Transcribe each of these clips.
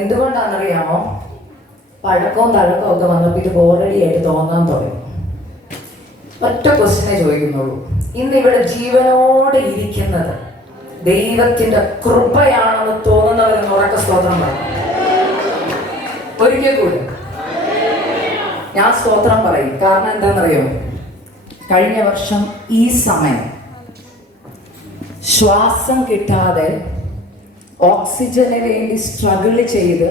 എന്തുകൊണ്ടാണെന്നറിയാമോ? പഴക്കവും തഴക്കവും ഒക്കെ വന്നപ്പോൾ ഇത് ബോറടി ആയിട്ട് തോന്നാൻ തുടങ്ങി. ഒറ്റ ക്വസ്റ്റ്യനെ ചോദിക്കുന്നുള്ളൂ, ഇന്ന് ഇവിടെ ജീവനോടെ ഇരിക്കുന്നത് ദൈവത്തിന്റെ കൃപയാണെന്ന് തോന്നുന്നവരെന്ന് ഉറക്ക സ്തോത്രം പറയും. ഒരിക്കൽ കൂടി ഞാൻ സ്തോത്രം പറയും. കാരണം എന്താണെന്നറിയോ? കഴിഞ്ഞ വർഷം ഈ സമയം ശ്വാസം കിട്ടാതെ ഓക്സിജന് വേണ്ടി സ്ട്രഗിൾ ചെയ്ത്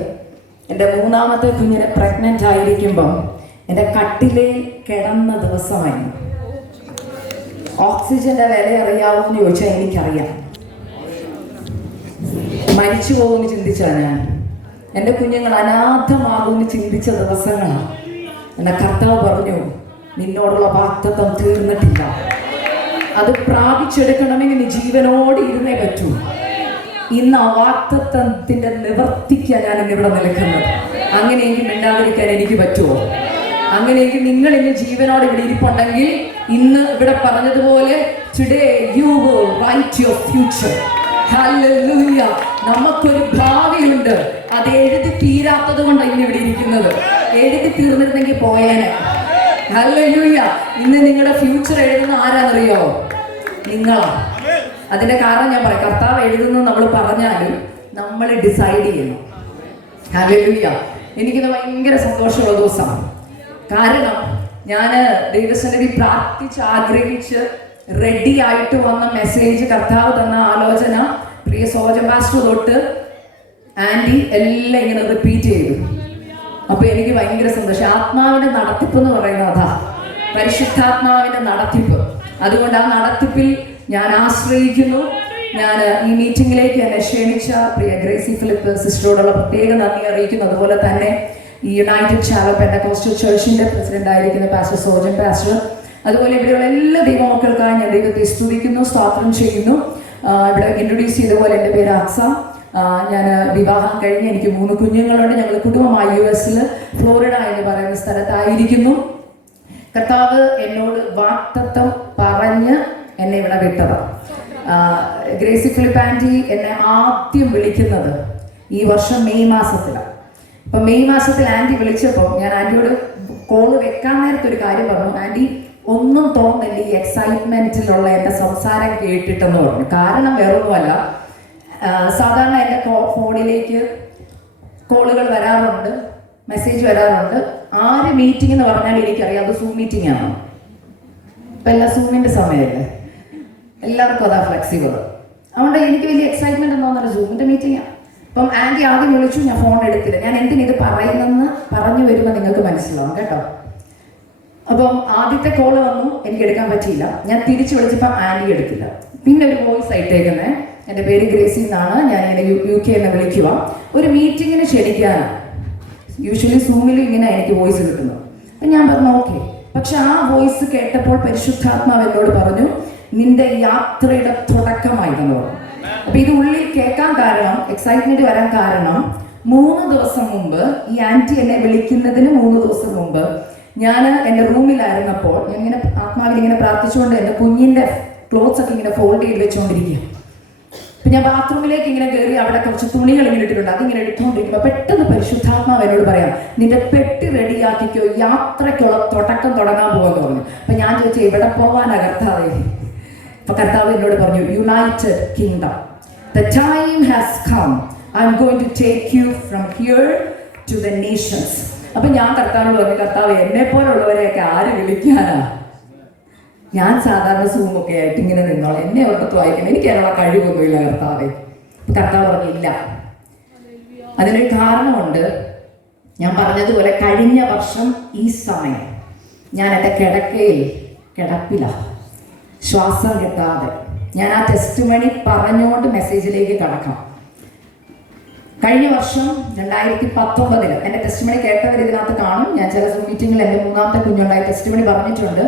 എൻ്റെ മൂന്നാമത്തെ കുഞ്ഞിനെ പ്രഗ്നൻ്റ് ആയിരിക്കുമ്പം എൻ്റെ കട്ടിലേൽ കിടന്ന ദിവസമായിരുന്നു. ഓക്സിജന്റെ വില അറിയാവുമെന്ന് ചോദിച്ചാൽ എനിക്കറിയാം. മരിച്ചു പോകുമെന്ന് ചിന്തിച്ചാൽ ഞാൻ, എൻ്റെ കുഞ്ഞുങ്ങൾ അനാഥമാകുമെന്ന് ചിന്തിച്ച ദിവസങ്ങളാണ്. എന്നെ കർത്താവ് പറഞ്ഞു, നിന്നോടുള്ള വാഗ്ദത്തം തീർന്നിട്ടില്ല, അത് പ്രാപിച്ചെടുക്കണമെങ്കിൽ നീ ജീവനോടെ ഇരുന്നേ പറ്റൂ. ഇന്ന് ആ വാഗ്ദത്തത്തിന്റെ നിവർത്തിക്കാൻ ഞാൻ ഇന്നിവിടെ നിൽക്കുന്നത്. അങ്ങനെയെങ്കിൽ മിണ്ടാതിരിക്കാൻ എനിക്ക് പറ്റുമോ? അങ്ങനെയെങ്കിൽ നിങ്ങൾ ഇന്ന് ജീവനോടെ ഇവിടെ ഇരിപ്പുണ്ടെങ്കിൽ ഇന്ന് ഇവിടെ പറഞ്ഞതുപോലെ today you will write your future. Hallelujah. നമുക്കൊരു ഭാവിയുണ്ട്. അത് എഴുതി തീരാത്തത് കൊണ്ടാണ് ഇന്ന് ഇവിടെ ഇരിക്കുന്നത്. എഴുതി തീർന്നിരുന്നെങ്കിൽ പോയേനെ. ഹല്ലേലൂയ. ഇന്ന് നിങ്ങളുടെ ഫ്യൂച്ചർ എഴുതുന്ന ആരാന്നറിയോ? നിങ്ങളാണ്. അതിന്റെ കാരണം ഞാൻ പറയാം. കർത്താവ് എഴുതുന്നത് നമ്മൾ പറഞ്ഞാലും നമ്മൾ ഡിസൈഡ് ചെയ്യണം. ഹല്ലേലൂയ. എനിക്കിത് ഭയങ്കര സന്തോഷമുള്ള ദിവസമാണ്. കാരണം ഞാൻ ദൈവസന്നിധി പ്രാർത്ഥിച്ച് ആഗ്രഹിച്ച് റെഡി ആയിട്ട് വന്ന മെസ്സേജ്, കർത്താവ് തന്ന ആലോചന, പ്രിയ സോജൻ പാസ്റ്റർ തൊട്ട് ആൻറ്റി എല്ലാം ഇങ്ങനെ റിപ്പീറ്റ് ചെയ്തു. അപ്പൊ എനിക്ക് ഭയങ്കര സന്തോഷം. ആത്മാവിന്റെ നടത്തിപ്പ് എന്ന് പറയുന്നത് അതാ, പരിശുദ്ധാത്മാവിന്റെ നടത്തിപ്പ്. അതുകൊണ്ട് ആ നടത്തിപ്പിൽ ഞാൻ ആശ്രയിക്കുന്നു. ഞാൻ ഈ മീറ്റിംഗിലേക്ക് എന്നെ ക്ഷണിച്ച പ്രിയ ഗ്രേസി ഫിലിപ്പ് സിസ്റ്ററോടുള്ള പ്രത്യേക നന്ദി അറിയിക്കുന്നു. അതുപോലെ തന്നെ ഈ യുണൈറ്റഡ് ചാലോ പെന്തക്കോസ്റ്റൽ ചർച്ചിന്റെ പ്രസിഡന്റ് ആയിരിക്കുന്ന പാസ്റ്റർ സോജൻ പാസ്റ്റർ, അതുപോലെ ഇവിടെയുള്ള എല്ലാ ദൈവമക്കൾക്കായി ഞാൻ ദൈവത്തെ സ്തുതിക്കുന്നു, സ്തോത്രം ചെയ്യുന്നു. ഇവിടെ ഇൻട്രൊഡ്യൂസ് ചെയ്ത പോലെ എൻ്റെ പേര് അക്സ. ഞാൻ വിവാഹം കഴിഞ്ഞ് എനിക്ക് 3 കുഞ്ഞുങ്ങളുണ്ട്. ഞങ്ങൾ കുടുംബമായി US ഫ്ലോറിഡ എന്ന് പറയുന്ന സ്ഥലത്തായിരിക്കുന്നു. കർത്താവ് എന്നോട് വാഗ്ദത്തം പറഞ്ഞ് എന്നെ ഇവിടെ വിട്ടത്. ഗ്രേസി ഫിലിപ്പ് ആൻറ്റി എന്നെ ആദ്യം വിളിക്കുന്നത് ഈ വർഷം മെയ് മാസത്തിലാണ്. അപ്പം മെയ് മാസത്തിൽ ആൻറ്റി വിളിച്ചപ്പോൾ ഞാൻ ആൻറ്റിയോട് കോള് വെക്കാൻ നേരത്തെ ഒരു കാര്യം പറഞ്ഞു. ആൻറ്റി ഒന്നും തോന്നില്ല ഈ എക്സൈറ്റ്മെന്റിലുള്ള എൻ്റെ സംസാരം കേട്ടിട്ടെന്ന് പറഞ്ഞു. കാരണം വേറൊന്നുമല്ല, സാധാരണ എൻ്റെ ഫോണിലേക്ക് കോളുകൾ വരാറുണ്ട്, മെസ്സേജ് വരാറുണ്ട്. ആര് മീറ്റിംഗ് എന്ന് പറഞ്ഞാൽ എനിക്കറിയാം അത് സൂം മീറ്റിംഗ് ആണ്. ഇപ്പം എല്ലാം സൂമിൻ്റെ സമയമല്ലേ, എല്ലാവർക്കും അതാ ഫ്ലെക്സിബിൾ. അതുകൊണ്ട് എനിക്ക് വലിയ എക്സൈറ്റ്മെന്റ് ഒന്നും സൂമിൻ്റെ മീറ്റിംഗാണ്. അപ്പം ആൻറ്റി ആദ്യം വിളിച്ചു, ഞാൻ ഫോൺ എടുത്തില്ല. ഞാൻ എന്തിനിത് പറയുന്നെന്ന് പറഞ്ഞു വരുമ്പോൾ നിങ്ങൾക്ക് മനസ്സിലാവും കേട്ടോ. അപ്പം ആദ്യത്തെ കോള് വന്നു, എനിക്ക് എടുക്കാൻ പറ്റിയില്ല. ഞാൻ തിരിച്ചു വിളിച്ചപ്പോൾ ആൻറ്റി എടുത്തില്ല. പിന്നെ ഒരു വോയിസ് ആയിട്ടേക്കുന്നത്, എൻ്റെ പേര് ഗ്രേസി എന്നാണ്, ഞാനിങ്ങനെ UK എന്ന് വിളിക്കുക. ഒരു മീറ്റിങ്ങിന് ക്ഷണിക്കാനാണ്. യൂഷ്വലി സൂമിൽ ഇങ്ങനെ എനിക്ക് വോയിസ് കിട്ടുന്നു. അപ്പം ഞാൻ പറഞ്ഞു ഓക്കെ. പക്ഷെ ആ വോയിസ് കേട്ടപ്പോൾ പരിശുദ്ധാത്മാവ് എന്നോട് പറഞ്ഞു, നിന്റെ യാത്രയുടെ തുടക്കമായിരുന്നു. അപ്പൊ ഇത് ഉള്ളിൽ കേൾക്കാൻ കാരണം, എക്സൈറ്റ്മെന്റ് വരാൻ കാരണം, 3 ദിവസം മുമ്പ് ഈ ആൻറ്റി എന്നെ വിളിക്കുന്നതിന് 3 ദിവസം മുമ്പ് ഞാൻ എൻ്റെ റൂമിലായിരുന്നപ്പോൾ ഞാൻ ഇങ്ങനെ ആത്മാവിൽ ഇങ്ങനെ പ്രാർത്ഥിച്ചുകൊണ്ട് എൻ്റെ കുഞ്ഞിൻ്റെ ക്ലോത്ത്സ് ഒക്കെ ഇങ്ങനെ ഫോൾഡ് ചെയ്ത് വെച്ചുകൊണ്ടിരിക്കുക. അപ്പൊ ഞാൻ ബാത്റൂമിലേക്ക് ഇങ്ങനെ കയറി അവിടെ കുറച്ച് തുണികൾ ഇങ്ങനെ ഇട്ടിട്ടുണ്ട്. അതിങ്ങനെ എടുത്തുകൊണ്ടിരിക്കുമ്പോൾ പെട്ടെന്ന് പരിശുദ്ധാത്മാവ് എന്നോട് പറയാം, നിന്റെ പെട്ടി റെഡിയാക്കിക്കോ, യാത്രയ്ക്കുള്ള തുടക്കം തുടങ്ങാൻ പോകാന്ന് പറഞ്ഞു. അപ്പൊ ഞാൻ ചോദിച്ചു, എവിടെ പോവാനാ കർത്താവേ? അപ്പൊ കർത്താവ് എന്നോട് പറഞ്ഞു, United kingdom, the time has come, I'm going to take you from here to the nations. അപ്പൊ ഞാൻ കർത്താവിനോട് പറഞ്ഞു, കർത്താവ് എന്നെ പോലുള്ളവരെയൊക്കെ ആര് വിളിക്കാനാ? ഞാൻ സാധാരണ സൂമൊക്കെ ആയിട്ട് ഇങ്ങനെ നിന്നോളാം, എന്നെ ഒട്ടത്ത് വായിക്കണം, എനിക്ക് അതിനുള്ള കഴിവൊന്നുമില്ല കർത്താവെ. കർത്താവ് പറഞ്ഞില്ല. അതിനൊരു കാരണമുണ്ട്. ഞാൻ പറഞ്ഞതുപോലെ കഴിഞ്ഞ വർഷം ഈ സമയം ഞാൻ എൻ്റെ കിടപ്പില, ശ്വാസം കിട്ടാതെ. ഞാൻ ആ ടെസ്റ്റിമണി പറഞ്ഞുകൊണ്ട് മെസ്സേജിലേക്ക് കടക്കാം. കഴിഞ്ഞ വർഷം 2019 എൻ്റെ ടെസ്റ്റിമണി കേട്ടവർ ഇതിനകത്ത് കാണും. ഞാൻ ചില മീറ്റിങ്ങിൽ എൻ്റെ 3ാമത്തെ കുഞ്ഞുണ്ടായ ടെസ്റ്റിമണി പറഞ്ഞിട്ടുണ്ട്.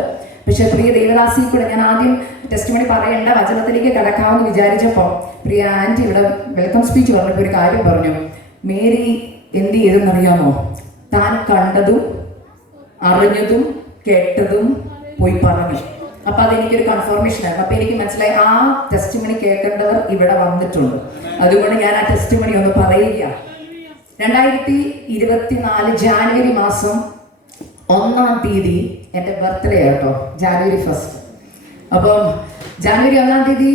പക്ഷെ പ്രിയ ദേവദാസി കൂടെ ഞാൻ ആദ്യം ടെസ്റ്റിമണി പറയേണ്ട വചനത്തിലേക്ക് കടക്കാമെന്ന് വിചാരിച്ചപ്പോൾ പ്രിയ ആൻറ്റി ഇവിടെ വെൽക്കം സ്പീച്ച് പറഞ്ഞപ്പോൾ ഒരു കാര്യം പറഞ്ഞു. മേരി എന്ത് ചെയ്തെന്നറിയാമോ? താൻ കണ്ടതും അറിഞ്ഞതും കേട്ടതും പോയി പറഞ്ഞു. അപ്പൊ അതെനിക്കൊരു കൺഫർമേഷൻ ആയിരുന്നു. അപ്പൊ എനിക്ക് മനസ്സിലായി ആ ടെസ്റ്റിമണി കേൾക്കേണ്ടവർ ഇവിടെ വന്നിട്ടുണ്ട്. അതുകൊണ്ട് ഞാൻ ആ ടെസ്റ്റിമണി ഒന്ന് പറയുക. 2024 ജാനുവരി മാസം 1-ാം തീയതി എൻ്റെ ബർത്ത്ഡേ കേട്ടോ, ജാനുവരി 1. അപ്പം ജാനുവരി 1-ാം തീയതി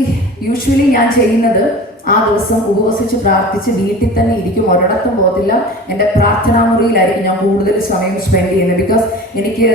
യൂഷ്വലി ഞാൻ ചെയ്യുന്നത് ആ ദിവസം ഉപവസിച്ച് പ്രാർത്ഥിച്ച് വീട്ടിൽ തന്നെ ഇരിക്കും, ഒരിടത്തും പോകത്തില്ല. എൻ്റെ പ്രാർത്ഥനാ മുറിയിലായിരിക്കും ഞാൻ കൂടുതൽ സമയം സ്പെൻഡ് ചെയ്യുന്നത്. ബിക്കോസ് എനിക്ക്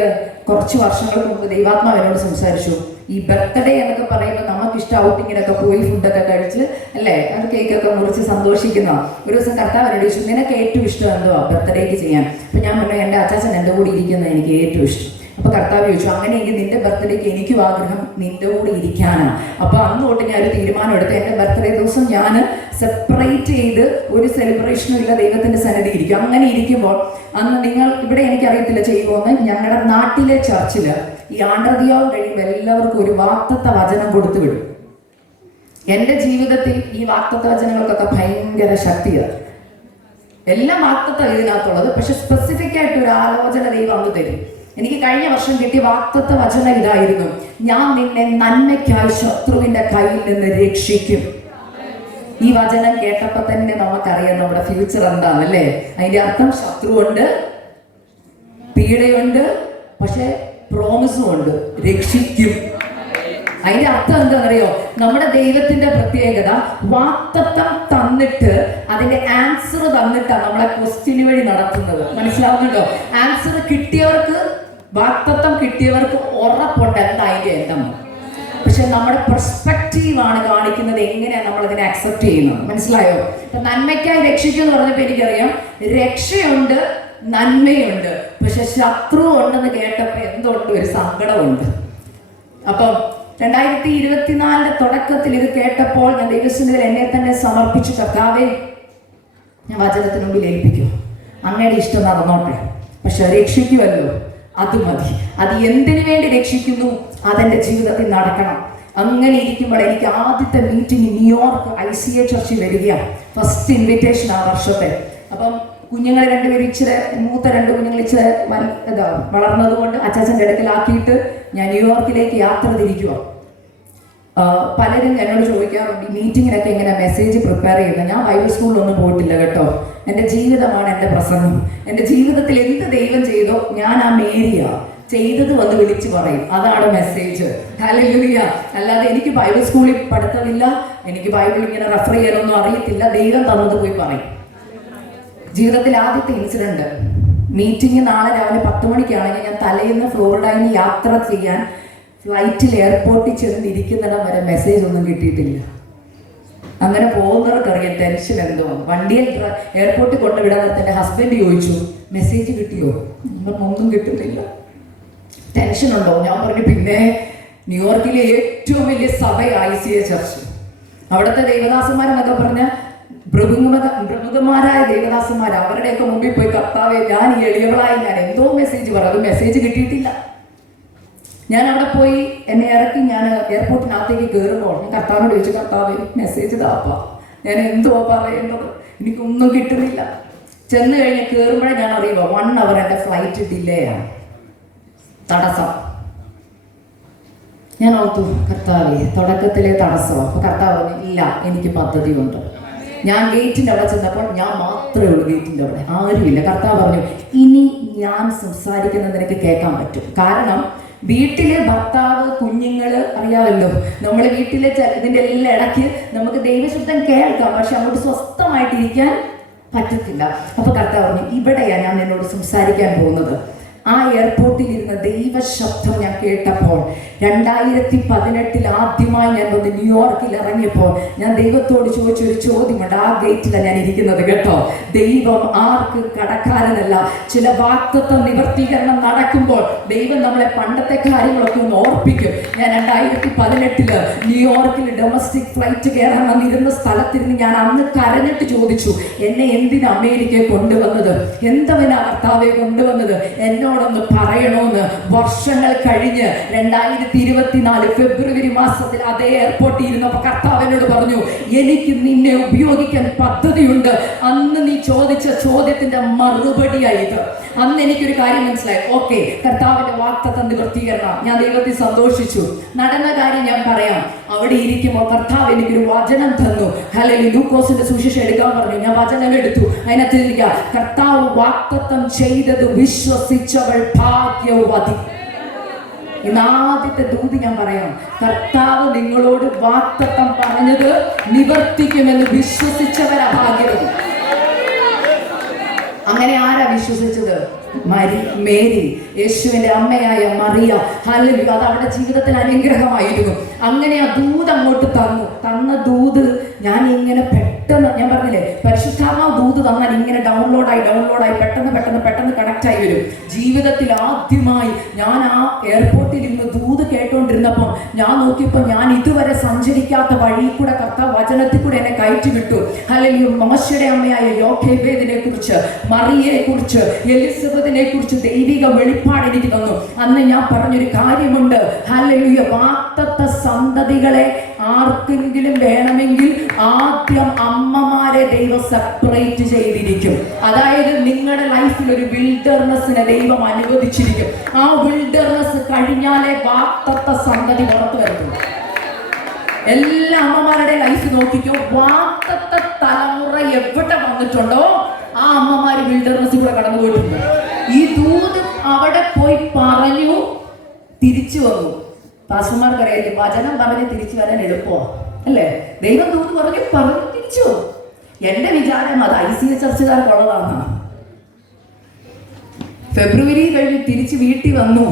കുറച്ച് വർഷങ്ങൾക്ക് മുമ്പ് ദൈവാത്മാവ് എന്നോട് സംസാരിച്ചു, ഈ ബർത്ത്ഡേ എന്നൊക്കെ പറയുമ്പോൾ നമുക്കിഷ്ടം ഔട്ടിങ്ങിനൊക്കെ പോയി ഫുഡൊക്കെ കഴിച്ച് അല്ലേ, അത് കേക്കൊക്കെ മുറിച്ച് സന്തോഷിക്കുന്ന. ഒരു ദിവസം കർത്താവ് എന്നോട് ചോദിച്ചു, നിനക്ക് ഏറ്റവും ഇഷ്ടം എന്തുവാ ബർത്ത്ഡേക്ക് ചെയ്യാൻ? അപ്പം ഞാൻ പറഞ്ഞു, എൻ്റെ അച്ചാച്ചൻ എൻ്റെ കൂടെ ഇരിക്കുന്നത് എനിക്ക് ഏറ്റവും ഇഷ്ടം. അപ്പോൾ കർത്താവ് ചോദിച്ചു, അങ്ങനെയെങ്കിൽ നിന്റെ ബർത്ത്ഡേക്ക് എനിക്കും ആഗ്രഹം നിന്റെ കൂടെ ഇരിക്കാനാണ്. അപ്പോൾ അന്ന് തൊട്ട് ഞാൻ ഒരു തീരുമാനം എടുത്ത്, എൻ്റെ ബർത്ത്ഡേ ദിവസം ഞാൻ സെപ്പറേറ്റ് ചെയ്ത് ഒരു സെലിബ്രേഷനും ഇല്ല, ദൈവത്തിൻ്റെ സന്നിധി ഇരിക്കും. അങ്ങനെ ഇരിക്കുമ്പോൾ അന്ന് നിങ്ങൾ ഇവിടെ എനിക്കറിയത്തില്ല ചെയ്യുമോന്ന്, ഞങ്ങളുടെ നാട്ടിലെ ചർച്ചിൽ ഈ ആണ്ടർദിയാവ് കഴിയുമ്പോൾ എല്ലാവർക്കും ഒരു വാഗ്ദത്ത വചനം കൊടുത്തു വിടും. എൻ്റെ ജീവിതത്തിൽ ഈ വാഗ്ദത്ത വചനങ്ങൾക്കൊക്കെ ഭയങ്കര ശക്തിയാണ്. എല്ലാം വാഗ്ദത്തം ഇതിനകത്തുള്ളത്, പക്ഷെ സ്പെസിഫിക് ആയിട്ട് ഒരു ആലോചന ദൈവം അന്ന് തരും. എനിക്ക് കഴിഞ്ഞ വർഷം കിട്ടിയ വാഗ്ദത്ത വചനം ഇതായിരുന്നു, ഞാൻ നിന്നെ നന്മയ്ക്കായി ശത്രുവിന്റെ കയ്യിൽ നിന്ന് രക്ഷിക്കും. ഈ വചനം കേട്ടപ്പോൾ തന്നെ നമുക്കറിയാം നമ്മുടെ ഫ്യൂച്ചർ എന്താണല്ലേ. അതിന്റെ അർത്ഥം ശത്രുവുണ്ട്, പീഡയുണ്ട്, പക്ഷെ പ്രോമിസും ഉണ്ട്, രക്ഷിക്കും. അതിന്റെ അർത്ഥം എന്താണെന്നറിയോ? നമ്മുടെ ദൈവത്തിന്റെ പ്രത്യേകത വാഗ്ദത്തം തന്നിട്ട് അതിന്റെ ആൻസർ തന്നിട്ടാണ് നമ്മളെ ക്വസ്റ്റ്യൻ വഴി നടത്തുന്നത്. മനസ്സിലാവുന്നുണ്ടോ? ആൻസർ കിട്ടിയവർക്ക്, വാഗ്ദത്തം കിട്ടിയവർക്ക് ഉറപ്പുണ്ട് എന്താ അതിന്റെ എന്തം. പക്ഷെ നമ്മുടെ പെർസ്പെക്റ്റീവാണ് കാണിക്കുന്നത് എങ്ങനെയാണ് നമ്മൾ അതിനെ അക്സെപ്റ്റ് ചെയ്യുന്നത്. മനസ്സിലായോ? ഇപ്പൊ നന്മയ്ക്കായി രക്ഷിക്കും എന്ന് പറഞ്ഞപ്പോൾ എനിക്കറിയാം രക്ഷയുണ്ട്, നന്മയുണ്ട്, പക്ഷെ ശത്രു ഉണ്ടെന്ന് കേട്ടപ്പോൾ എന്തുണ്ട്, ഒരു സങ്കടമുണ്ട്. അപ്പം 2024 തുടക്കത്തിൽ ഇത് കേട്ടപ്പോൾ ഞാൻ ദൈവസന്നിധിയിൽ എന്നെ തന്നെ സമർപ്പിച്ചു, കർത്താവേ ഞാൻ വചനത്തിന് മുമ്പിൽ ഏൽപ്പിക്കും, അങ്ങയുടെ ഇഷ്ടം നടന്നോട്ടെ, പക്ഷെ രക്ഷിക്കുമല്ലോ, അത് മതി. അത് എന്തിനു വേണ്ടി രക്ഷിക്കുന്നു അതെൻ്റെ ജീവിതത്തിൽ നടക്കണം. അങ്ങനെ ഇരിക്കുമ്പോൾ എനിക്ക് ആദ്യത്തെ മീറ്റിംഗ് ന്യൂയോർക്ക് ICA ചർച്ചിൽ വരികയാണ്. ഫസ്റ്റ് ഇൻവിറ്റേഷൻ ആ വർഷത്തെ. അപ്പം കുഞ്ഞുങ്ങൾ രണ്ടുപേരും ഇച്ചിരി മൂത്ത 2 കുഞ്ഞുങ്ങൾ ഇച്ചിരി വളർന്നതുകൊണ്ട് അച്ചാച്ചൻ്റെ ഇടയ്ക്കിലാക്കിയിട്ട് ഞാൻ ന്യൂയോർക്കിലേക്ക് യാത്ര തിരിക്കുക. പലരും എന്നോട് ചോദിക്കാറുണ്ട്, ഈ മീറ്റിങ്ങിനൊക്കെ എങ്ങനെ മെസ്സേജ് പ്രിപ്പയർ ചെയ്യുന്നത്? ഞാൻ ബൈബിൾ സ്കൂളിലൊന്നും പോയിട്ടില്ല കേട്ടോ. എൻ്റെ ജീവിതമാണ് എൻ്റെ പ്രസംഗം. എൻ്റെ ജീവിതത്തിൽ എന്ത് ദൈവം ചെയ്തോ ഞാൻ ആ മേരിയ ചെയ്തത് വന്ന് വിളിച്ചു പറയും, അതാണ് മെസ്സേജ്. ഹല്ലേലൂയ. അല്ലാതെ എനിക്ക് ബൈബിൾ സ്കൂളിൽ പഠിത്തമില്ല, എനിക്ക് ബൈബിൾ ഇങ്ങനെ റെഫർ ചെയ്യാനൊന്നും അറിയത്തില്ല, ദൈവം തന്നത് പോയി പറയും. ജീവിതത്തിൽ ആദ്യത്തെ ഇൻസിഡന്റ്, മീറ്റിംഗ് നാളെ രാവിലെ 10 മണിക്കാണെങ്കിൽ ഞാൻ തലേന്ന് ഫ്ലോറിഡയിൽ നിന്ന് യാത്ര ചെയ്യാൻ ഫ്ലൈറ്റിൽ എയർപോർട്ടിൽ ചെന്നിരിക്കുന്നിടം വരെ മെസ്സേജ് ഒന്നും കിട്ടിയിട്ടില്ല. അങ്ങനെ പോകുന്നവർക്കറിയാം ടെൻഷൻ എന്തോ. വണ്ടിയിൽ എയർപോർട്ടിൽ കൊണ്ടുവിടാൻ എൻ്റെ ഹസ്ബൻഡ് ചോദിച്ചു, മെസ്സേജ് കിട്ടിയോ? ഒന്നും കിട്ടുന്നില്ല. ടെൻഷൻ ഉണ്ടോ? ഞാൻ പറഞ്ഞു, പിന്നെ ന്യൂയോർക്കിലെ ഏറ്റവും വലിയ സഭ ICA ചർച്ച്, അവിടുത്തെ ദേവദാസന്മാരെന്നൊക്കെ പറഞ്ഞാൽ പ്രമുഖന്മാരായ ദേവദാസന്മാർ, അവരുടെയൊക്കെ മുമ്പിൽ പോയി കർത്താവേ ഞാൻ ഈ എളിയവളായി ഞാൻ എന്തോ മെസ്സേജ് പറയും, അത് മെസ്സേജ് കിട്ടിയിട്ടില്ല. ഞാൻ അവിടെ പോയി എന്നെ ഇറക്കി ഞാൻ എയർപോർട്ടിനകത്തേക്ക് കയറുമ്പോൾ ഞാൻ കർത്താവിനോട് ചോദിച്ചു, കർത്താവേ മെസ്സേജ് താപ്പ, ഞാൻ എന്തോ പറയേണ്ടത്, എനിക്കൊന്നും കിട്ടുന്നില്ല. ചെന്ന് കഴിഞ്ഞ് കയറുമ്പോഴേ ഞാൻ അറിയുമോ 1 അവർ എൻ്റെ ഫ്ലൈറ്റ് ഡിലേ ആണ്, തടസ്സം. ഞാൻ ഓർത്തു, കർത്താവേ തുടക്കത്തിലെ തടസ്സമാണ്. അപ്പോൾ കർത്താവ് പറഞ്ഞു, ഇല്ല എനിക്ക് പദ്ധതിയുണ്ട്. ഞാൻ ഗേറ്റിൻ്റെ അവിടെ ചെന്നപ്പോൾ ഞാൻ മാത്രമേ ഉള്ളൂ ഗേറ്റിൻ്റെ അവിടെ, ആരുമില്ല. കർത്താവ് പറഞ്ഞു, ഇനി ഞാൻ സംസാരിക്കുന്നത് നിനക്ക് കേൾക്കാൻ പറ്റും. കാരണം വീട്ടിലെ ഭർത്താവ്, കുഞ്ഞുങ്ങള് അറിയാമല്ലോ, നമ്മൾ വീട്ടിലെ ഇതിൻ്റെ എല്ലാം ഇടയ്ക്ക് നമുക്ക് ദൈവശബ്ദം കേൾക്കാം, പക്ഷെ അങ്ങോട്ട് സ്വസ്ഥമായിട്ടിരിക്കാൻ പറ്റത്തില്ല. അപ്പൊ കർത്താവ് പറഞ്ഞു, ഇവിടെയാണ് ഞാൻ നിന്നോട് സംസാരിക്കാൻ പോകുന്നത്. ആ എയർപോർട്ടിൽ ഇരുന്ന ദൈവശബ്ദം ഞാൻ കേട്ടപ്പോൾ 2018 ആദ്യമായി ഞാൻ വന്ന് ന്യൂയോർക്കിൽ ഇറങ്ങിയപ്പോൾ ഞാൻ ദൈവത്തോട് ചോദിച്ചൊരു ചോദ്യമുണ്ട്. ആ ഗേറ്റിലാണ് ഞാൻ ഇരിക്കുന്നത് കേട്ടോ. ദൈവം ആർക്ക് കടക്കാരനല്ല. ചില വാഗ്ദത്ത നിവർത്തീകരണം നടക്കുമ്പോൾ ദൈവം നമ്മളെ പണ്ടത്തെ കാര്യങ്ങളൊക്കെ ഒന്ന് ഓർപ്പിക്കും. ഞാൻ 2018 ന്യൂയോർക്കിൽ ഡൊമസ്റ്റിക് ഫ്ലൈറ്റ് കയറാൻ വന്നിരുന്ന സ്ഥലത്തിരുന്ന് ഞാൻ അന്ന് കരഞ്ഞിട്ട് ചോദിച്ചു, എന്നെ എന്തിനാ അമേരിക്കയെ കൊണ്ടുവന്നത്? എന്തവനാ കർത്താവെ കൊണ്ടുവന്നത്? എന്നോടൊന്ന് പറയണോന്ന്. വർഷങ്ങൾ കഴിഞ്ഞ് 2024 ഫെബ്രുവരി മാസത്തിൽ അതേ എയർപോർട്ടിൽ ഇരുന്നപ്പോൾ കർത്താവിനോട് പറഞ്ഞു, എനിക്ക് നിന്നെ ഉപയോഗിക്കാൻ പദ്ധതിയുണ്ട്. അന്ന് നീ ചോദിച്ച ചോദ്യത്തിന്റെ മറുപടിയായത്. അന്ന് എനിക്കൊരു കാര്യം മനസ്സിലായി. ഓക്കെ, കർത്താവിന്റെ വാഗ്ദത്തം നിവൃത്തീകരണം. ഞാൻ ദൈവത്തിൽ സന്തോഷിച്ചു. നടന്ന കാര്യം ഞാൻ പറയാം. അവിടെ ഇരിക്കുമ്പോൾ കർത്താവ് എനിക്കൊരു വചനം തന്നു. ഹല്ലേലൂയ. ലൂക്കോസിന്റെ സുവിശേഷം എടുക്കാൻ പറഞ്ഞു. ഞാൻ വചനം എടുത്തു. അതിനകത്ത് കർത്താവ് വാഗ്ദത്തം ചെയ്തത് വിശ്വസിച്ചവൾ ഭാഗ്യവതി. ഇന്ന് ആദ്യത്തെ ദൂത് ഞാൻ പറയാം. കർത്താവ് നിങ്ങളോട് വാഗ്ദത്തം പറഞ്ഞത് നിവർത്തിക്കുമെന്ന് വിശ്വസിച്ചവരാ ഭാഗ്യവതി. അങ്ങനെ ആരാ വിശ്വസിച്ചത്? മേരി, യേശുവിന്റെ അമ്മയായ മറിയ. ഹല്ലേലൂയ. അത് അവരുടെ ജീവിതത്തിൽ അനുഗ്രഹമായിരുന്നു. അങ്ങനെ ആ ദൂത് അങ്ങോട്ട് തന്ന ദൂത് ഞാൻ ഇങ്ങനെ പെട്ടെന്ന്, ഞാൻ പറഞ്ഞില്ലേ, പരിശുദ്ധാത്മാവ് ദൂത് തന്നാൽ ഇങ്ങനെ ഡൗൺലോഡായി പെട്ടെന്ന് കണക്ട് ആയി വരും. ജീവിതത്തിൽ ആദ്യമായി ഞാൻ ആ എയർപോർട്ടിൽ ഇരുന്ന് ദൂത് കേട്ടോണ്ടിരുന്നപ്പോൾ ഞാൻ നോക്കിയപ്പോൾ ഞാൻ ഇതുവരെ സഞ്ചരിക്കാത്ത വഴി കൂടെ കർത്താവ് വചനത്തിൽ കൂടെ എന്നെ കയറ്റി വിട്ടു. ഹല്ലേലൂയ. മോശയുടെ അമ്മയായ യോഖേബേദിനെ കുറിച്ച്, മറിയയെ കുറിച്ച്, എലിസബത്തിനെ കുറിച്ച് ദൈവിക വെളിപ്പാട് എനിക്ക് തന്നു. അന്ന് ഞാൻ പറഞ്ഞൊരു കാര്യമുണ്ട്. ഹല്ലേലൂയ. വാഗ്ദത്ത സന്തതികളെ ആർക്കെങ്കിലും വേണമെങ്കിൽ ആദ്യം അമ്മമാരെ ദൈവം സെപ്പറേറ്റ് ചെയ്തിരിക്കും. അതായത് നിങ്ങളുടെ ലൈഫിൽ ഒരു വിൽഡർനെസ്സിനെ ദൈവം അനുവദിച്ചിരിക്കും. ആ വിൽഡർനെസ് കഴിഞ്ഞാലേ വാഗ്ദത്ത സന്തതി പുറത്തു വരുത്തുള്ളൂ. എല്ലാ അമ്മമാരുടെ ലൈഫ് നോക്കിക്കോ. വാഗ്ദത്ത തലമുറ എവിടെ വന്നിട്ടുണ്ടോ ആ അമ്മമാര് വിൽഡർനെസ്സിൽ കൂടെ കടന്നു പോയിട്ടുണ്ട്. ഈ ദൂത് അവിടെ പോയി പറഞ്ഞു, തിരിച്ചു വന്നു. പാസ്റ്റർമാർക്കറിയാം, വചനം പറഞ്ഞ് തിരിച്ചു വരാൻ എളുപ്പമാണ് അല്ലേ? ദൈവം ദൂത് പറഞ്ഞു തിരിച്ചു. എന്റെ വിചാരം അത് ICA ചർച്ചക്കാർക്കുള്ളതാണ്. ഫെബ്രുവരി കഴിഞ്ഞ് തിരിച്ച് വീട്ടിൽ വന്നു.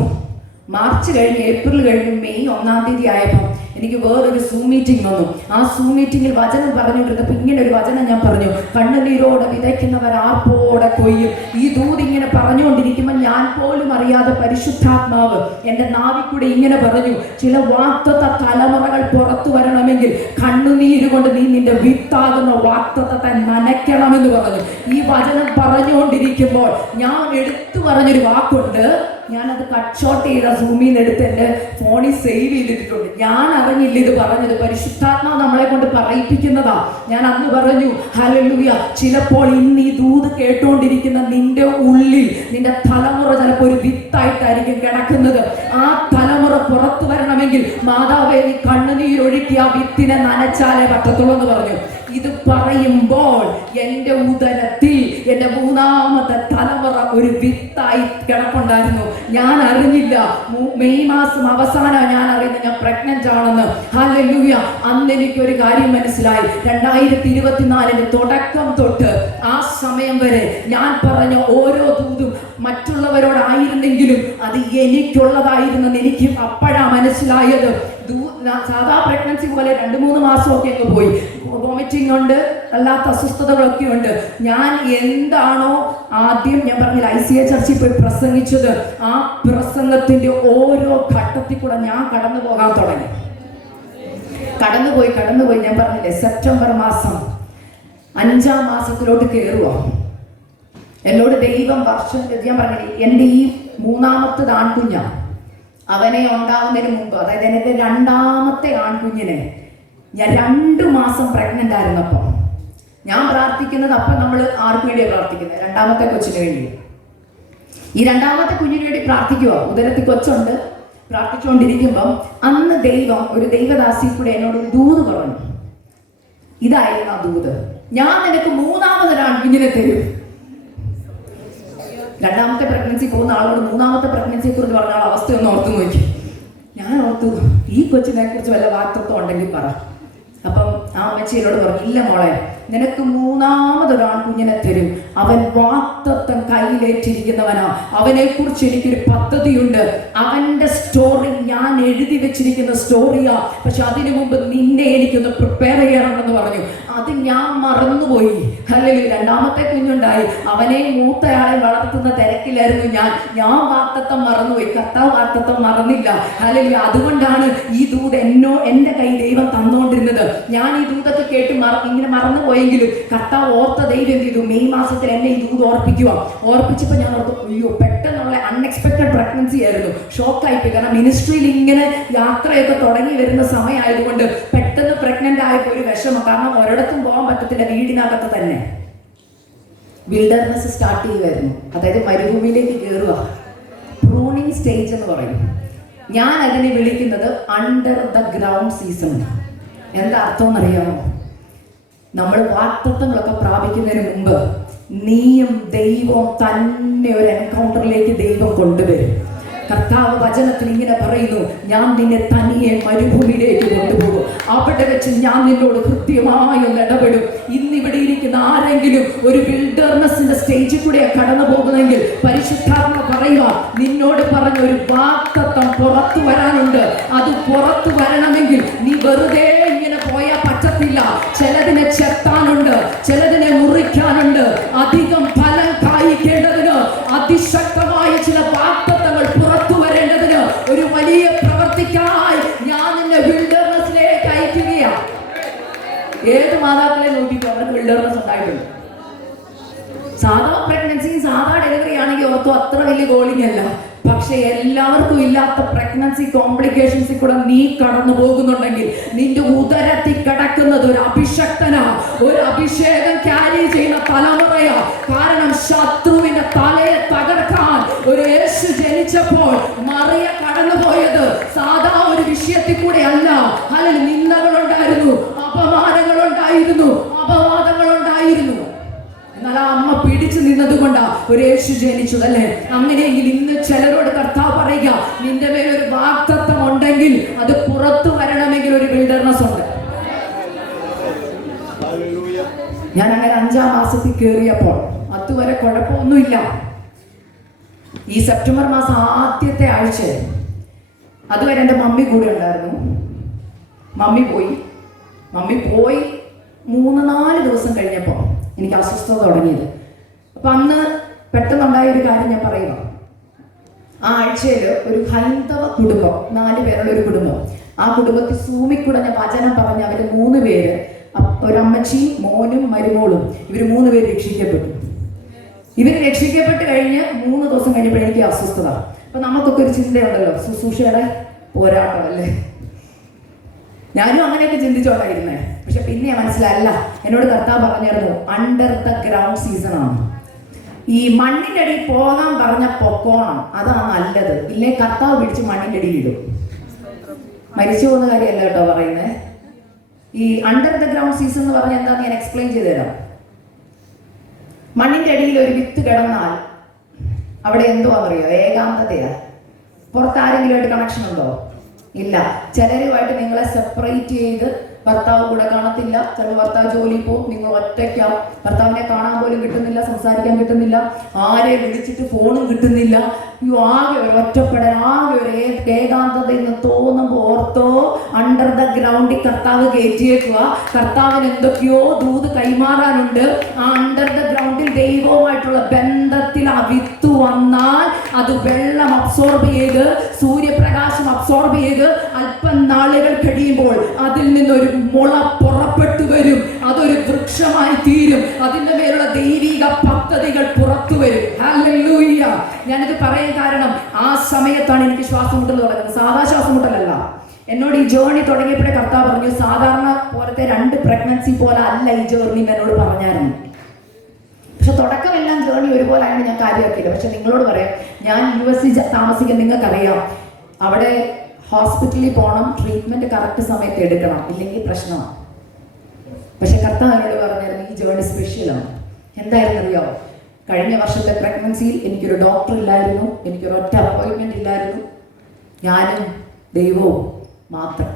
മാർച്ച് കഴിഞ്ഞ് ഏപ്രിൽ കഴിഞ്ഞ് മെയ് 1-ാം തീയതി ആയപ്പോൾ എനിക്ക് വേറൊരു സൂം മീറ്റിംഗ് വന്നു. ആ സൂം മീറ്റിംഗിൽ വചനം പറഞ്ഞുകൊണ്ടിരുന്നപ്പോൾ ഇങ്ങനെ ഒരു വചനം ഞാൻ പറഞ്ഞു. കണ്ണുനീരോടെ വിതയ്ക്കുന്നവർ ആർപ്പോടെ കൊയ്യും. ഈ ദൂത് ഇങ്ങനെ പറഞ്ഞുകൊണ്ടിരിക്കുമ്പോൾ ഞാൻ പോലും അറിയാതെ പരിശുദ്ധാത്മാവ് എൻ്റെ നാവിക്കൂടെ ഇങ്ങനെ പറഞ്ഞു, ചില വാഗ്ദത്ത തലമുറകൾ പുറത്തു വരണമെങ്കിൽ കണ്ണുനീര് കൊണ്ട് നീ നിന്റെ വിത്താകുന്ന വാഗ്ദത്തത്തെ നനയ്ക്കണമെന്ന് പറഞ്ഞു. ഈ വചനം പറഞ്ഞുകൊണ്ടിരിക്കുമ്പോൾ ഞാൻ എടുത്തു പറഞ്ഞൊരു വാക്കുണ്ട്. ഞാനത് കട്ട് ഷോട്ട് ചെയ്ത സൂമിൽ നിന്ന് എടുത്ത് എൻ്റെ ഫോണിൽ സേവ് ചെയ്തിട്ടുണ്ട്. ഞാൻ അറിഞ്ഞില്ല ഇത് പറഞ്ഞത്. പരിശുദ്ധാത്മാവ് നമ്മളെ കൊണ്ട് പറയിപ്പിക്കുന്നതാ. ഞാൻ അന്ന് പറഞ്ഞു, ഹല്ലേലൂയ, ചിലപ്പോൾ ഇന്ന് ഈ ദൂത് കേട്ടുകൊണ്ടിരിക്കുന്ന നിന്റെ ഉള്ളിൽ നിന്റെ തലമുറ ചിലപ്പോൾ ഒരു വിത്തായിട്ടായിരിക്കും കിടക്കുന്നത്. ആ തലമുറ പുറത്തു വരണമെങ്കിൽ മാതാവേ നീ കണ്ണുനീരൊഴുക്കി ആ വിത്തിനെ നനച്ചാലേ പറ്റത്തുള്ളൂ എന്ന് പറഞ്ഞു. ഇത് പറയുമ്പോൾ എൻ്റെ ഉദരത്തിൽ എൻ്റെ 3ാമത്തെ തലമുറ ഒരു വിത്തായി കിടപ്പുണ്ടായിരുന്നു. ഞാൻ അറിഞ്ഞില്ല. മെയ് മാസം അവസാനം ഞാൻ അറിയുന്നത് ഞാൻ പ്രഗ്നന്റ് ആണെന്ന്. ഹല്ലേലൂയ. അന്ന് എനിക്കൊരു കാര്യം മനസ്സിലായി. 2024 തുടക്കം തൊട്ട് ആ സമയം വരെ ഞാൻ പറഞ്ഞ ഓരോ ദൂതും മറ്റുള്ളവരോടായിരുന്നെങ്കിലും അത് എനിക്കുള്ളതായിരുന്നെന്ന് എനിക്ക് അപ്പോഴാ മനസ്സിലായത്. സാധാ പ്രഗ്നൻസി പോലെ 2-3 മാസമൊക്കെ അങ്ങ് പോയി. വോമിറ്റിംഗ് ഉണ്ട്, അല്ലാത്ത അസ്വസ്ഥതകളൊക്കെ ഉണ്ട്. ഞാൻ എന്താണോ ആദ്യം ഞാൻ പറഞ്ഞില്ല ICA ചർച്ചിൽ പോയി പ്രസംഗിച്ചത്, ആ പ്രസംഗത്തിന്റെ ഓരോ ഘട്ടത്തിൽ കൂടെ ഞാൻ കടന്നു പോകാൻ തുടങ്ങി. കടന്നുപോയി ഞാൻ പറഞ്ഞില്ലേ, സെപ്റ്റംബർ മാസം 5-ാം മാസത്തിലോട്ട് കയറുക. എന്നോട് ദൈവം ഞാൻ പറഞ്ഞില്ലേ, എൻ്റെ ഈ 3ാമത്തെ ആൺകുഞ്ഞ അവനെ ഉണ്ടാവുന്നതിന് മുമ്പ്, അതായത് എൻ്റെ 2ാമത്തെ ആൺകുഞ്ഞിനെ ഞാൻ 2 മാസം പ്രഗ്നന്റ് ആയിരുന്നപ്പോൾ ഞാൻ പ്രാർത്ഥിക്കുന്നത്, അപ്പം നമ്മൾ ആർക്ക് വേണ്ടിയാണ് പ്രാർത്ഥിക്കുന്നത്? 2ാമത്തെ കൊച്ചിന് വേണ്ടി. ഈ 2ാമത്തെ കുഞ്ഞിന് വേണ്ടി പ്രാർത്ഥിക്കുക. ഉദരത്തിൽ കൊച്ചുണ്ട്. പ്രാർത്ഥിച്ചുകൊണ്ടിരിക്കുമ്പം അന്ന് ദൈവം ഒരു ദൈവദാസി കൂടെ എന്നോട് ദൂത് പറഞ്ഞു. ഇതായിരുന്നു ആ ദൂത്. ഞാൻ നിനക്ക് 3ാമതൊരു ആൺകുഞ്ഞിനെ തരും. 2ാമത്തെ പ്രഗ്നൻസി പോകുന്ന ആളോട് 3ാമത്തെ പ്രഗ്നൻസിയെ കുറിച്ച് പറഞ്ഞ ആൾ അവസ്ഥയൊന്ന് ഓർത്തു നോക്കി. ഞാൻ ഓർത്തു, ഈ കൊച്ചിനെ കുറിച്ച് വല്ല വാക്തത്വം ഉണ്ടെങ്കിൽ പറ. അപ്പം ആ അമ്മച്ചി എന്നോട് പറഞ്ഞു, ഇല്ല മോളെ, നിനക്ക് 3ാമതൊരു ആൺകുഞ്ഞിനെ തരും. അവൻ വാക്തത്വം കയ്യിലേറ്റിരിക്കുന്നവനാ. അവനെ കുറിച്ച് എനിക്കൊരു പദ്ധതിയുണ്ട്. അവന്റെ സ്റ്റോറി ഞാൻ എഴുതി വെച്ചിരിക്കുന്ന സ്റ്റോറിയാ. പക്ഷെ അതിനു മുമ്പ് നിന്നെ എനിക്കൊന്ന് പ്രിപ്പയർ ചെയ്യാറുണ്ടെന്ന് പറഞ്ഞു. അത് ഞാൻ മറന്നുപോയി. അല്ലെങ്കിൽ 2ാമത്തെ കുഞ്ഞുണ്ടായി. അവനെ മൂത്തയാളെ വളർത്തുന്ന തിരക്കിലായിരുന്നു ഞാൻ വാക്തത്വം മറന്നുപോയി. കർത്താവ് വാക്തത്വം മറന്നില്ല. അല്ലെങ്കിൽ അതുകൊണ്ടാണ് ഈ ദൂത് എൻ്റെ കൈ ദൈവം തന്നുകൊണ്ടിരുന്നത്. ഞാൻ ഈ ദൂതൊക്കെ കേട്ട് ഇങ്ങനെ മറന്നുപോയെങ്കിലും കർത്താവ് ഓർത്ത ദൈവം എന്ത് ചെയ്തു? മെയ് മാസത്തിൽ എന്നെ ഈ ദൂത് ഓർപ്പിച്ചപ്പോൾ ഞാൻ ഓർത്തു, അയ്യോ, പെട്ടെന്നുള്ള അൺഎക്സ്പെക്ടഡ് പ്രഗ്നൻസി ആയിരുന്നു. ഷോക്കായിപ്പോയി. കാരണം മിനിസ്ട്രിയിൽ ഇങ്ങനെ യാത്രയൊക്കെ തുടങ്ങി വരുന്ന സമയമായതുകൊണ്ട് പെട്ടെന്ന് പ്രഗ്നന്റ് ആയപ്പോൾ ഒരു വിഷമം. കാരണം ഒരിടത്തും പോകാൻ പറ്റത്തില്ല, വീടിനകത്ത് തന്നെ. വിൽഡർനെസ് സ്റ്റാർട്ട് ചെയ്യുമായിരുന്നു. അതായത് മരുഭൂമിയിലേക്ക് കയറുക. പ്രൂണിങ് സ്റ്റേജ് എന്ന് പറയും. ഞാൻ അതിനെ വിളിക്കുന്നത് അണ്ടർ ദ ഗ്രൗണ്ട് സീസൺ. എന്താ അർത്ഥം എന്നറിയാമോ? നമ്മൾ വാഗ്ദത്തങ്ങളൊക്കെ പ്രാപിക്കുന്നതിന് മുമ്പ് നീയും ദൈവവും തന്നെ ഒരു എൻകൗണ്ടറിലേക്ക് ദൈവം കൊണ്ടുവരും. കർത്താവ് വചനത്തിൽ ഇങ്ങനെ പറയുന്നു, ഞാൻ നിന്നെ തനിയെ മരുഭൂമിയിലേക്ക് കൊണ്ടുപോകും. അവിടെ വെച്ച് ഞാൻ നിന്നോട് കൃത്യമായി ഒന്ന് ഇടപെടും. ഇന്നിവിടെ ഇരിക്കുന്ന ആരെങ്കിലും ഒരു വിൽഡർനെസിന്റെ സ്റ്റേജിൽ കൂടെ കടന്നു പോകുന്നെങ്കിൽ പരിശുദ്ധാത്മ പറയുക, നിന്നോട് പറഞ്ഞ ഒരു വാഗ്ദത്തം പുറത്തു വരാനുണ്ട്. അത് പുറത്തു വരണമെങ്കിൽ നീ വെറുതെ ഇങ്ങനെ പോയാൽ പറ്റത്തില്ല. ചിലതിനെ ചെത്താനുണ്ട്, ചിലതിനെ മുറിക്കാനുണ്ട്. അധികം ഫലം കായ്ക്കേണ്ടതിന് അതിശക്തമായ ചില വാഗ്ദത്തങ്ങൾ പുറത്തു വരേണ്ടതിന് ഒരു വലിയ പ്രവർത്തിക്കായി ഞാൻ നിന്നെ വിൽഡർനെസ്സിലേക്ക് അയക്കുകയാണ്. ഏത് മാതാക്കളെ നോക്കിക്കോ, അവർക്ക് വിൽഡർനെസ് ഉണ്ടായിട്ടുണ്ട്. സാധാ പ്രഗ്നൻസി, സാധാ ഡെലിവറി ആണെങ്കിൽ ഓർത്തോ അത്ര വലിയ ഗോളിംഗ് അല്ല. പക്ഷെ എല്ലാവർക്കും ഇല്ലാത്ത പ്രഗ്നൻസി കോംപ്ലിക്കേഷൻസിൽ കൂടെ നീ കടന്നു പോകുന്നുണ്ടെങ്കിൽ നിന്റെ ഉദരത്തിൽ കിടക്കുന്നത് ഒരു അഭിഷക്തനാ, ഒരു അഭിഷേകം ക്യാരി ചെയ്യുന്ന തലമുറയാ. കാരണം ശത്രുവിന്റെ തലയെ തകർക്കാൻ ഒരു യേശു ജനിച്ചപ്പോൾ മറിയ കടന്നുപോയത് സാധാ ഒരു വിഷയത്തിൽ കൂടെ അല്ല. അതിൽ നിന്ദകളുണ്ടായിരുന്നു, അപമാനങ്ങളുണ്ടായിരുന്നു, അപവാദങ്ങളുണ്ടായിരുന്നു. എന്നാൽ ആ അമ്മ പിടിച്ചു നിന്നത് കൊണ്ടാ ഒരു യേശു ജനിച്ചത്, അല്ലേ? അങ്ങനെയെങ്കിൽ ഇന്ന് ചിലരോട് കർത്താവ് പറയുക, നിന്റെ മേലൊരു വാഗ്ദത്തം ഉണ്ടെങ്കിൽ അത് പുറത്തു വരണമെങ്കിൽ ഒരു വിൽഡർനെസ് ഉണ്ട്. ഞാൻ അങ്ങനെ 5-ാം മാസത്തിൽ കയറിയപ്പോൾ അതുവരെ കുഴപ്പമൊന്നുമില്ല. ഈ സെപ്റ്റംബർ മാസം ആദ്യത്തെ ആഴ്ച അതുവരെ എൻ്റെ മമ്മി കൂടെ ഉണ്ടായിരുന്നു. മമ്മി പോയി 3-4 ദിവസം കഴിഞ്ഞപ്പോൾ എനിക്ക് അസ്വസ്ഥത തുടങ്ങിയത്. അപ്പം അന്ന് പെട്ടെന്നുണ്ടായ ഒരു കാര്യം ഞാൻ പറയുക. ആ ആഴ്ചയിൽ ഒരു ഹൈന്ദവ കുടുംബം, 4 പേരുള്ള ഒരു കുടുംബം, ആ കുടുംബത്തിൽ സൂമിക്കൂടെ ഞാൻ വചനം പറഞ്ഞ് അവർ 3 പേര്, ഒരമ്മച്ചിയും മോനും മരുമോളും, ഇവർ 3 പേര് രക്ഷിക്കപ്പെട്ടു. ഇവർ രക്ഷിക്കപ്പെട്ട് കഴിഞ്ഞ് 3 ദിവസം കഴിഞ്ഞപ്പോൾ എനിക്ക് അസ്വസ്ഥത. അപ്പം നമുക്കൊക്കെ ഒരു ചിന്തയുണ്ടല്ലോ, ശുശ്രൂഷയുടെ പോരാട്ടം, അല്ലേ? ഞാനും അങ്ങനെയൊക്കെ ചിന്തിച്ചോണ്ടായിരുന്നേ. പക്ഷെ പിന്നെ മനസ്സിലായല്ല, എന്നോട് കർത്താവ് പറഞ്ഞായിരുന്നു അണ്ടർ ദ ഗ്രൗണ്ട് സീസൺ ആണ്. ഈ മണ്ണിന്റെ അടിയിൽ പോകാൻ പറഞ്ഞ പൊക്കോണം, അതാണ് നല്ലത്. ഇല്ലേ കർത്താവ് പിടിച്ച് മണ്ണിന്റെ അടിയിൽ ഇടും. മരിച്ചു പോകുന്ന കാര്യമല്ല കേട്ടോ പറയുന്നത്. ഈ അണ്ടർ ദ ഗ്രൗണ്ട് സീസൺ എന്ന് പറഞ്ഞാൽ എന്താന്ന് ഞാൻ എക്സ്പ്ലെയിൻ ചെയ്തു തരാം. മണ്ണിന്റെ അടിയിൽ ഒരു വിത്ത് കിടന്നാൽ അവിടെ എന്തുവാന്നറിയോ? ഏകാന്തതയാ. പുറത്താരെങ്കിലുമായിട്ട് കണക്ഷൻ ഉണ്ടോ? ഇല്ല. ചിലരുമായിട്ട് നിങ്ങളെ സെപ്പറേറ്റ് ചെയ്ത് ഭർത്താവ് കൂടെ കാണത്തില്ല. ചിലപ്പോൾ ഭർത്താവ് ജോലി പോകും, നിങ്ങൾ ഒറ്റയ്ക്കാവും. ഭർത്താവിനെ കാണാൻ പോലും കിട്ടുന്നില്ല, സംസാരിക്കാൻ കിട്ടുന്നില്ല, ആരെ വിളിച്ചിട്ട് ഫോണും കിട്ടുന്നില്ല. ആകെ ഒരു ഒറ്റപ്പെടൽ, ആകെ ഒരു ഏകാന്തത എന്ന് തോന്നുമ്പോൾ ഓർത്തോ, അണ്ടർ ദ ഗ്രൗണ്ടിൽ കർത്താവ് കയറ്റിയേക്കുക. കർത്താവിന് എന്തൊക്കെയോ ദൂത് കൈമാറാനുണ്ട്. ആ അണ്ടർ ദ ഗ്രൗണ്ടിൽ ദൈവവുമായിട്ടുള്ള ബന്ധത്തിൽ ആ വിത്ത് വന്നാൽ അത് വെള്ളം അബ്സോർബ് ചെയ്ത്, സൂര്യപ്രകാശം അബ്സോർബ് ചെയ്ത് അല്പം നാളുകൾ കഴിയുമ്പോൾ അതിൽ നിന്നൊരു മുള പുറപ്പെട്ടു വരും. അതൊരു വൃക്ഷമായി തീരും. അതിന്റെ മേലുള്ള ദൈവിക പദ്ധതികൾ പുറത്തു വരും. ഹല്ലേലൂയ. ഞാനിത് പറയാൻ കാരണം ആ സമയത്താണ് എനിക്ക് ശ്വാസം മുട്ടൽ തുടങ്ങുന്നത്. സാധാ ശ്വാസം മുട്ടലല്ല. എന്നോട് ഈ ജേർണി തുടങ്ങിയപ്പോഴേ കർത്താവ് പറഞ്ഞു, സാധാരണ പോലത്തെ 2 പ്രഗ്നൻസി പോലെ അല്ല ഈ ജേർണി എന്നോട് പറഞ്ഞായിരുന്നു. പക്ഷെ തുടക്കമെല്ലാം ജേർണി ഒരുപോലെ ആയതുകൊണ്ട് ഞാൻ കാര്യമാക്കിയില്ല. പക്ഷെ നിങ്ങളോട് പറയാം, ഞാൻ US താമസിക്കാൻ നിങ്ങൾക്കറിയാം. അവിടെ ഹോസ്പിറ്റലിൽ പോകണം, ട്രീറ്റ്മെന്റ് കറക്റ്റ് സമയത്ത് എടുക്കണം, ഇല്ലെങ്കിൽ പ്രശ്നമാണ്. പക്ഷെ കർത്താവ് എന്നോട് പറഞ്ഞായിരുന്നു ഈ ജേർണി സ്പെഷ്യലാണ്. എന്തായിരുന്നു അറിയോ? കഴിഞ്ഞ വർഷത്തെ പ്രഗ്നൻസിയിൽ എനിക്കൊരു ഡോക്ടർ ഇല്ലായിരുന്നു, എനിക്കൊരു ഒറ്റ അപ്പോയിൻമെന്റ് ഇല്ലായിരുന്നു. ഞാനും ദൈവവും മാത്രം.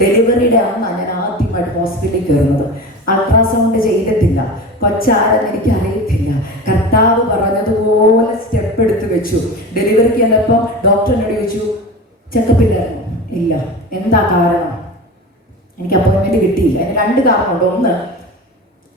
ഡെലിവറിയുടെ അന്നാണ് ഞാൻ ആദ്യമായിട്ട് ഹോസ്പിറ്റലിൽ കയറുന്നത്. അൾട്രാസൗണ്ട് ചെയ്തിട്ടില്ല, കൊച്ചാരെന്ന് എനിക്ക് അറിയത്തില്ല. കർത്താവ് പറഞ്ഞതുപോലെ സ്റ്റെപ്പ് എടുത്ത് വെച്ചു. ഡെലിവറിക്ക് ചെന്നപ്പം ഡോക്ടർ എന്നോട് ചോദിച്ചു, ചെക്കപ്പില്ലായിരുന്നു? ഇല്ല. എന്താ കാരണം? എനിക്ക് അപ്പോയിൻമെന്റ് കിട്ടിയില്ല. അതിന് 2 കാരണമുണ്ട്. ഒന്ന്,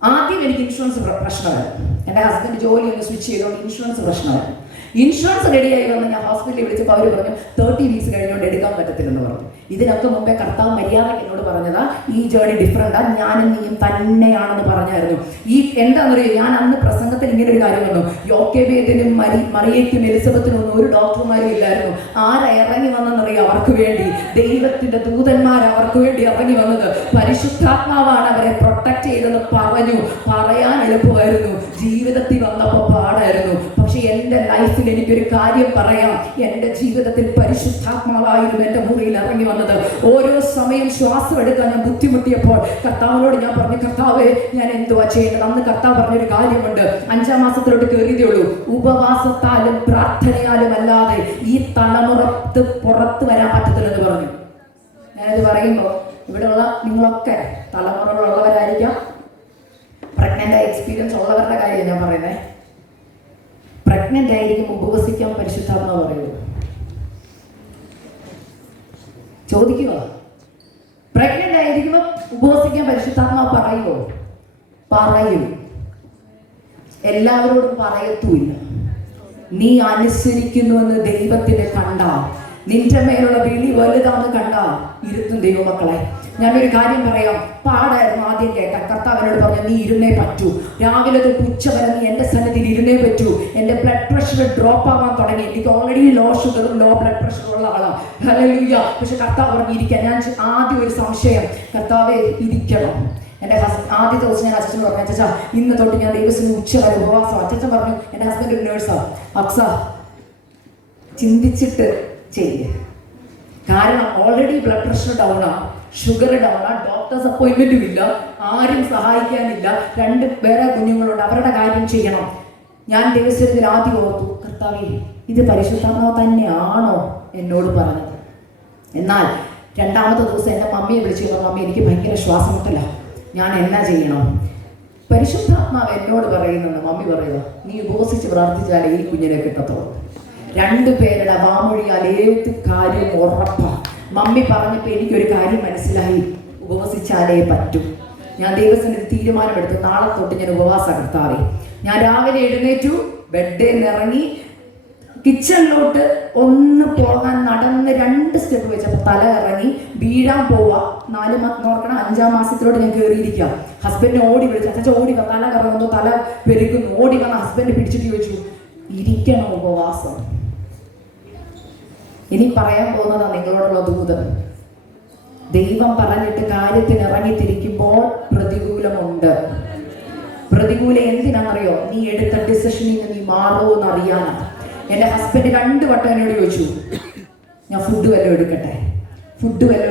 ആദ്യം എനിക്ക് ഇൻഷുറൻസ് പ്രശ്നമായിരുന്നു. എൻ്റെ ഹസ്ബൻഡ് ജോലി ഒന്ന് സ്വിച്ച് ചെയ്തുകൊണ്ട് ഇൻഷുറൻസ് പ്രശ്നമായിരുന്നു. ഇൻഷുറൻസ് റെഡിയായി വന്ന് ഞാൻ ഹോസ്പിറ്റലിൽ വിളിച്ചപ്പോൾ അവർ പറഞ്ഞു 30 വീക്സ് കഴിഞ്ഞുകൊണ്ട് എടുക്കാൻ പറ്റത്തില്ലെന്ന് പറഞ്ഞു. ഇതിനൊക്കെ മുമ്പേ കർത്താവ് മര്യാദയ്ക്ക് എന്നോട് പറഞ്ഞതാ, ഈ ജേർണി ഡിഫറെന്റാ, ഞാനും നീയും തന്നെയാണെന്ന് പറഞ്ഞായിരുന്നു. ഈ എന്താണെന്നറിയോ, ഞാൻ അന്ന് പ്രസംഗത്തിൽ ഇങ്ങനെ ഒരു കാര്യം വന്നു, യോക്കേബേദിനും മറിയയ്ക്കും എലിസബത്തിനും ഒന്നും ഒരു ഡോക്ടർമാരും ഇല്ലായിരുന്നു. ആരാ ഇറങ്ങി വന്നെന്നറിയോ? അവർക്ക് വേണ്ടി ദൈവത്തിന്റെ ദൂതന്മാർ അവർക്ക് വേണ്ടി ഇറങ്ങി വന്നത്. പരിശുദ്ധാത്മാവാണ് അവരെ പ്രൊട്ടക്ട് ചെയ്തെന്ന് പറഞ്ഞു. പറയാൻ എളുപ്പമായിരുന്നു, ജീവിതത്തിൽ വന്നപ്പോൾ പാടായിരുന്നു. പക്ഷെ എൻ്റെ ലൈഫിൽ എനിക്കൊരു കാര്യം പറയാം, എൻ്റെ ജീവിതത്തിൽ പരിശുദ്ധാത്മാവായിരുന്നു എൻ്റെ മുറിയിൽ ഇറങ്ങി വന്നത്. ഓരോ സമയം ശ്വാസം എടുക്കാൻ ഞാൻ ബുദ്ധിമുട്ടിയപ്പോൾ കർത്താവിനോട് ഞാൻ പറഞ്ഞു, കർത്താവേ ഞാൻ എന്തുവാ ചെയ്യേണ്ടത്? അന്ന് കർത്താവ് പറഞ്ഞൊരു കാര്യമുണ്ട്, 5-ാം മാസത്തിലോട്ട് കയറിയതേ ഉള്ളൂ, ഉപവാസത്താലും പ്രാർത്ഥനയാലും അല്ലാതെ ഈ തലമുറത്ത് പുറത്ത് വരാൻ പറ്റത്തില്ലെന്ന് പറഞ്ഞു. ഞാനത് പറയുമ്പോൾ ഇവിടെയുള്ള നിങ്ങളൊക്കെ തലമുറകളുള്ളവരായിരിക്കാം, പ്രഗ്നന്റ് ആയ എക്സ്പീരിയൻസ് ഉള്ളവരുടെ കാര്യം ഞാൻ പറയുന്നത്. പ്രഗ്നന്റ് ആയിരിക്കും ഉപവസിക്കാൻ പരിശുദ്ധാത്മാവ് പറയുമോ? ചോദിക്കുക. പ്രഗ്നന്റ് ആയിരിക്കുമ്പോൾ ഉപവസിക്കാൻ പരിശുദ്ധാത്മാവ് പറയുമോ? പറയും. എല്ലാവരോടും പറയത്തുമില്ല. നീ അനുസരിക്കുന്നുവെന്ന് ദൈവത്തിന് കണ്ടാ, നിന്റെ മേലുള്ള വിളി വലുതാന്ന് കണ്ടാ ഇരുത്തും ദൈവമക്കളെ. ഞാനൊരു കാര്യം പറയാം, പാടായിരുന്നു ആദ്യം കേൾക്കാൻ. കർത്താവിനോട് പറഞ്ഞു, നീ ഇരുന്നേ പറ്റൂ, രാവിലെ തൊട്ട് ഉച്ച വരെ നീ എൻ്റെ സന്നിധിയിൽ ഇരുന്നേ പറ്റൂ. എൻ്റെ ബ്ലഡ് പ്രഷർ ഡ്രോപ്പ് ആവാൻ തുടങ്ങി. എനിക്ക് ഓൾറെഡി ലോ ഷുഗറും ലോ ബ്ലഡ് പ്രഷറും ഉള്ള ആളാണ്. ഹല്ലേലൂയ. പക്ഷെ കർത്താവ് പറഞ്ഞു ഇരിക്കാൻ. ഞാൻ ആദ്യം ഒരു സംശയം, കർത്താവെ ഇരിക്കണം. എൻ്റെ ആദ്യത്തെ ദിവസം ഞാൻ അച്ഛൻ പറഞ്ഞു, അച്ഛാ ഇന്ന് തൊട്ട് ഞാൻ ദൈവത്തിന് ഉച്ച വരെ ഉപവാസം. അച്ഛൻ പറഞ്ഞു, എൻ്റെ ഹസ്ബൻഡ് ഒരു നേഴ്സാണ്, അക്സ ചിന്തിച്ചിട്ട് ചെയ്യ്. കാരണം ഓൾറെഡി ബ്ലഡ് പ്രഷർ ഡൗണാ, ഷുഗർ ഡൗണാ, ഡോക്ടേഴ്സ് അപ്പോയിൻമെന്റും ഇല്ല, ആരും സഹായിക്കാനില്ല, 2 വേറെ കുഞ്ഞുങ്ങളുണ്ട്, അവരുടെ കാര്യം ചെയ്യണം. ഞാൻ ദൈവത്തിൽ ആദ്യം ഓർത്തു, കർത്താവേ ഇത് പരിശുദ്ധാത്മാവ് തന്നെയാണോ എന്നോട് പറഞ്ഞത്? എന്നാൽ 2-ാമത്തെ ദിവസം എൻ്റെ മമ്മിയെ വിളിച്ചു, മമ്മി എനിക്ക് ഭയങ്കര ശ്വാസം മുട്ടല, ഞാൻ എന്നാ ചെയ്യണം? പരിശുദ്ധാത്മാവ് എന്നോട് പറയുന്നുണ്ട്, മമ്മി പറയുക, നീ ഉപവസിച്ച് പ്രാർത്ഥിച്ചാലേ ഈ കുഞ്ഞിനെ കിട്ടത്തുള്ളൂ. 2 പേരുടെ വാമൊഴിയാൽ ഏത് കാര്യം ഉറപ്പാണ്. മമ്മി പറഞ്ഞപ്പോൾ എനിക്കൊരു കാര്യം മനസ്സിലായി, ഉപവസിച്ചാലേ പറ്റും. ഞാൻ ദൈവസന്നിധി തീരുമാനമെടുത്തു, നാളെ തൊട്ട് ഞാൻ ഉപവാസ കർത്താവേ. ഞാൻ രാവിലെ എഴുന്നേറ്റു, ബെഡിൽ നിന്ന് ഇറങ്ങി കിച്ചണിലോട്ട് ഒന്ന് പോകാൻ നടന്ന് 2 സ്റ്റെപ്പ് വെച്ചപ്പോൾ തല ഇറങ്ങി വീഴാൻ പോവാ. 5-ാം മാസത്തിലോട്ട് ഞാൻ കയറിയിരിക്കാം. ഹസ്ബൻഡ് ഓടി വിളിച്ചു, അച്ഛൻ ഓടി വന്ന് തല കറങ്ങുന്നു, തല പെരുക്കുന്നു. ഓടി വന്ന് ഹസ്ബൻഡ് പിടിച്ചിട്ട് ചോദിച്ചു, ഇരിക്കണം ഉപവാസം. ഇനി പറയാൻ പോകുന്നതാണ് നിങ്ങളോടുള്ള ദൂതൻ. ദൈവം പറഞ്ഞിട്ട് കാര്യത്തിന് ഇറങ്ങിത്തിരിക്കുമ്പോൾ പ്രതികൂലമുണ്ട്. പ്രതികൂലം എന്തിനാണെന്നറിയോ? നീ എടുത്ത ഡിസിഷനിൽ നിന്ന് നീ മാറുമോ എന്ന് അറിയാനാണ്. എൻ്റെ ഹസ്ബൻഡ് 2 വട്ടം എന്നോട് ചോദിച്ചു, ഞാൻ ഫുഡ് വല്ലതും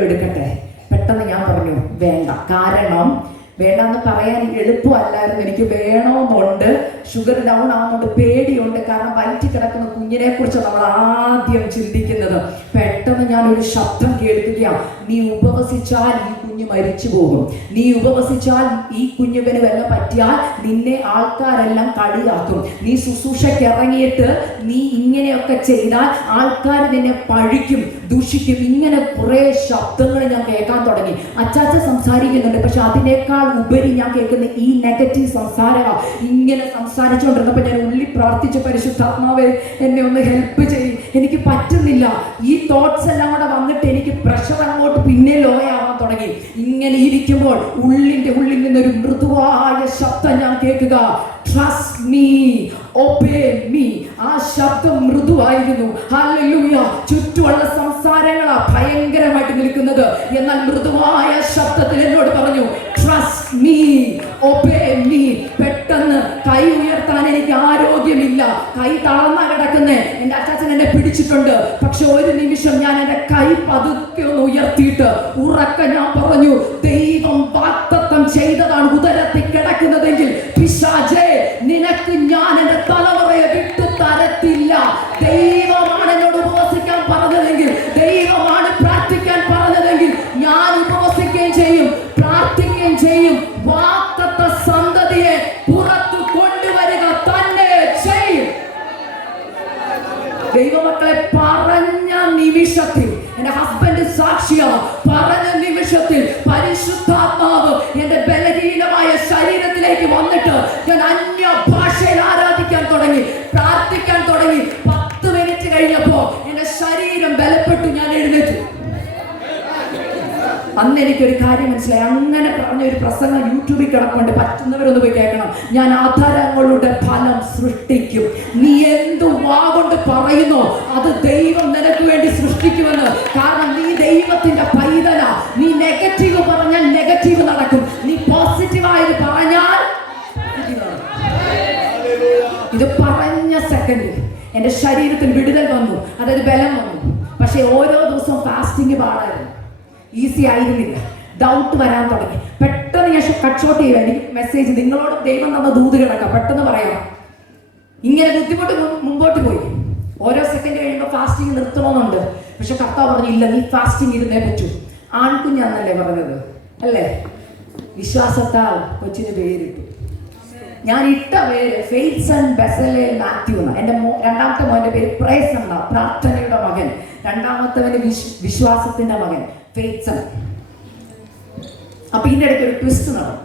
എടുക്കട്ടെ. പെട്ടെന്ന് ഞാൻ പറഞ്ഞു വേണ്ട. കാരണം വേണ്ടെന്ന് പറയാൻ എളുപ്പമല്ലായിരുന്നു, എനിക്ക് വേണമെന്നുണ്ട്. ഷുഗർ ഡൗൺ ആവുന്നുണ്ട്, പേടിയുണ്ട്. കാരണം വയറ്റിൽ കിടക്കുന്ന കുഞ്ഞിനെ കുറിച്ച് നമ്മൾ ആദ്യം ചിന്തിക്കുന്നത്. പെട്ടെന്ന് ഞാൻ ഒരു ശബ്ദം കേൾക്കുകയാണ്, നീ ഉപവസിച്ചാൽ ഈ കുഞ്ഞ് മരിച്ചു പോകും, നീ ഉപവസിച്ചാൽ ഈ കുഞ്ഞുവിന് വല്ല പറ്റിയാൽ നിന്നെ ആൾക്കാരെല്ലാം കളിയാക്കും, നീ ശുശ്രൂഷയ്ക്ക് ഇറങ്ങിയിട്ട് നീ ഇങ്ങനെയൊക്കെ ചെയ്താൽ ആൾക്കാർ നിന്നെ പഴിക്കും, ദൂഷിക്കും. ഇങ്ങനെ കുറെ ശബ്ദങ്ങൾ ഞാൻ കേൾക്കാൻ തുടങ്ങി. അച്ചാച്ച സംസാരിക്കുന്നുണ്ട്, പക്ഷെ അതിനേക്കാൾ ഉപരി ഞാൻ കേൾക്കുന്ന ഈ നെഗറ്റീവ് സംസാരമാണ്. ഇങ്ങനെ സംസാരിച്ചുകൊണ്ടിരുന്നപ്പോൾ ഞാൻ ഉള്ളി പ്രാർത്ഥിച്ചു, പരിശുദ്ധാത്മാവേ എന്നെ ഒന്ന് ഹെൽപ്പ് ചെയ്യും, എനിക്ക് പറ്റുന്നില്ല. ഈ തോട്ട്സ് എല്ലാം കൂടെ വന്നിട്ട് എനിക്ക് പ്രഷർ അങ്ങോട്ട് പിന്നെ ലോയാവാൻ തുടങ്ങി. ഇങ്ങനെ ഇരിക്കുമ്പോൾ ഉള്ളിൽ നിന്നൊരു മൃദുവായ ശബ്ദം ഞാൻ കേൾക്കുക, ട്രസ്റ്റ് മീ, ഒബേ മീ. ആ ശബ്ദം മൃദുവായിരുന്നു. ഹല്ലേലൂയ. ചുറ്റുമുള്ള സംസാരങ്ങളാ ഭയങ്കരമായിട്ട് നിൽക്കുന്നത്, എന്നാൽ മൃദുവായ ശബ്ദത്തിൽ എന്നോട് പറഞ്ഞു, ട്രസ്റ്റ് മീ, ഒബേ മീ. പെട്ടെന്ന് കൈ ഉയർത്താൻ എനിക്ക് ആരോഗ്യമില്ല, കൈ തളർന്നാ കിടക്കുന്നേ. എൻ്റെ അച്ചാച്ചൻ എന്നെ പിടിച്ചിട്ടുണ്ട്. പക്ഷെ ഒരു നിമിഷം ഞാൻ എൻ്റെ കൈ പതുക്കെ ഒന്ന് ഉയർത്തിയിട്ട് ഉറക്കെ ഞാൻ പറഞ്ഞു, ദൈവം വാഗ്ദത്തം ചെയ്തതാണ് ഉദരത്തിൽ കിടക്കുന്നതെങ്കിൽ പിശാചേ നിനക്ക് ഞാൻ എൻ്റെ തലമുറയെ വിട്ടു തരത്തില്ല. ദൈവമാണ് എന്നോട് ഉപവസിക്കാൻ പറഞ്ഞതെങ്കിൽ, ദൈവമാണ് പ്രാർത്ഥിക്കാൻ പറഞ്ഞതെങ്കിൽ ഞാൻ ഉപവസിക്കുകയും ചെയ്യും, പ്രാർത്ഥിക്കുകയും ചെയ്യും. വാഗ്ദത്ത സന്തതിയെ പുറത്തു കൊണ്ടുവരിക തന്നെ ചെയ്യും. ദൈവമക്കളെ, പറഞ്ഞ നിമിഷത്തിൽ എൻ്റെ ഹസ്ബൻഡ് സാക്ഷിയാണ്. പറഞ്ഞ നിമിഷത്തിൽ പരിശുദ്ധാത്മാവ് എൻ്റെ ബലഹീനമായ ശരീരത്തിലേക്ക് വന്നിട്ട് ഞാൻ അന്യ ഭാഷയിൽ ആരാധിക്കാൻ തുടങ്ങി, പ്രാർത്ഥിക്കാൻ തുടങ്ങി. 10 മിനിറ്റ് കഴിഞ്ഞപ്പോൾ എൻ്റെ ശരീരം ബലപ്പെട്ടു. ഞാൻ എഴുന്നേറ്റു. അന്ന് എനിക്കൊരു കാര്യം മനസ്സിലായി. അങ്ങനെ പറഞ്ഞ ഒരു പ്രസംഗം യൂട്യൂബിൽ കിടപ്പുണ്ട്, പറ്റുന്നവരൊന്ന് പോയി കേൾക്കണം. ഞാൻ ആധാരങ്ങളുടെ ഫലം സൃഷ്ടിക്കും. നീ എന്ത് വാ കൊണ്ട് പറയുന്നോ അത് ദൈവം നിനക്ക് വേണ്ടി സൃഷ്ടിക്കുമെന്ന്. കാരണം നീ ദൈവത്തിന്റെ പൈതല. നീ നെഗറ്റീവ് പറഞ്ഞാൽ നെഗറ്റീവ് നടക്കും, നീ പോസിറ്റീവായത് പറഞ്ഞാൽ. ഇത് പറഞ്ഞ സെക്കൻഡിൽ എൻ്റെ ശരീരത്തിൽ വിടുതൽ വന്നു, അതായത് ബലം വന്നു. പക്ഷെ ഓരോ ദിവസവും ഫാസ്റ്റിംഗ് പാടായിരുന്നു, ഈസി ആയിരുന്നില്ല. ഡൗട്ട് വരാൻ തുടങ്ങി. പെട്ടെന്ന് ഞാൻ കട്ട് ഷോട്ട് ചെയ്യുക. എനിക്ക് മെസ്സേജ്, നിങ്ങളോട് ദൈവം തന്ന ദൂത് കിടക്കാം, പെട്ടെന്ന് പറയാം. ഇങ്ങനെ ബുദ്ധിമുട്ട് മുമ്പോട്ട് പോയി. ഓരോ സെക്കൻഡ് കഴിയുമ്പോൾ ഫാസ്റ്റിംഗ് നിർത്തണമെന്നുണ്ട്. പക്ഷെ കർത്താവ് പറഞ്ഞു, ഇല്ല, നീ ഫാസ്റ്റിംഗ് ഇരുന്നേ പറ്റൂ. ആൺകുഞ്ഞാന്നല്ലേ പറഞ്ഞത്, അല്ലേ? വിശ്വാസത്താൽ കൊച്ചിന് പേരിട്ടു. ഞാൻ ഇട്ട പേര് ഫെയ്ത്സൺ ബെസലേൽ മാത്യു എന്നാണ്. എൻ്റെ രണ്ടാമത്തെ മോൻ്റെ പേര് പ്രൈസ് എന്നാണ്, പ്രാർത്ഥനയുടെ മകൻ. രണ്ടാമത്തവന് വിശ്വാസത്തിന്റെ മകൻ ഫെയ്ത്സൺ. അപ്പൊ ഇതിൻ്റെ ഇടയ്ക്ക് ഒരു ട്വിസ്റ്റ് നടന്നു.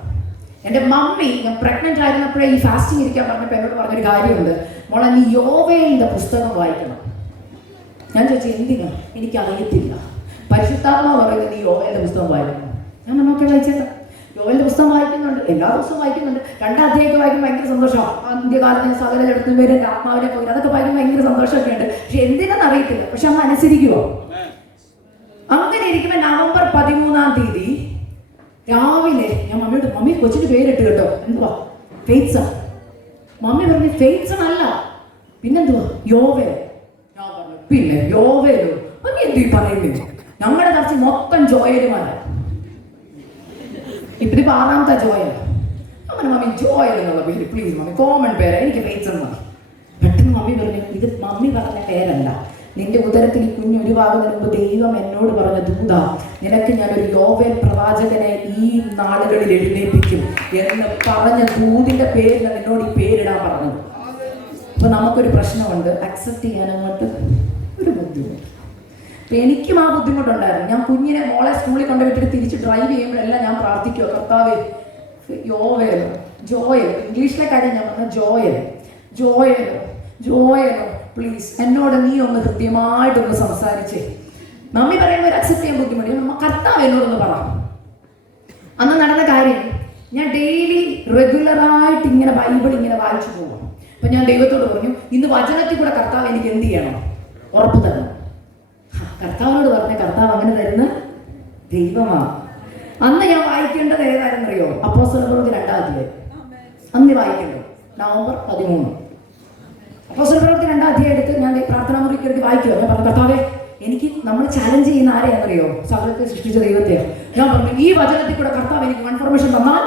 എൻ്റെ മമ്മി ഞാൻ പ്രഗ്നന്റ് ആയിരുന്നപ്പോഴേ ഈ ഫാസ്റ്റിംഗ് ഇരിക്കാൻ പറഞ്ഞപ്പോൾ എന്നോട് പറഞ്ഞൊരു കാര്യമുണ്ട്, മോളെ നീ യോവേലിന്റെ പുസ്തകം വായിക്കണം. ഞാൻ ചോദിച്ചു എന്തിനാ? എനിക്ക് അറിയത്തില്ല. പരിശുദ്ധാത്മാവ് പറയുന്നത് നീ യോവേലിന്റെ പുസ്തകം വായിക്കണം. ഞാൻ നമുക്ക് വായിച്ചേക്കാം. യോവേലിന്റെ പുസ്തകം വായിക്കുന്നുണ്ട്, എല്ലാ ദിവസവും വായിക്കുന്നുണ്ട്. 2 അധ്യായമൊക്കെ വായിക്കുമ്പോൾ ഭയങ്കര സന്തോഷം. അന്ത്യകാലത്തിന് സകല എടുത്തും പേര് ആത്മാവിനെ പോയി അതൊക്കെ വായിക്കുമ്പോൾ ഭയങ്കര സന്തോഷമൊക്കെ ഉണ്ട്. പക്ഷെ എന്തിനാന്ന് അറിയത്തില്ല. പക്ഷെ അമ്മ അനുസരിക്കുവോ? അങ്ങനെ ഇരിക്കുമ്പോൾ നവംബർ 13 രാവിലെ ഞാൻ മമ്മിയോട്, മമ്മി കൊച്ചിന്റെ പേരിട്ട് കേട്ടോ, എന്തുവാ? ഫെയ്ത്സൺ. മമ്മി പറഞ്ഞു ഫെയ്ത്സൺ അല്ല, പിന്നെന്തുവാ? യോവേൽ. ഞാൻ പറഞ്ഞു പിന്നെ യോവേലോ? മമ്മി എന്തു ഈ പറയുന്നത്? ഞങ്ങളുടെ ചർച്ച മൊത്തം ജോയലുമാരാണ്. ഇപ്പൊ 6ാമത്തെ ജോയൽ. അങ്ങനെ മമ്മി ജോയൽ എന്നുള്ള പേര് പ്ലീസ് മമ്മി, കോമൺ പേര്, എനിക്ക് ഫെയ്ത്സൺ മതി. പെട്ടെന്ന് മമ്മി പറഞ്ഞു, ഇത് മമ്മി പറഞ്ഞ പേരല്ല, നിന്റെ ഉദരത്തിൽ ഈ കുഞ്ഞ് ഉരുവാകുന്നതിന് മുമ്പ് ദൈവം എന്നോട് പറഞ്ഞ ദൂതാ, നിനക്ക് ഞാനൊരു യോവേൽ പ്രവാചകനെ ഈ നാളുകളിൽ എഴുന്നേൽപ്പിക്കും എന്ന് പറഞ്ഞ ദൂതിന്റെ പേരിൽ നിന്നോട് ഈ പേരിടാൻ പറഞ്ഞത്. അപ്പൊ നമുക്കൊരു പ്രശ്നമുണ്ട്, അക്സെപ്റ്റ് ചെയ്യാൻ അങ്ങോട്ട് ഒരു ബുദ്ധിമുട്ട്. അപ്പൊ എനിക്കും ആ ബുദ്ധിമുട്ടുണ്ടായിരുന്നു. ഞാൻ കുഞ്ഞിനെ മോളെ സ്കൂളിൽ കൊണ്ടുപോയിട്ട് തിരിച്ച് ഡ്രൈവ് ചെയ്യുമ്പോഴെല്ലാം ഞാൻ പ്രാർത്ഥിക്കുക, കർത്താവേ യോവേലോ ജോയൽ, ഇംഗ്ലീഷിലെ കാര്യം ഞാൻ പറഞ്ഞ ജോയൽ ജോയലോ ജോയലോ പ്ലീസ് എന്നോട് നീ ഒന്ന് കൃത്യമായിട്ടൊന്ന് സംസാരിച്ചേ. മമ്മി പറയുമ്പോൾ ഒരു അക്സെപ്റ്റ് ചെയ്യാൻ ബുദ്ധിമുട്ട്. കർത്താവ് എന്നോടൊന്ന് പറ. അന്ന് നടന്ന കാര്യം, ഞാൻ ഡെയിലി റെഗുലറായിട്ട് ഇങ്ങനെ ബൈബിൾ ഇങ്ങനെ വായിച്ചു പോകും. അപ്പൊ ഞാൻ ദൈവത്തോട് പറഞ്ഞു, ഇന്ന് വചനത്തിൽ കൂടെ കർത്താവ് എനിക്ക് എന്ത് ചെയ്യണം? ഉറപ്പ് തരണം. കർത്താവിനോട് പറഞ്ഞ കർത്താവ് അങ്ങനെ തരുന്ന ദൈവമാണ്. അന്ന് ഞാൻ വായിക്കേണ്ടത് ഏതായിരുന്നറിയോ? അപ്പോസ്തലപ്രവൃത്തി 2-ാം അധ്യായം. അന്ന് വായിക്കേണ്ടത് നവംബർ 13. അപ്പോസ്തലപ്രവൃത്തി 2-ാം അധ്യായം എടുത്ത് ഞാൻ പ്രാർത്ഥനാ മുറിക്ക് എടുത്ത് വായിക്കുക. ഞാൻ പറഞ്ഞു, കർത്താവേ എനിക്ക് നമ്മൾ ചാലഞ്ച് ചെയ്യുന്ന ആരെയാണെന്നറിയോ? സകലത്തെ സൃഷ്ടിച്ച ദൈവത്തെയാണ്. ഞാൻ പറഞ്ഞു, ഈ വചനത്തിൽ കൂടെ കർത്താവ് എനിക്ക് കൺഫർമേഷൻ തന്നാൽ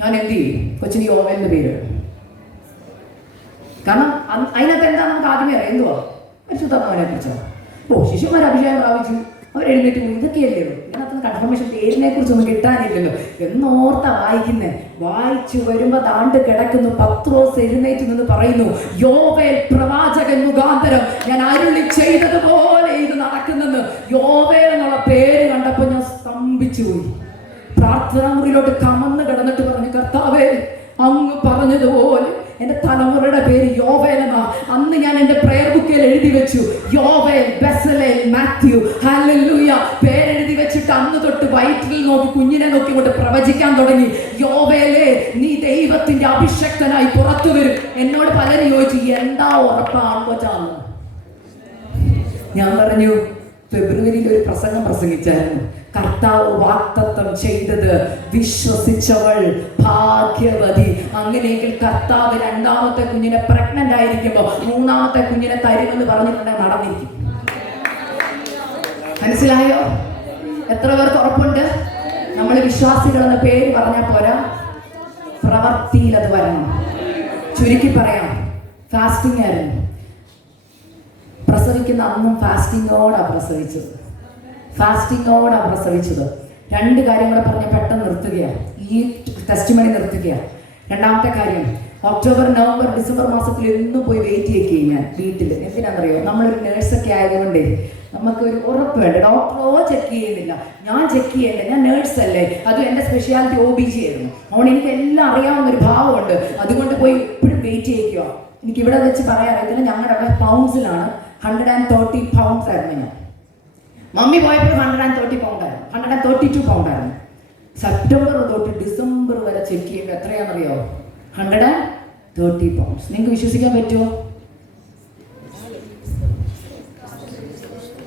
ഞാൻ എന്ത് ചെയ്യും? കൊച്ചിന് യോവേലിന്റെ പേര്. കാരണം അതിനകത്ത് എന്താ നമുക്ക് ആദ്യമേ അറിയാം, എന്തുവാ? പരിശുദ്ധാത്മാവിനെ കുറിച്ചാണ്. ശിശുമാർ അഭിഷേകം പ്രാപിച്ചു, അവർ എഴുന്നേറ്റ് പോയി, ഇതൊക്കെയല്ലേ ഉള്ളൂ. ഇതിനകത്ത് കൺഫർമേഷൻ പേരിനെ കുറിച്ചൊന്നും കിട്ടാനില്ലല്ലോ എന്നോർത്താ വായിക്കുന്നേ. വായിച്ചു വരുമ്പോ ദാണ്ട് കിടക്കുന്നു, പത്രോസ് എഴുന്നേറ്റ് നിന്ന് പറയുന്നു, യോവേൽ പ്രവാചകൻ മുഖാന്തരം ഞാൻ അരുളി ചെയ്തതുപോലെ ഇത് നടക്കുന്നെന്ന്. യോവേൽ എന്നുള്ള പേര് കണ്ടപ്പോ ഞാൻ സ്തംഭിച്ചു പോയി. പ്രാർത്ഥനാ മുറിയിലോട്ട് കമന്ന് കിടന്നിട്ട് പറഞ്ഞു, കർത്താവേ അങ്ങ് പറഞ്ഞതുപോലെ എന്റെ തലമുറയുടെ പേര് യോവേൽ എന്നാ. അന്ന് ഞാൻ എന്റെ പ്രയർ ബുക്കിൽ എഴുതി വെച്ചു, യോവേൽ ബെസലേൽ മാത്യു. ഹല്ലേലൂയ. പേരെഴുതി വെച്ചിട്ട് അന്ന് തൊട്ട് വയറ്റിൽ നോക്കി കുഞ്ഞിനെ നോക്കി കൊണ്ട് പ്രവചിക്കാൻ തുടങ്ങി. യോവേലേ, നീ ദൈവത്തിന്റെ അഭിഷക്തനായി പുറത്തു വരും. എന്നോട് പലരും ചോദിച്ചു, എന്താ ഉറപ്പാണ്? ഞാൻ പറഞ്ഞു, ഫെബ്രുവരിയിൽ ഒരു പ്രസംഗം പ്രസംഗിച്ചായിരുന്നു. കർത്താവ് വാഗ്ദത്തം ചെയ്തത് വിശ്വസിച്ചവൾ ഭാഗ്യവതി. അങ്ങനെയെങ്കിൽ കർത്താവ് 2ാമത്തെ കുഞ്ഞിനെ പ്രഗ്നന്റ് ആയിരിക്കുമ്പോൾ 3ാമത്തെ കുഞ്ഞിനെ തരുമെന്ന് പറഞ്ഞിട്ടുണ്ടെങ്കിൽ നടന്നിരിക്കും. മനസ്സിലായോ? എത്ര പേർക്ക് ഉറപ്പുണ്ട്? നമ്മൾ വിശ്വാസികൾ എന്ന പേര് പറഞ്ഞാൽ പോരാ, പ്രവർത്തിയിൽ അത് വരണം. ചുരുക്കി പറയാം, ഫാസ്റ്റിംഗ് ആയിരുന്നു. പ്രസവിക്കുന്ന അന്നും ഫാസ്റ്റിങ്ങോടാണ് പ്രസവിച്ചത്. 2 കാര്യം കൂടെ പറഞ്ഞ് പെട്ടെന്ന് നിർത്തുകയാണ്, ഈ ടെസ്റ്റിമണി നിർത്തുകയാണ്. 2ാമത്തെ കാര്യം, ഒക്ടോബർ നവംബർ ഡിസംബർ മാസത്തിൽ എന്നും പോയി വെയിറ്റ് ചെയ്യിക്കുകയും ഞാൻ വീട്ടിൽ. എന്തിനാണെന്നറിയോ? നമ്മളൊരു നേഴ്സൊക്കെ ആയതുകൊണ്ടേ നമുക്കൊരു ഉറപ്പ് വേണ്ട. ഡോക്ടറോ ചെക്ക് ചെയ്യുന്നില്ല, ഞാൻ ചെക്ക് ചെയ്യണ്ട, ഞാൻ നേഴ്സല്ലേ. അതും എൻ്റെ സ്പെഷ്യാലിറ്റി OBG ആയിരുന്നു. അതുകൊണ്ട് എനിക്ക് എല്ലാം അറിയാവുന്നൊരു ഭാവമുണ്ട്. അതുകൊണ്ട് പോയി എപ്പോഴും വെയിറ്റ് ചെയ്യിക്കുക. എനിക്ക് ഇവിടെ വെച്ച് പറയാൻ അറിയത്തില്ല, ഞങ്ങളുടെ അവിടെ പൗണ്ട്സിലാണ്. 130 pounds ആയിരുന്നു ഞാൻ. മമ്മി പോയപ്പോൾ 130 pound ആയിരുന്നു, 132 32 പൗണ്ടായിരുന്നു. സെപ്റ്റംബർ തൊട്ട് ഡിസംബർ വരെ ചെക്ക് ചെയ്യുമ്പോൾ എത്രയാണെന്നറിയോ? 130 പൗണ്ട്സ്. നിങ്ങൾക്ക് വിശ്വസിക്കാൻ പറ്റുമോ?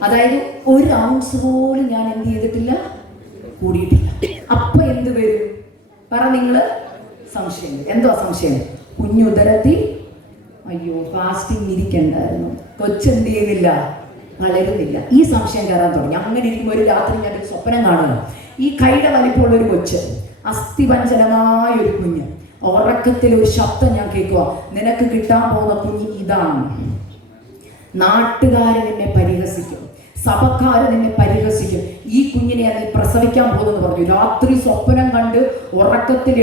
അതായത് 1 ഔൺസ് പോലും ഞാൻ എന്ത് ചെയ്തിട്ടില്ല, കൂടിയിട്ടില്ല. അപ്പൊ എന്ത് വരും പറ നിങ്ങൾ? സംശയം. എന്തോ സംശയം? കുഞ്ഞുദരത്തിൽ അയ്യോ ഫാസ്റ്റിംഗ് ഇരിക്കണ്ടായിരുന്നു, കൊച്ചെന്ത് ചെയ്യുന്നില്ല, വളരുന്നില്ല. ഈ സംശയം കയറാൻ തുടങ്ങി. അങ്ങനെ ഇരിക്കുമ്പോൾ ഒരു രാത്രി ഞാനൊരു സ്വപ്നം കാണുക. ഈ കൈയുടെ വലിപ്പമുള്ള ഒരു കൊച്ച്, അസ്ഥിപഞ്ചലമായ ഒരു കുഞ്ഞ്. ഉറക്കത്തിൽ ഒരു ശബ്ദം ഞാൻ കേൾക്കുക, നിനക്ക് കിട്ടാൻ പോകുന്ന കുഞ്ഞ് ഇതാണ്. നാട്ടുകാരൻ നിന്നെ പരിഹസിക്കും, സഭക്കാരൻ നിന്നെ പരിഹസിക്കും. ഈ കുഞ്ഞിനെ നീ പ്രസവിക്കാൻ പോകുമെന്ന് പറഞ്ഞു. രാത്രി സ്വപ്നം കണ്ട് ഉറക്കത്തിൽ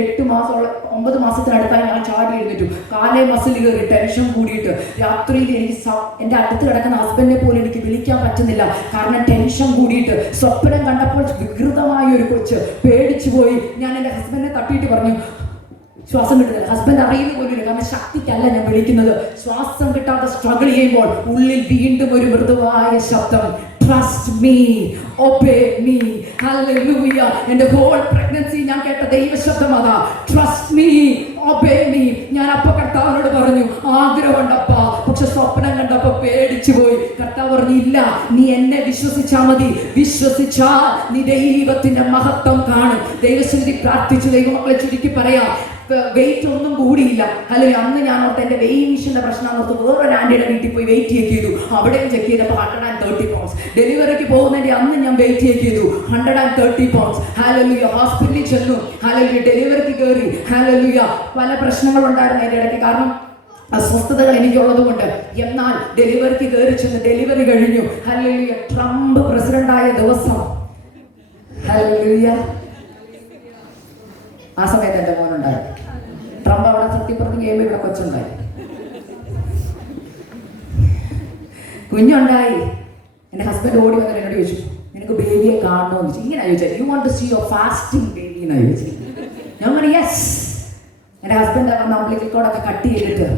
9 മാസത്തിനടുത്തായി ഞാൻ ചാടി എഴുന്നേറ്റു. കാലേ മസിൽ കയറി, ടെൻഷൻ കൂടിയിട്ട് രാത്രിയിൽ എനിക്ക് എൻ്റെ അടുത്ത് കിടക്കുന്ന ഹസ്ബൻഡിനെ പോലും എനിക്ക് വിളിക്കാൻ പറ്റുന്നില്ല. കാരണം ടെൻഷൻ കൂടിയിട്ട് സ്വപ്നം കണ്ടപ്പോൾ വികൃതമായ ഒരു കൊച്ച്. പേടിച്ചു പോയി. ഞാൻ എൻ്റെ ഹസ്ബൻഡിനെ തട്ടിയിട്ട് പറഞ്ഞു, ശ്വാസം കിട്ടുന്നില്ല. ഹസ്ബൻഡ് അറിയുന്ന പോലും, കാരണം ശക്തിക്കല്ല ഞാൻ വിളിക്കുന്നത്. ശ്വാസം കിട്ടാതെ സ്ട്രഗിൾ ചെയ്യുമ്പോൾ ഉള്ളിൽ വീണ്ടും ഒരു മൃദുവായ ശബ്ദം, trust me, obey me. Hallelujah. എൻ്റെ ഹോൾ പ്രഗ്നൻസി ഞാൻ കേട്ട ദൈവശബ്ദം അതാ, ട്രസ്റ്റ് മീ, ഒബേ മീ. ഞാൻ അപ്പ കർത്താവിനോട് പറഞ്ഞു, ആഗ്രഹമുണ്ടപ്പാ, പക്ഷെ സ്വപ്നം കണ്ടപ്പോ പേടിച്ചു പോയി. കർത്താവ് പറഞ്ഞു, ഇല്ല, നീ എന്നെ വിശ്വസിച്ചാ മതി. വിശ്വസിച്ചാ നീ ദൈവത്തിന്റെ മഹത്വം കാണും. ദൈവസന്നിധി പ്രാർത്ഥിച്ചു. ദൈവമക്കളെ ചുരുക്കി പറയാം, വെയിറ്റ് ഒന്നും കൂടിയില്ല. അല്ലെങ്കിൽ അന്ന് ഞാൻ ഓർത്ത് എൻ്റെ വെയിറ്റ് മിഷന്റെ പ്രശ്നം ഓർത്ത് വേറൊരു ആൻറ്റിയുടെ വീട്ടിൽ പോയി വെയിറ്റ് ചെക്ക് ചെയ്തു. അവിടെയും ചെക്ക് ചെയ്തപ്പോൾ 130 പൗണ്ട്സ്. ഡെലിവറിക്ക് പോകുന്നതിന്റെ അന്ന് ഞാൻ വെയിറ്റ് ചെക്ക് ചെയ്തു, 130 പൗണ്ട്സ്. ഹല്ലേലൂയ. ഹോസ്പിറ്റലിൽ ചെന്നു. ഹല്ലേലൂയ. ഡെലിവറിക്ക് കയറി. ഹല്ലേലൂയ. പല പ്രശ്നങ്ങളുണ്ടായിരുന്നു അതിൻ്റെ ഇടയ്ക്ക്, കാരണം അസ്വസ്ഥതകൾ എനിക്കുള്ളത് കൊണ്ട്. എന്നാൽ ഡെലിവറിക്ക് കയറി ചെന്ന് ഡെലിവറി കഴിഞ്ഞു. ഹല്ലേലൂയ. ട്രംപ് പ്രസിഡന്റായ ദിവസം. ഹല്ലേലൂയ. ആ സമയത്ത് എൻ്റെ മോനുണ്ടായി. ട്രംപ് അവിടെ സത്യപ്രതിജ്ഞ ചെയ്യുമ്പോൾ ഇവിടെ കൊച്ചുണ്ടായി, കുഞ്ഞുണ്ടായി. എൻ്റെ ഹസ്ബൻഡ് ഓടി വന്നിട്ട് എന്നോട് ചോദിച്ചു, നിനക്ക് ബേബിയെ കാണണമെന്ന് ചോദിച്ചു. ഇങ്ങനെ ചോദിച്ചാൽ, you want to see your fasting baby എന്നാ ചോദിച്ചു. ഞാൻ പറഞ്ഞു യെസ്. എൻ്റെ ഹസ്ബൻഡ് വന്ന് അംബ്ലിക്കൽ കോഡൊക്കെ കട്ട് ചെയ്തിട്ട്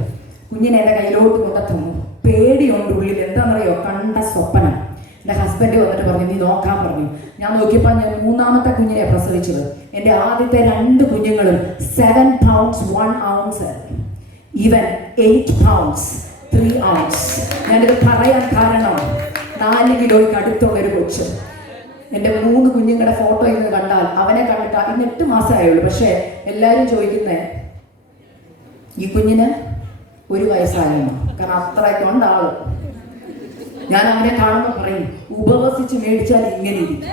കുഞ്ഞിനെ എൻ്റെ കയ്യിലോട്ട് കൊണ്ടെത്തുന്നു. പേടിയുണ്ട് ഉള്ളിൽ. എന്താണെന്നറിയോ? കണ്ട സ്വപ്നം. എൻ്റെ ഹസ്ബൻഡ് വന്നിട്ട് പറഞ്ഞു, നീ നോക്കാൻ പറഞ്ഞു. ഞാൻ നോക്കിയപ്പോൾ ഞാൻ 3ാമത്തെ കുഞ്ഞിനെ പ്രസവിച്ചത്. എൻ്റെ ആദ്യത്തെ 2 കുഞ്ഞുങ്ങളും 7 pounds 1 ounce, even 8 pounds 3 ounce. ഞാനിത് പറയാൻ കാരണം 4 കിലോയ്ക്ക് അടുത്തുള്ളൊരു കൊച്ച്. എൻ്റെ 3 കുഞ്ഞുങ്ങളുടെ ഫോട്ടോ ഇന്ന് കണ്ടാൽ അവനെ കണ്ടിട്ട് ഇന്ന് 8 മാസമായുള്ളൂ. പക്ഷേ എല്ലാവരും ചോദിക്കുന്നേ, ഈ കുഞ്ഞിന് 1 വയസ്സായിരുന്നു. കാരണം അത്രയൊക്കെ ഉണ്ട് ആള്. ഞാൻ അവനെ കാണുമ്പോൾ പറയും, ഉപവസിച്ച് മേടിച്ചാൽ ഇങ്ങനെ ഇരിക്കും.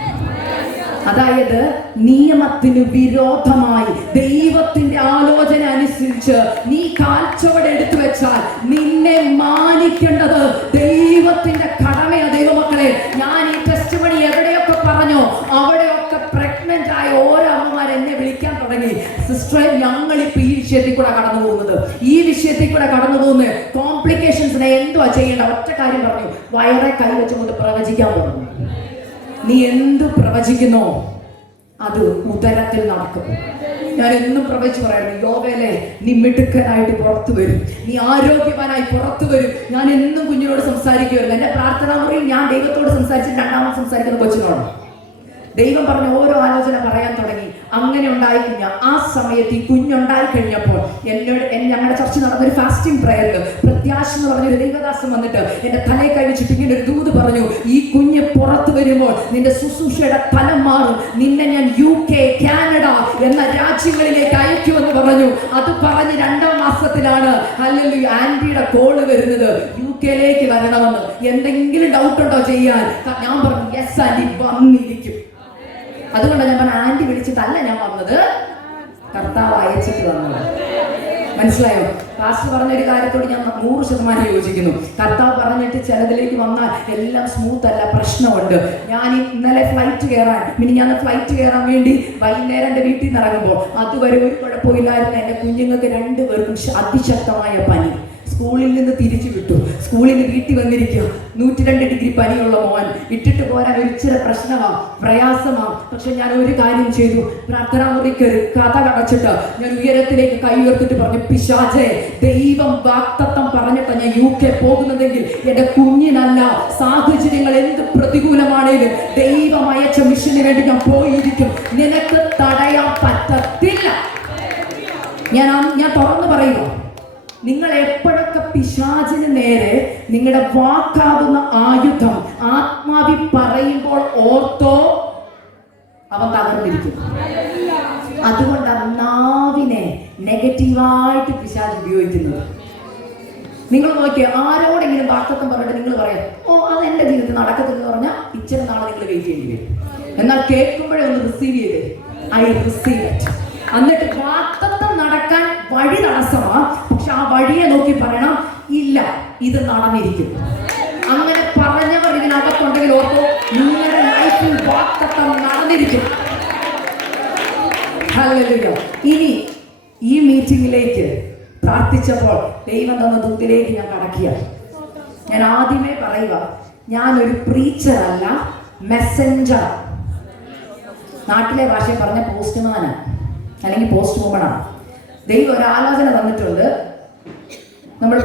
അതായത് നിയമത്തിന് വിരോധമായി ദൈവത്തിന്റെ ആലോചന അനുസരിച്ച് നീ കാൽച്ചുവട് എടുത്തു വെച്ചാൽ നിന്നെ മാനിക്കേണ്ടത് ദൈവത്തിന്റെ കടമയാ. ദൈവമക്കളെ, ഞാൻ ഈ ടെസ്റ്റ് മണി എവിടെയൊക്കെ പറഞ്ഞോ അവിടെയൊക്കെ പ്രഗ്നന്റ് ആയ ഓരോ അമ്മമാർ എന്നെ വിളിക്കാൻ തുടങ്ങി. സിസ്റ്ററെ, ഞങ്ങളിപ്പോ ഈ വിഷയത്തിൽ കൂടെ കടന്നു പോകുന്നത്, ഈ വിഷയത്തിൽ കൂടെ കടന്നു പോകുന്നത്, കോംപ്ലിക്കേഷൻസിനെ എന്തുവാ ചെയ്യേണ്ട? ഒറ്റ കാര്യം പറഞ്ഞു, വയറെ കൈ വെച്ചുകൊണ്ട് പ്രവചിക്കാൻ പറഞ്ഞു. നീ എന്ത് പ്രവചിക്കുന്നോ അത് ഉദരത്തിൽ നടക്കും. ഞാൻ എന്നും പ്രവചിച്ചു പറയായിരുന്നു, യോവേലെ നീ മിടുക്കനായിട്ട് പുറത്തു വരും, നീ ആരോഗ്യവാനായി പുറത്തു വരും. ഞാൻ എന്നും കുഞ്ഞിനോട് സംസാരിക്കുമായിരുന്നു. എൻ്റെ പ്രാർത്ഥനാ മുറിയിൽ ഞാൻ ദൈവത്തോട് സംസാരിച്ച് 2ാമത് സംസാരിക്കുന്ന കൊച്ചിനോട് ദൈവം പറഞ്ഞ ഓരോ ആലോചന പറയാൻ തുടങ്ങി. അങ്ങനെ ഉണ്ടായിക്കഴിഞ്ഞ ആ സമയത്ത് ഈ കുഞ്ഞുണ്ടായി കഴിഞ്ഞപ്പോൾ ഞങ്ങളുടെ ചർച്ച നടന്നൊരു ഫാസ്റ്റിംഗ് പ്രയറിൽ പ്രത്യാശ എന്ന് പറഞ്ഞൊരു ദൈവദാസൻ വന്നിട്ട് എൻ്റെ തലയെ കഴിച്ചിട്ട് ഇങ്ങനെ ഒരു ദൂത് പറഞ്ഞു, ഈ കുഞ്ഞ് പുറത്തു വരുമ്പോൾ നിന്റെ ശുശ്രൂഷയുടെ തലം മാറും, നിന്നെ ഞാൻ UK, കാനഡ എന്ന രാജ്യങ്ങളിലേക്ക് അയക്കുമെന്ന് പറഞ്ഞു. അത് പറഞ്ഞ് 2ാം മാസത്തിലാണ് അല്ലെങ്കിൽ ആന്റിയുടെ കോള് വരുന്നത്, UK വരണമെന്ന്. എന്തെങ്കിലും ഡൗട്ട് ഉണ്ടോ ചെയ്യാൻ? ഞാൻ പറഞ്ഞു യെസ് ആന്റി, വന്നിരിക്കും. അതുകൊണ്ടാണ് ഞാൻ പറഞ്ഞ, ആന്റി വിളിച്ചിട്ടല്ല ഞാൻ വന്നത്, കർത്താവ് അയച്ചിട്ട് വന്നത്. മനസ്സിലായോ? പാസ്റ്റർ പറഞ്ഞൊരു കാര്യത്തോട് ഞാൻ 100% യോജിക്കുന്നു. കർത്താവ് പറഞ്ഞിട്ട് ചിലതിലേക്ക് വന്നാൽ എല്ലാം സ്മൂത്ത് അല്ല, പ്രശ്നമുണ്ട്. ഞാൻ ഇന്നലെ ഫ്ലൈറ്റ് കയറാൻ വേണ്ടി വൈകുന്നേരം എൻ്റെ വീട്ടിൽ നിന്ന് ഇറങ്ങുമ്പോൾ അതുവരെ ഒരു കുഴപ്പമില്ലായിരുന്നു. എൻ്റെ കുഞ്ഞുങ്ങൾക്ക് 2 പേർക്കും അതിശക്തമായ പനി. സ്കൂളിൽ നിന്ന് തിരിച്ചു വിട്ടു. സ്കൂളിന് വീട്ടിൽ വന്നിരിക്കുക, 102 ഡിഗ്രി പനിയുള്ള മോൻ, ഇട്ടിട്ട് പോരാൻ ഒരിച്ചിരി പ്രശ്നമാണ്, പ്രയാസമാണ്. പക്ഷെ ഞാൻ ഒരു കാര്യം ചെയ്തു. പ്രാർത്ഥനാ മുറിക്ക് ഒരു കഥ കടച്ചിട്ട് ഞാൻ ഉയരത്തിലേക്ക് കൈ ഉയർത്തിട്ട് പറഞ്ഞു, പിശാചേ, ദൈവം വാഗ്ദത്തം പറഞ്ഞിട്ട് ഞാൻ UK പോകുന്നതെങ്കിൽ എന്റെ കുഞ്ഞിനല്ല, സാഹചര്യങ്ങൾ എന്ത് പ്രതികൂലമാണേലും ദൈവം അയച്ച മിഷന് വേണ്ടി ഞാൻ പോയിരിക്കും. നിനക്ക് തടയാൻ പറ്റത്തില്ല. ഞാൻ തുറന്നു പറയുക, നിങ്ങൾ എപ്പോഴൊക്കെ പിശാചിന് നേരെ നിങ്ങളുടെ വാക്കാകുന്ന ആയുധം ആത്മാവി പറയുമ്പോൾ ഓർത്തോ, അവൻ തകർന്നിരിക്കും. അതുകൊണ്ടാണ് നാവിനെ നെഗറ്റീവായിട്ട് പിശാച് ഉപയോഗിക്കുന്നത്. നിങ്ങൾ നോക്കിയ ആരോടെങ്കിലും വാക്തത്വം പറഞ്ഞിട്ട് നിങ്ങൾ പറയാം, ഓ അത് എൻ്റെ ജീവിതത്തിൽ നടക്കത്തില്ലെന്ന് പറഞ്ഞാൽ ഇച്ചിരി നാളെ നിങ്ങൾ വെയിറ്റ് ചെയ്യേണ്ടി വരും. എന്നാൽ കേൾക്കുമ്പോഴേ ഒന്ന് റിസീവ് ചെയ്തേ, ഐ റിസീവ് ഇറ്റ്. എന്നിട്ട് വാക്തത്വം നടക്കാൻ വഴി തടസ്സമാ, പക്ഷെ ആ വഴിയെ നോക്കി പറയണം, ഇല്ല ഇത് നടന്നിരിക്കും. അങ്ങനെ പറഞ്ഞവർ ഇതിനകത്തുണ്ടെങ്കിൽ ഓർക്കോ, നിങ്ങളുടെ ലൈഫിൽ വാക്തത്വം നടന്നിരിക്കും. ഹല്ലേലൂയ. ഇനി ഈ മീറ്റിംഗിലേക്ക് പ്രാർത്ഥിച്ചപ്പോൾ ദൈവം തന്ന ദൂതിലേക്ക് ഞാൻ കടക്കുക. ഞാൻ ആദ്യമേ പറയുക, ഞാനൊരു പ്രീച്ചർ അല്ല, മെസ്സഞ്ചർ. നാട്ടിലെ ഭാഷയിൽ പറഞ്ഞ പോസ്റ്റ്മാനാണ് അല്ലെങ്കിൽ പോസ്റ്റ് വുമണാണ്. ദൈവം ഒരു ആലോചന തന്നിട്ടുണ്ട്. നമ്മൾ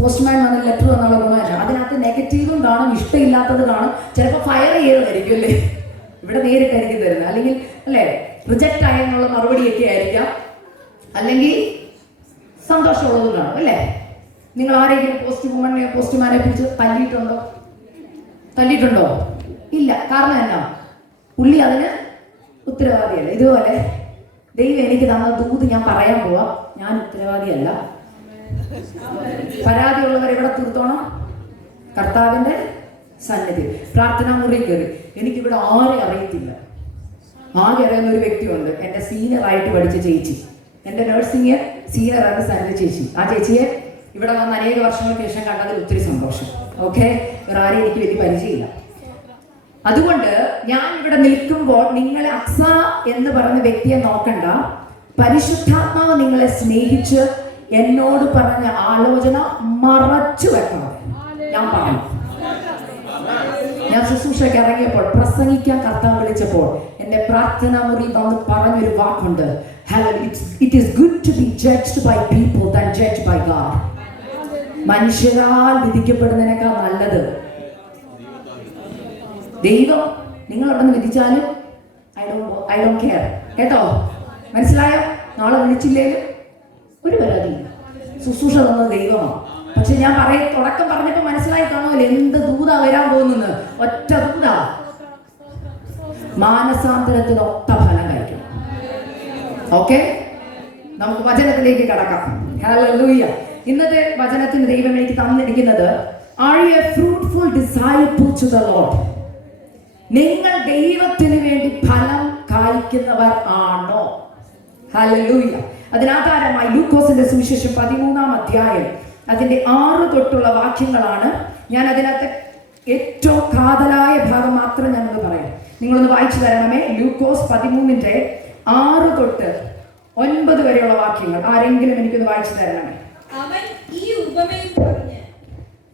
പോസ്റ്റ്മാൻ വന്ന ലെറ്റർ തന്നുള്ള ഗുണമല്ല, അതിനകത്ത് നെഗറ്റീവും കാണും, ഇഷ്ടമില്ലാത്തത് കാണും, ചിലപ്പോൾ ഫയർ ചെയ്തതായിരിക്കും അല്ലേ, ഇവിടെ നേരിട്ടായിരിക്കും തരുന്നത്, അല്ലെങ്കിൽ അല്ലേ റിജക്റ്റ് ആയെന്നുള്ള മറുപടിയൊക്കെ ആയിരിക്കാം, അല്ലെങ്കിൽ സന്തോഷമുള്ളതും കാണും അല്ലേ. നിങ്ങൾ ആരെങ്കിലും പോസ്റ്റ്മാനെ പിടിച്ച് തല്ലിയിട്ടുണ്ടോ? ഇല്ല. കാരണം എന്നാ? പുള്ളി അതിന് ഉത്തരവാദിയല്ല. ഇതുപോലെ ദൈവം എനിക്ക് തന്ന ദൂത് ഞാൻ പറയാൻ പോവാം, ഞാൻ ഉത്തരവാദിയല്ല. പരാതിയുള്ളവർ ഇവിടെ തീർത്തോണം, കർത്താവിന്റെ സന്നിധി. പ്രാർത്ഥനാ മുറി കയറി, എനിക്കിവിടെ ആരെ അറിയത്തില്ല. ആകെ അറിയുന്ന ഒരു വ്യക്തിയുണ്ട്, എൻ്റെ സീനിയറായിട്ട് പഠിച്ച ചേച്ചി, എൻ്റെ നഴ്സിംഗ് സീനിയറാണ് സരിത ചേച്ചി. ആ ചേച്ചിയെ ഇവിടെ വന്ന് അനേക വർഷങ്ങൾക്ക് ശേഷം കണ്ടതിൽ ഒത്തിരി സന്തോഷം. ഓക്കെ, വേറെ ആരെയും എനിക്ക് വലിയ പരിചയമില്ല. അതുകൊണ്ട് ഞാൻ ഇവിടെ നിൽക്കുമ്പോൾ നിങ്ങളെ അക്സ എന്ന് പറയുന്ന വ്യക്തിയെ നോക്കണ്ട. പരിശുദ്ധാത്മാവ് നിങ്ങളെ സ്നേഹിച്ച് എന്നോട് പറഞ്ഞ ആലോചന മറച്ചു വെക്കണം. ഞാൻ പറഞ്ഞു, ഞാൻ ശുശ്രൂഷയ്ക്ക് ഇറങ്ങിയപ്പോൾ, പ്രസംഗിക്കാൻ കർത്താവ് വിളിച്ചപ്പോൾ എന്റെ പ്രാർത്ഥനാ മുറി വന്ന് പറഞ്ഞൊരു വാക്കുണ്ട്, it is good to be judged by people than judged by God. മനുഷ്യരാൽ വിധിക്കപ്പെടുന്നതിനേക്കാൾ നല്ലത് ദൈവം നിങ്ങൾ അവിടെ നിന്ന് വിധിച്ചാലും ഐ ഡോണ്ട് കെയർ. കേട്ടോ, മനസ്സിലായോ? നാളെ വിളിച്ചില്ലേലും ഒരു പരാതിയില്ല. ശുശ്രൂഷ തന്നത് ദൈവമാണ്. പക്ഷെ ഞാൻ തുടക്കം പറഞ്ഞപ്പോ മനസ്സിലായി കാണുമല്ലോ എന്ത് ദൂതാ വരാൻ പോകുന്നത്. ഒറ്റ ദൂതാ, മാനസാന്തരത്തിനൊത്ത ഫലം കഴിക്കും. ഓക്കെ, നമുക്ക് വചനത്തിലേക്ക് കടക്കാം. ഹല്ലേലൂയ. ഇന്നത്തെ വചനത്തിന് ദൈവം എനിക്ക് തന്നിരിക്കുന്നത്, are you a fruitful disciple to the Lord? നിങ്ങൾ ദൈവത്തിന് വേണ്ടി ഫലം കായ്ക്കുന്നവർ ആണോ? ഹല്ലേലൂയ. അതിനാധാരമായി ലൂക്കോസിന്റെ സുവിശേഷം 13-ാം അധ്യായം അതിന്റെ 6 തൊട്ടുള്ള വാക്യങ്ങളാണ്. ഞാൻ അതിനകത്ത് ഏറ്റവും കാതലായ ഭാഗം മാത്രം ഞാനൊന്ന് പറയാം. നിങ്ങളൊന്ന് വായിച്ചു തരണമേ. ലൂക്കോസ് 13-ന്റെ 6 തൊട്ട് 9 വരെയുള്ള വാക്യങ്ങൾ ആരെങ്കിലും എനിക്കൊന്ന് വായിച്ചു തരണമേ. അവൻ ഈ ഉപമയിൽ പറഞ്ഞ്,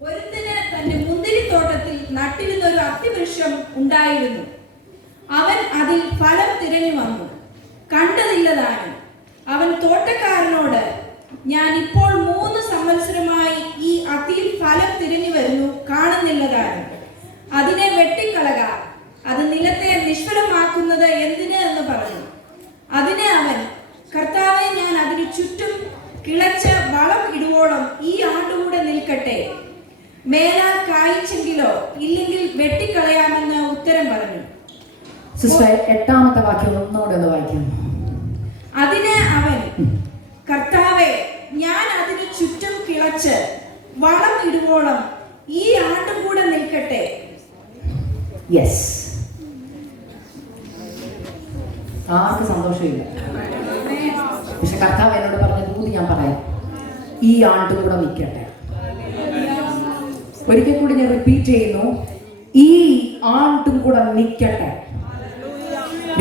ഒരുത്തന് തന്റെ മുന്തിരിത്തോട്ടത്തിൽ നട്ടിരുന്ന ഒരു അത്തിവൃക്ഷം ഉണ്ടായിരുന്നു. അവൻ അതിൽ ഫലം തിരഞ്ഞു വന്നു, കണ്ടതില്ലതാനും. അവൻ തോട്ടക്കാരനോട്, ഞാൻ ഇപ്പോൾ 3 സംവത്സരമായി ഈ അത്തിയിൽ ഫലം തിരഞ്ഞു വരുന്നു, കാണുന്നില്ലതാനും. അതിനെ വെട്ടിക്കളക, അത് നിലത്തെ നിഷ്ഫലമാക്കുന്നത് എന്തിന് എന്ന് പറഞ്ഞു. അതിന് അവൻ, കർത്താവേ, ഞാൻ അതിന് ചുറ്റും കിളച്ച് വളം ഇടുവോളം ഈ ആണ്ടുകൂടെ നിൽക്കട്ടെ, മേലാൽ കായ്ച്ചെങ്കിലോ ഇല്ലെങ്കിൽ വെട്ടിക്കളയാമെന്ന് ഉത്തരം പറഞ്ഞു. സിസ്റ്റർ, 8-ാമത്തെ വാക്യം ഒന്നുകൂടെ ഒന്ന് വായിക്കാം. അതിന് അവൻ, കർത്താവേ, ഞാൻ അതിന് ചുറ്റും കിളച്ച് വളം ഇടുവോളം ഈ ആണ്ടും കൂടെ നിൽക്കട്ടെ. യെസ്, ആർക്ക് സന്തോഷമില്ല. പക്ഷെ കർത്താവ് എന്നോട് പറഞ്ഞ ദൂത് ഞാൻ പറയാം, ഈ ആണ്ടും കൂടെ നിൽക്കട്ടെ. ഒരിക്കൽ കൂടി ഞാൻ റിപ്പീറ്റ് ചെയ്യുന്നു, ഈ ആണ്ടും കൂടെ നിൽക്കട്ടെ.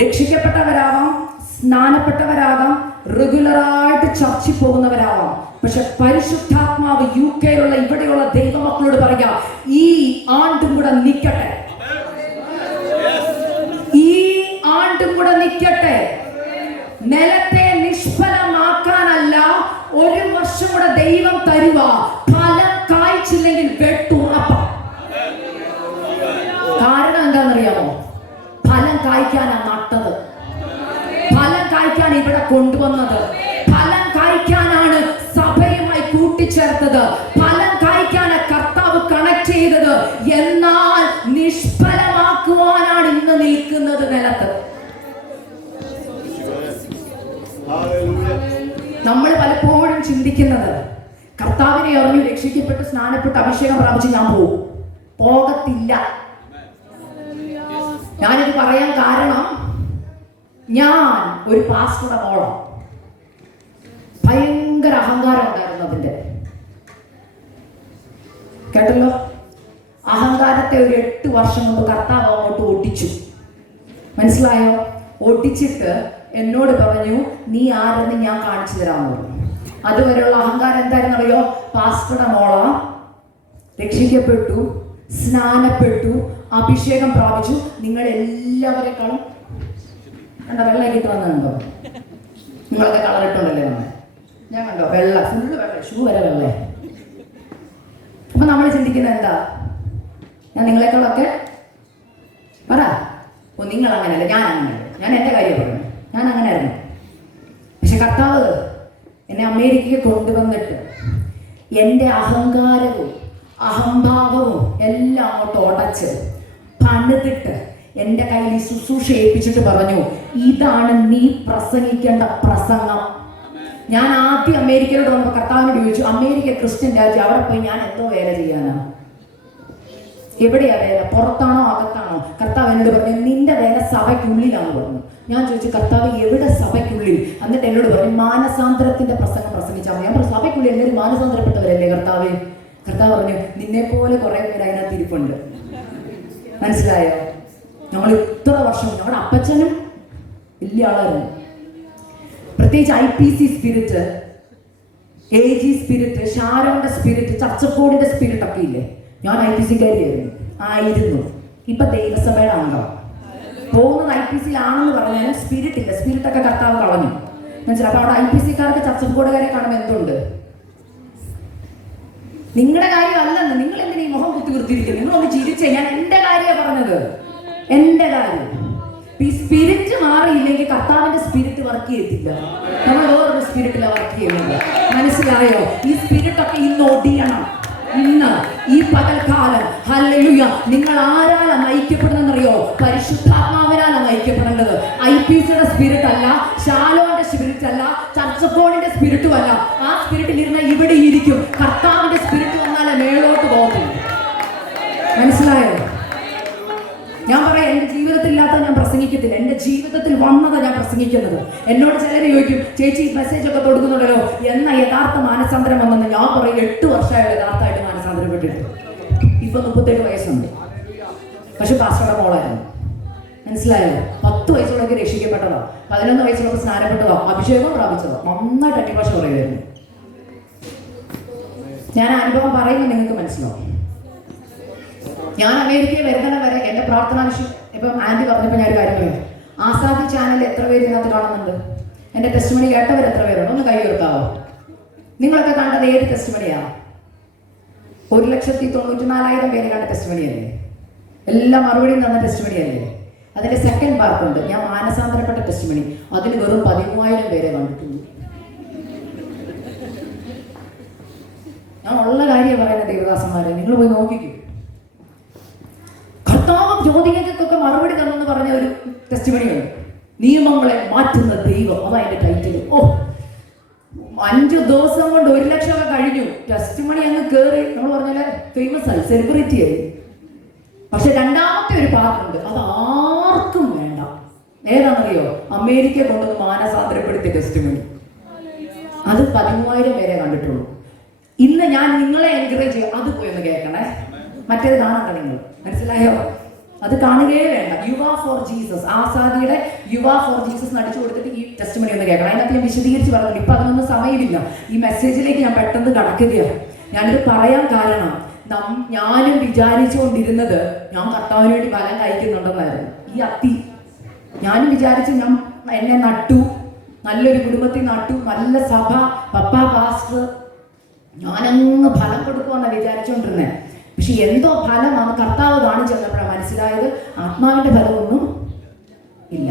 രക്ഷിക്കപ്പെട്ടവരാവാം, സ്നാനപ്പെട്ടവരാകാം, റെഗുലറായിട്ട് ചർച്ചിൽ പോകുന്നവരാവാം, പക്ഷെ പരിശുദ്ധാത്മാവ് UK-യിലുള്ള ഇവിടെയുള്ള ദൈവമക്കളോട് പറയാ, ഈ ആണ്ടും കൂടെ നിൽക്കട്ടെ, ഈ ആണ്ടും കൂടെ നിൽക്കട്ടെ. നിലത്തെ നിഷ്ഫലമാക്കാനല്ല, ഒരു വർഷം കൂടെ ദൈവം തരുക. ഫലം കായ്ച്ചില്ലെങ്കിൽ വെട്ടുറപ്പ. കാരണം എന്താണെന്നറിയാമോ? ഫലം കായ്ക്കാനാണ് നട്ടത്, ഫലം കായ്ക്കാൻ ഇവിടെ കൊണ്ടുവന്നത്, ഫലം കായ്ക്കാനാണ് സഭയുമായി കൂട്ടിച്ചേർത്തത്, ഫലം കായ്ക്കാണ് കർത്താവ് കണക്ട് ചെയ്തത്. എന്നാൽ നിഷ്ഫലമാക്കുവാനാണ് ഇന്ന് നിൽക്കുന്നത് നിലത്ത്. നമ്മൾ പലപ്പോഴും ചിന്തിക്കുന്നത്, കർത്താവിനെ അറിഞ്ഞു രക്ഷിക്കപ്പെട്ട് സ്നാനപ്പെട്ട് അഭിഷേകം പ്രാപിച്ച് ഞാൻ പോകത്തില്ല. ഞാനിത് പറയാൻ കാരണം, ഞാൻ ഒരു പാസ്റ്ററുടെ മോളാണ്. ഭയങ്കര അഹങ്കാരം ഉണ്ടായിരുന്നു അതിന്റെ. കേട്ടല്ലോ, അഹങ്കാരത്തെ ഒരു 8 വർഷം മുമ്പ് കർത്താവ് അങ്ങോട്ട് ഒട്ടിച്ചു. മനസ്സിലായോ? ഒട്ടിച്ചിട്ട് എന്നോട് പറഞ്ഞു, നീ ആരെന്ന് ഞാൻ കാണിച്ചു തരാമെന്ന് പറഞ്ഞു. അതുവരെയുള്ള അഹങ്കാരം എന്തായിരുന്നു അറിയോ? പാസ്റ്ററുടെ മോള, രക്ഷിക്കപ്പെട്ടു, സ്നാനപ്പെട്ടു, അഭിഷേകം പ്രാപിച്ചു. നിങ്ങൾ എല്ലാവരെക്കാളും കണ്ടോ വെള്ളമായിട്ട് വന്നുണ്ടോ? നിങ്ങളൊക്കെ കളറിട്ടുണ്ടല്ലേ വന്നെ? ഞാൻ കണ്ടോ വെള്ള, ഫുള്ള് വെള്ള, ഷൂ വരെ വെള്ളേ. അപ്പൊ നമ്മൾ ചിന്തിക്കുന്നത് എന്താ? ഞാൻ നിങ്ങളെക്കാളൊക്കെ പറ, ഓ നിങ്ങൾ അങ്ങനെയല്ല, ഞാൻ അങ്ങനെയല്ല. ഞാൻ എൻ്റെ കാര്യം പറഞ്ഞു, ഞാൻ അങ്ങനെയായിരുന്നു. പക്ഷെ കർത്താവ് എന്നെ അമേരിക്കയ്ക്ക് കൊണ്ടുവന്നിട്ട് എൻ്റെ അഹങ്കാരവും അഹംഭാവവും എല്ലാം അങ്ങോട്ട് ഉടച്ച് പണിതിട്ട് എൻ്റെ കയ്യിൽ ഈ ശുശ്രൂഷ ഏൽപ്പിച്ചിട്ട് പറഞ്ഞു, ഇതാണ് നീ പ്രസംഗിക്കേണ്ട പ്രസംഗം. ഞാൻ ആദ്യം അമേരിക്കയിലോട്ട് വന്നപ്പോൾ കർത്താവിനോട് ചോദിച്ചു, അമേരിക്ക ക്രിസ്ത്യൻ രാജ്യം, അവിടെ പോയി ഞാൻ എന്തോ വേല ചെയ്യാനാ? എവിടെയാ വേല? പുറത്താണോ അകത്താണോ? കർത്താവ് എന്നോട് പറഞ്ഞു, നിന്റെ വേല സഭയ്ക്കുള്ളിലാന്ന് പറഞ്ഞു. ഞാൻ ചോദിച്ചു, കർത്താവ് എവിടെ സഭയ്ക്കുള്ളിൽ? എന്നിട്ട് എന്നോട് പറഞ്ഞു, മാനസാന്തരത്തിന്റെ പ്രസംഗം പ്രസംഗിച്ചാൽ മതി. ഞാൻ പറഞ്ഞു, സഭയ്ക്കുള്ളിൽ എല്ലാവരും മാനസാന്തരപ്പെട്ടവരല്ലേ കർത്താവ്? കർത്താവ് പറഞ്ഞു, നിന്നെ പോലെ കുറെ പേര് അതിനകത്ത് ഇരിപ്പുണ്ട്. മനസ്സിലായോ? ഞങ്ങൾ ഇത്ര വർഷം, ഞങ്ങളുടെ അപ്പച്ചനും വലിയ ആളായിരുന്നു. പ്രത്യേകിച്ച് IPC സ്പിരിറ്റ്, AG സ്പിരിറ്റ്, ഷാരോന്റെ സ്പിരിറ്റ്, ചർച്ച് ഓഫ് ഗോഡിന്റെ സ്പിരിറ്റ് ഒക്കെ ഇല്ലേ? ഞാൻ IPC-കാരിയായിരുന്നു. ഇപ്പൊ ദൈവസഭയുടെ അംഗം. പോകുന്നത് IPC-യിലാണെന്ന് പറഞ്ഞാലും സ്പിരിറ്റ് ഇല്ല. സ്പിരിറ്റൊക്കെ കർത്താവ് കളഞ്ഞു. മനസ്സിലായി? അപ്പൊ അവിടെ IPC-കാർക്ക് ചർച്ച് ഓഫ് ഗോഡുകാരെ കാണുമ്പോൾ എന്തുണ്ട്? നിങ്ങളുടെ കാര്യമല്ലെന്ന്. നിങ്ങൾ എന്തിനാ ഈ മുഖം കുത്തി നിർത്തിയിരിക്കുന്നത്? നിങ്ങളൊന്ന് ചിരിച്ചേ. ഞാൻ എൻ്റെ കാര്യമാണ് പറഞ്ഞത്, എൻ്റെ കാര്യം. ഈ സ്പിരിറ്റ് മാറിയില്ലെങ്കിൽ കർത്താവിന്റെ സ്പിരിറ്റ് വർക്ക് ചെയ്യത്തില്ല. നമ്മൾ വേറൊരു സ്പിരിറ്റിലാണ് വർക്ക് ചെയ്യുന്നത്. മനസ്സിലായോ? ഈ സ്പിരിറ്റ് ഒക്കെ ഇന്ന് ഒടിയണം. ഇന്ന് ഈ പകൽക്കാലം ഹല്ലേലൂയ. നിങ്ങൾ ആരാലാണ് നയിക്കപ്പെടുന്നതെന്നറിയോ? പരിശുദ്ധാത്മാവിനാണ് നയിക്കപ്പെടേണ്ടത്. IPC-യുടെ സ്പിരിറ്റ് അല്ല, ഷാലോന്റെ സ്പിരിറ്റ് അല്ല, ചർച്ച് ഓഫ് ഗോഡിന്റെ സ്പിരിറ്റും അല്ല. ആ സ്പിരിറ്റിൽ ഇരുന്ന ഇവിടെ ഇരിക്കും. കർത്താവിന്റെ സ്പിരിറ്റ് വന്നാലേ മേളോട്ട് പോകുന്നു. മനസ്സിലായോ? ഞാൻ പറയാം, എൻ്റെ ജീവിതത്തിൽ ഇല്ലാത്ത ഞാൻ പ്രസംഗിക്കത്തില്ല. എൻ്റെ ജീവിതത്തിൽ വന്നതാണ് ഞാൻ പ്രസംഗിക്കുന്നത്. എന്നോട് ചിലർ ചോദിക്കും, ചേച്ചി മെസ്സേജ് ഒക്കെ കൊടുക്കുന്നുണ്ടല്ലോ, എന്നാ യഥാർത്ഥ മാനസാന്തരം വന്നെന്ന്. ഞാൻ പറയും, 8 വർഷമായിട്ട് യഥാർത്ഥമായിട്ട് മാനസാന്തരപ്പെട്ടിട്ട്. ഇപ്പൊ 37 വയസ്സുണ്ട്. പക്ഷെ പാസ്റ്ററുടെ മോളായിരുന്നു. മനസ്സിലായോ? 10 വയസ്സുള്ളൊക്കെ രക്ഷിക്കപ്പെട്ടതോ, 11 വയസ്സുള്ളൊക്കെ സ്നാനപ്പെട്ടതോ, അഭിഷേകം പ്രാപിച്ചതോ, നന്നായിട്ട് അന്യഭാഷ പറയുമായിരുന്നു. ഞാൻ അനുഭവം പറയുമ്പോൾ നിങ്ങൾക്ക് മനസ്സിലാവും. ഞാൻ അമേരിക്കയിൽ വരുന്നത് വരെ എൻ്റെ പ്രാർത്ഥന വിഷയം, ഇപ്പം ആൻറ്റി പറഞ്ഞപ്പോൾ ഞാൻ ഒരു കാര്യം പറയാം. ആസാദി ചാനലിൽ എത്ര പേര് ഇതിനകത്ത് കാണുന്നുണ്ട്? എൻ്റെ ടെസ്റ്റിമണി കേട്ടവർ എത്ര പേരുണ്ട്? ഒന്ന് കൈ ഉയർത്താവോ? നിങ്ങളൊക്കെ കണ്ടത് ഏത് ടെസ്റ്റിമണിയാ? 1,94,000 പേര് കണ്ട ടെസ്റ്റിമണിയല്ലേ? എല്ലാം മറുപടിയും തന്ന ടെസ്റ്റിമണിയല്ലേ? അതിൻ്റെ സെക്കൻഡ് പാർട്ടുണ്ട്, ഞാൻ മാനസാന്തരപ്പെട്ട ടെസ്റ്റിമണി. അതിന് വെറും 13,000 പേരെ കണ്ടിട്ടുള്ളൂ. ഞാൻ ഉള്ള കാര്യം പറയുന്ന ദേവദാസന്മാരെ, നിങ്ങൾ പോയി നോക്കിക്കൂ. കർത്താവ് ചോദ്യങ്ങൾക്കൊക്കെ മറുപടി തന്നെന്ന് പറഞ്ഞ ഒരു ടെസ്റ്റിമണിയുണ്ട്, നിയമങ്ങളെ മാറ്റുന്ന ദൈവം. അതാ അതിന്റെ ടൈറ്റിൽ. 5 ദിവസം കൊണ്ട് 1 ലക്ഷം കഴിഞ്ഞു. ടെസ്റ്റിമണി അങ്ങ് കയറി, നമ്മൾ പറഞ്ഞാല് ഫേമസ് ആയി, സെലിബ്രിറ്റി ആയി. പക്ഷെ രണ്ടാമത്തെ ഒരു പാർട്ടുണ്ട്, അത് ആർക്കും വേണ്ട. ഏതാണെന്നറിയോ? അമേരിക്ക കൊണ്ടൊന്ന് മാനസാന്തരപ്പെടുത്തിയ ടെസ്റ്റിമണി. അത് 13,000 പേരെ കണ്ടിട്ടുള്ളൂ. ഇന്ന് ഞാൻ നിങ്ങളെ എൻകറേജ് ചെയ്യും, അത് പോയി ഒന്ന് കേൾക്കണേ. മറ്റേത് കാണണ്ട നിങ്ങൾ. മനസ്സിലായോ? അത് കാണുകയേ വേണ്ട. യു ആർ ഫോർ ജീസസ്, ആസാദിയുടെ യു ആർ ഫോർ ജീസസ് നടിച്ചു കൊടുത്തിട്ട് ഈ ടെസ്റ്റ് മണി ഒന്ന് കേൾക്കണം. അതിനകത്ത് ഞാൻ വിശദീകരിച്ച് പറഞ്ഞില്ല, ഇപ്പൊ അതിനൊന്നും സമയമില്ല. ഈ മെസ്സേജിലേക്ക് ഞാൻ പെട്ടെന്ന് കടക്കുകയാണ്. ഞാനിത് പറയാൻ കാരണം ഞാനും വിചാരിച്ചുകൊണ്ടിരുന്നത് ഞാൻ കർത്താവിന് വേണ്ടി ഫലം കഴിക്കുന്നുണ്ടെന്നായിരുന്നു. ഈ അത്തി ഞാനും വിചാരിച്ചു, ഞാൻ എന്നെ നട്ടു, നല്ലൊരു കുടുംബത്തിൽ നട്ടു, നല്ല സഭ, പപ്പ പാസ്റ്റർ, ഞാനങ്ങ് ഫലം കൊടുക്കുമെന്നാണ് വിചാരിച്ചുകൊണ്ടിരുന്നത്. പക്ഷെ എന്തോ ഫലമാണ് കർത്താവ് കാണിച്ചു തന്നപ്പോഴാണ് മനസ്സിലായത്, ആത്മാവിന്റെ ഫലമൊന്നും ഇല്ല.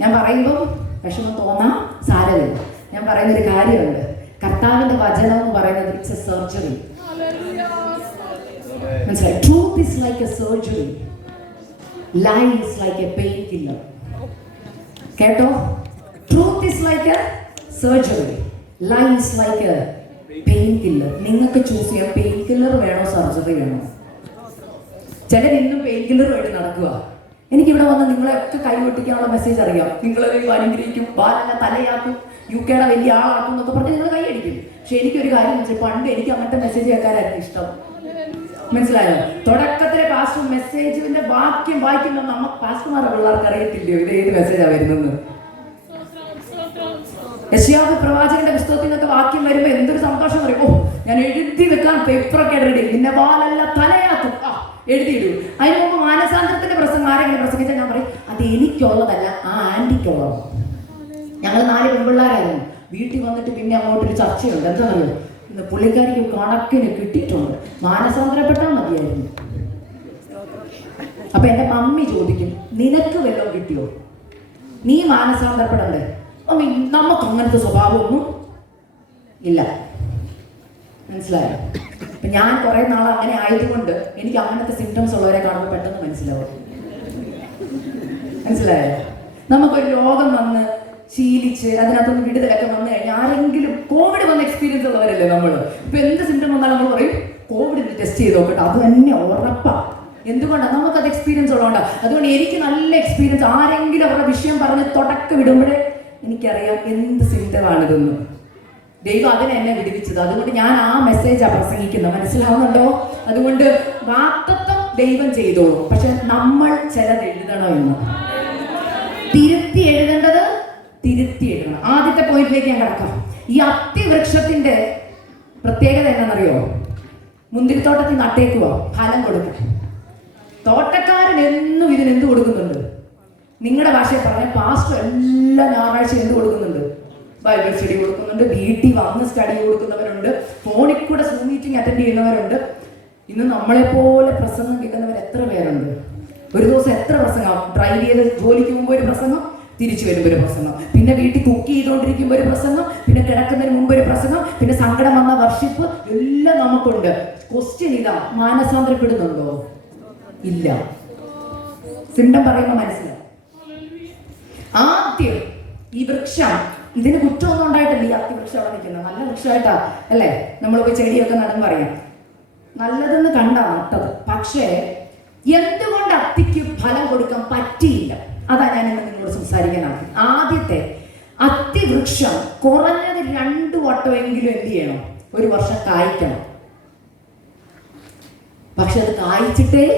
ഞാൻ പറയുമ്പോൾ വിഷമം തോന്നാം, സാരമില്ല. ഞാൻ പറയുന്നൊരു കാര്യമുണ്ട്, കർത്താവിന്റെ വചനം എന്ന് പറയുന്നത് ഇറ്റ്സ് എ സർജറി. മനസ്സിലായി? Truth is like a surgery, lie is like a pain killer. കേട്ടോ? Truth is like a surgery, lie is like a pain killer. നിങ്ങൾക്ക് ചൂസ് ചെയ്യാം, പെയിൻ കില്ലർ വേണോ സർജറി വേണോ. ചിലർ ഇന്നും പെയിൻ കില്ലർ വേണ്ടി നടക്കുക. എനിക്കിവിടെ വന്ന് നിങ്ങളെയൊക്കെ കൈകൊട്ടിക്കാനുള്ള മെസ്സേജ് അറിയാം. നിങ്ങളെ അനുഗ്രഹിക്കും, ബാലല്ല തലയാക്കും, UK വലിയ ആളാക്കും എന്നൊക്കെ പറഞ്ഞ് നിങ്ങൾ കൈയടിക്കും. പക്ഷെ എനിക്കൊരു കാര്യം വെച്ചാൽ, പണ്ട് എനിക്ക് അങ്ങനത്തെ മെസ്സേജ് കേൾക്കാനായിരുന്നു ഇഷ്ടം. മനസ്സിലായോ? തുടക്കത്തിലെ പാസ്റ്റർ മെസ്സേജിന്റെ വാക്യം വായിക്കുമ്പോൾ നമുക്ക് പാസ്റ്റർമാരുടെ പിള്ളേർക്ക് അറിയത്തില്ലയോ ഇത് ഏത് മെസ്സേജാണ് വരുന്നത്. യെശയ്യാവ് പ്രവാചകന്റെ പുസ്തകത്തിൽ നിന്നൊക്കെ വാക്യം വരുമ്പോൾ എന്തൊരു സന്തോഷം പറയും. ഓ, ഞാൻ എഴുതി വെക്കാൻ പേപ്പറൊക്കെ റെഡി, നിന്നെ വാലല്ല തലയാക്കും, എഴുതിയിടൂ. അതിന് മുമ്പ് മാനസാന്തരത്തിന്റെ പ്രസംഗം ആരെങ്കിലും പ്രസംഗിച്ചാൽ ഞാൻ പറയും, അത് എനിക്കുള്ളതല്ല, ആ ആന്റിക്കുള്ളതാണ്. ഞങ്ങൾ 4 പെൺപിള്ളേരായിരുന്നു. വീട്ടിൽ വന്നിട്ട് പിന്നെ അങ്ങോട്ടൊരു ചർച്ചയുണ്ട്. എന്താണെന്നറിയോ, ഇന്ന് പുള്ളിക്കാരിക്ക് കണക്കിന് കിട്ടിയിട്ടുണ്ട്, മാനസാന്തരപ്പെട്ടാൽ മതിയായിരുന്നു. അപ്പൊ എന്റെ മമ്മി ചോദിക്കും, നിനക്ക് വല്ലതും കിട്ടിയോ, നീ മാനസാന്തരപ്പെടണ്ടേ? മമ്മി, നമുക്ക് അങ്ങനത്തെ സ്വഭാവമൊന്നും ഇല്ല. മനസ്സിലായോ? അപ്പൊ ഞാൻ കുറെ നാൾ അങ്ങനെ ആയതുകൊണ്ട് എനിക്ക് അങ്ങനത്തെ സിംറ്റംസ് ഉള്ളവരെ കാണുമ്പോൾ പെട്ടെന്ന് മനസ്സിലാവും. മനസ്സിലായോ? നമുക്കൊരു രോഗം വന്ന് ശീലിച്ച് അതിനകത്തൊന്ന് വിടുതലൊക്കെ വന്നു കഴിഞ്ഞാൽ, ആരെങ്കിലും കോവിഡ് വന്ന എക്സ്പീരിയൻസ് ഉള്ളവരല്ലേ നമ്മൾ. ഇപ്പൊ എന്ത് സിംറ്റം വന്നാലും നമ്മൾ പറയും കോവിഡ് ടെസ്റ്റ് ചെയ്ത് നോക്കട്ടെ, അത് തന്നെ ഉറപ്പാ. എന്തുകൊണ്ടാണ്? നമുക്കത് എക്സ്പീരിയൻസ് ഉള്ളതുകൊണ്ടാണ്. അതുകൊണ്ട് എനിക്ക് നല്ല എക്സ്പീരിയൻസ്. ആരെങ്കിലും അവരുടെ വിഷയം പറഞ്ഞ് തുടക്കം വിടുമ്പോഴേ എനിക്കറിയാം എന്ത് സിംറ്റമാണിതെന്ന്. ദൈവം അതിനെ എന്നെ വിടുവിച്ചത്. അതുകൊണ്ട് ഞാൻ ആ മെസ്സേജാണ് പ്രസംഗിക്കുന്നത്. മനസ്സിലാവുന്നുണ്ടോ? അതുകൊണ്ട് വാഗ്ദത്തം ദൈവം ചെയ്തോളൂ, പക്ഷെ നമ്മൾ ചിലത് എഴുതണോ എന്ന്. തിരുത്തി എഴുതേണ്ടത് തിരുത്തി എഴുതണം. ആദ്യത്തെ പോയിന്റിലേക്ക് ഞാൻ കിടക്കാം. ഈ അത്തിവൃക്ഷത്തിന്റെ പ്രത്യേകത എന്താണെന്നറിയോ? മുന്തിരിത്തോട്ടത്തിൽ നട്ടേക്കുക, ഫലം കൊടുക്കണം. തോട്ടക്കാരൻ എന്നും ഇതിനെന്ത് കൊടുക്കുന്നുണ്ട്? നിങ്ങളുടെ ഭാഷയിൽ പറഞ്ഞ പാസ്റ്റർ എല്ലാ ഞായറാഴ്ച എന്ത് കൊടുക്കുന്നുണ്ട്? ബൈബിൾ സ്റ്റഡി കൊടുക്കുന്നുണ്ട്, വീട്ടിൽ വന്ന് സ്റ്റഡി കൊടുക്കുന്നവരുണ്ട്, ഫോണിൽ കൂടെ സൂം മീറ്റിംഗ് അറ്റൻഡ് ചെയ്യുന്നവരുണ്ട്. ഇന്ന് നമ്മളെപ്പോലെ പ്രസംഗം കേൾക്കുന്നവർ എത്ര പേരുണ്ട്? ഒരു ദിവസം എത്ര പ്രസംഗം? ഡ്രൈവ് ചെയ്ത് ജോലിക്ക് മുമ്പ് ഒരു പ്രസംഗം, തിരിച്ചു വരുമ്പോൾ ഒരു പ്രസംഗം, പിന്നെ വീട്ടിൽ കുക്ക് ചെയ്തുകൊണ്ടിരിക്കുമ്പോൾ ഒരു പ്രസംഗം, പിന്നെ കിടക്കുന്നതിന് മുമ്പ് ഒരു പ്രസംഗം, പിന്നെ സങ്കടം വന്ന വർഷിപ്പ്, എല്ലാം നമുക്കുണ്ട്. ക്വസ്റ്റ്യൻ ഇതാ, മാനസാന്തരപ്പെടുന്നുണ്ടോ? ഇല്ല. സിംറ്റം പറയുമ്പോൾ മനസ്സിലാവും. ആദ്യം ഈ വൃക്ഷം, ഇതിന് കുറ്റമൊന്നും ഉണ്ടായിട്ടില്ല. ഈ അത്തിവൃക്ഷം അവിടെ നിൽക്കുന്നത് നല്ല വൃക്ഷമായിട്ടാ അല്ലേ? നമ്മളിപ്പോ ചെടിയൊക്കെ നടും പറയാം, നല്ലതെന്ന് കണ്ടാ നട്ടത്. പക്ഷേ എന്തുകൊണ്ട് അത്തിക്ക് ഫലം കൊടുക്കാൻ പറ്റിയില്ല? അതാ ഞാൻ ഇന്ന് നിങ്ങളോട് സംസാരിക്കാനാണ്. ആദ്യത്തെ, അത്തിവൃക്ഷം കുറഞ്ഞത് 2 വട്ടമെങ്കിലും എന്ത് ചെയ്യണം? ഒരു വർഷം കായ്ക്കണം. പക്ഷെ അത് കായ്ച്ചിട്ടേ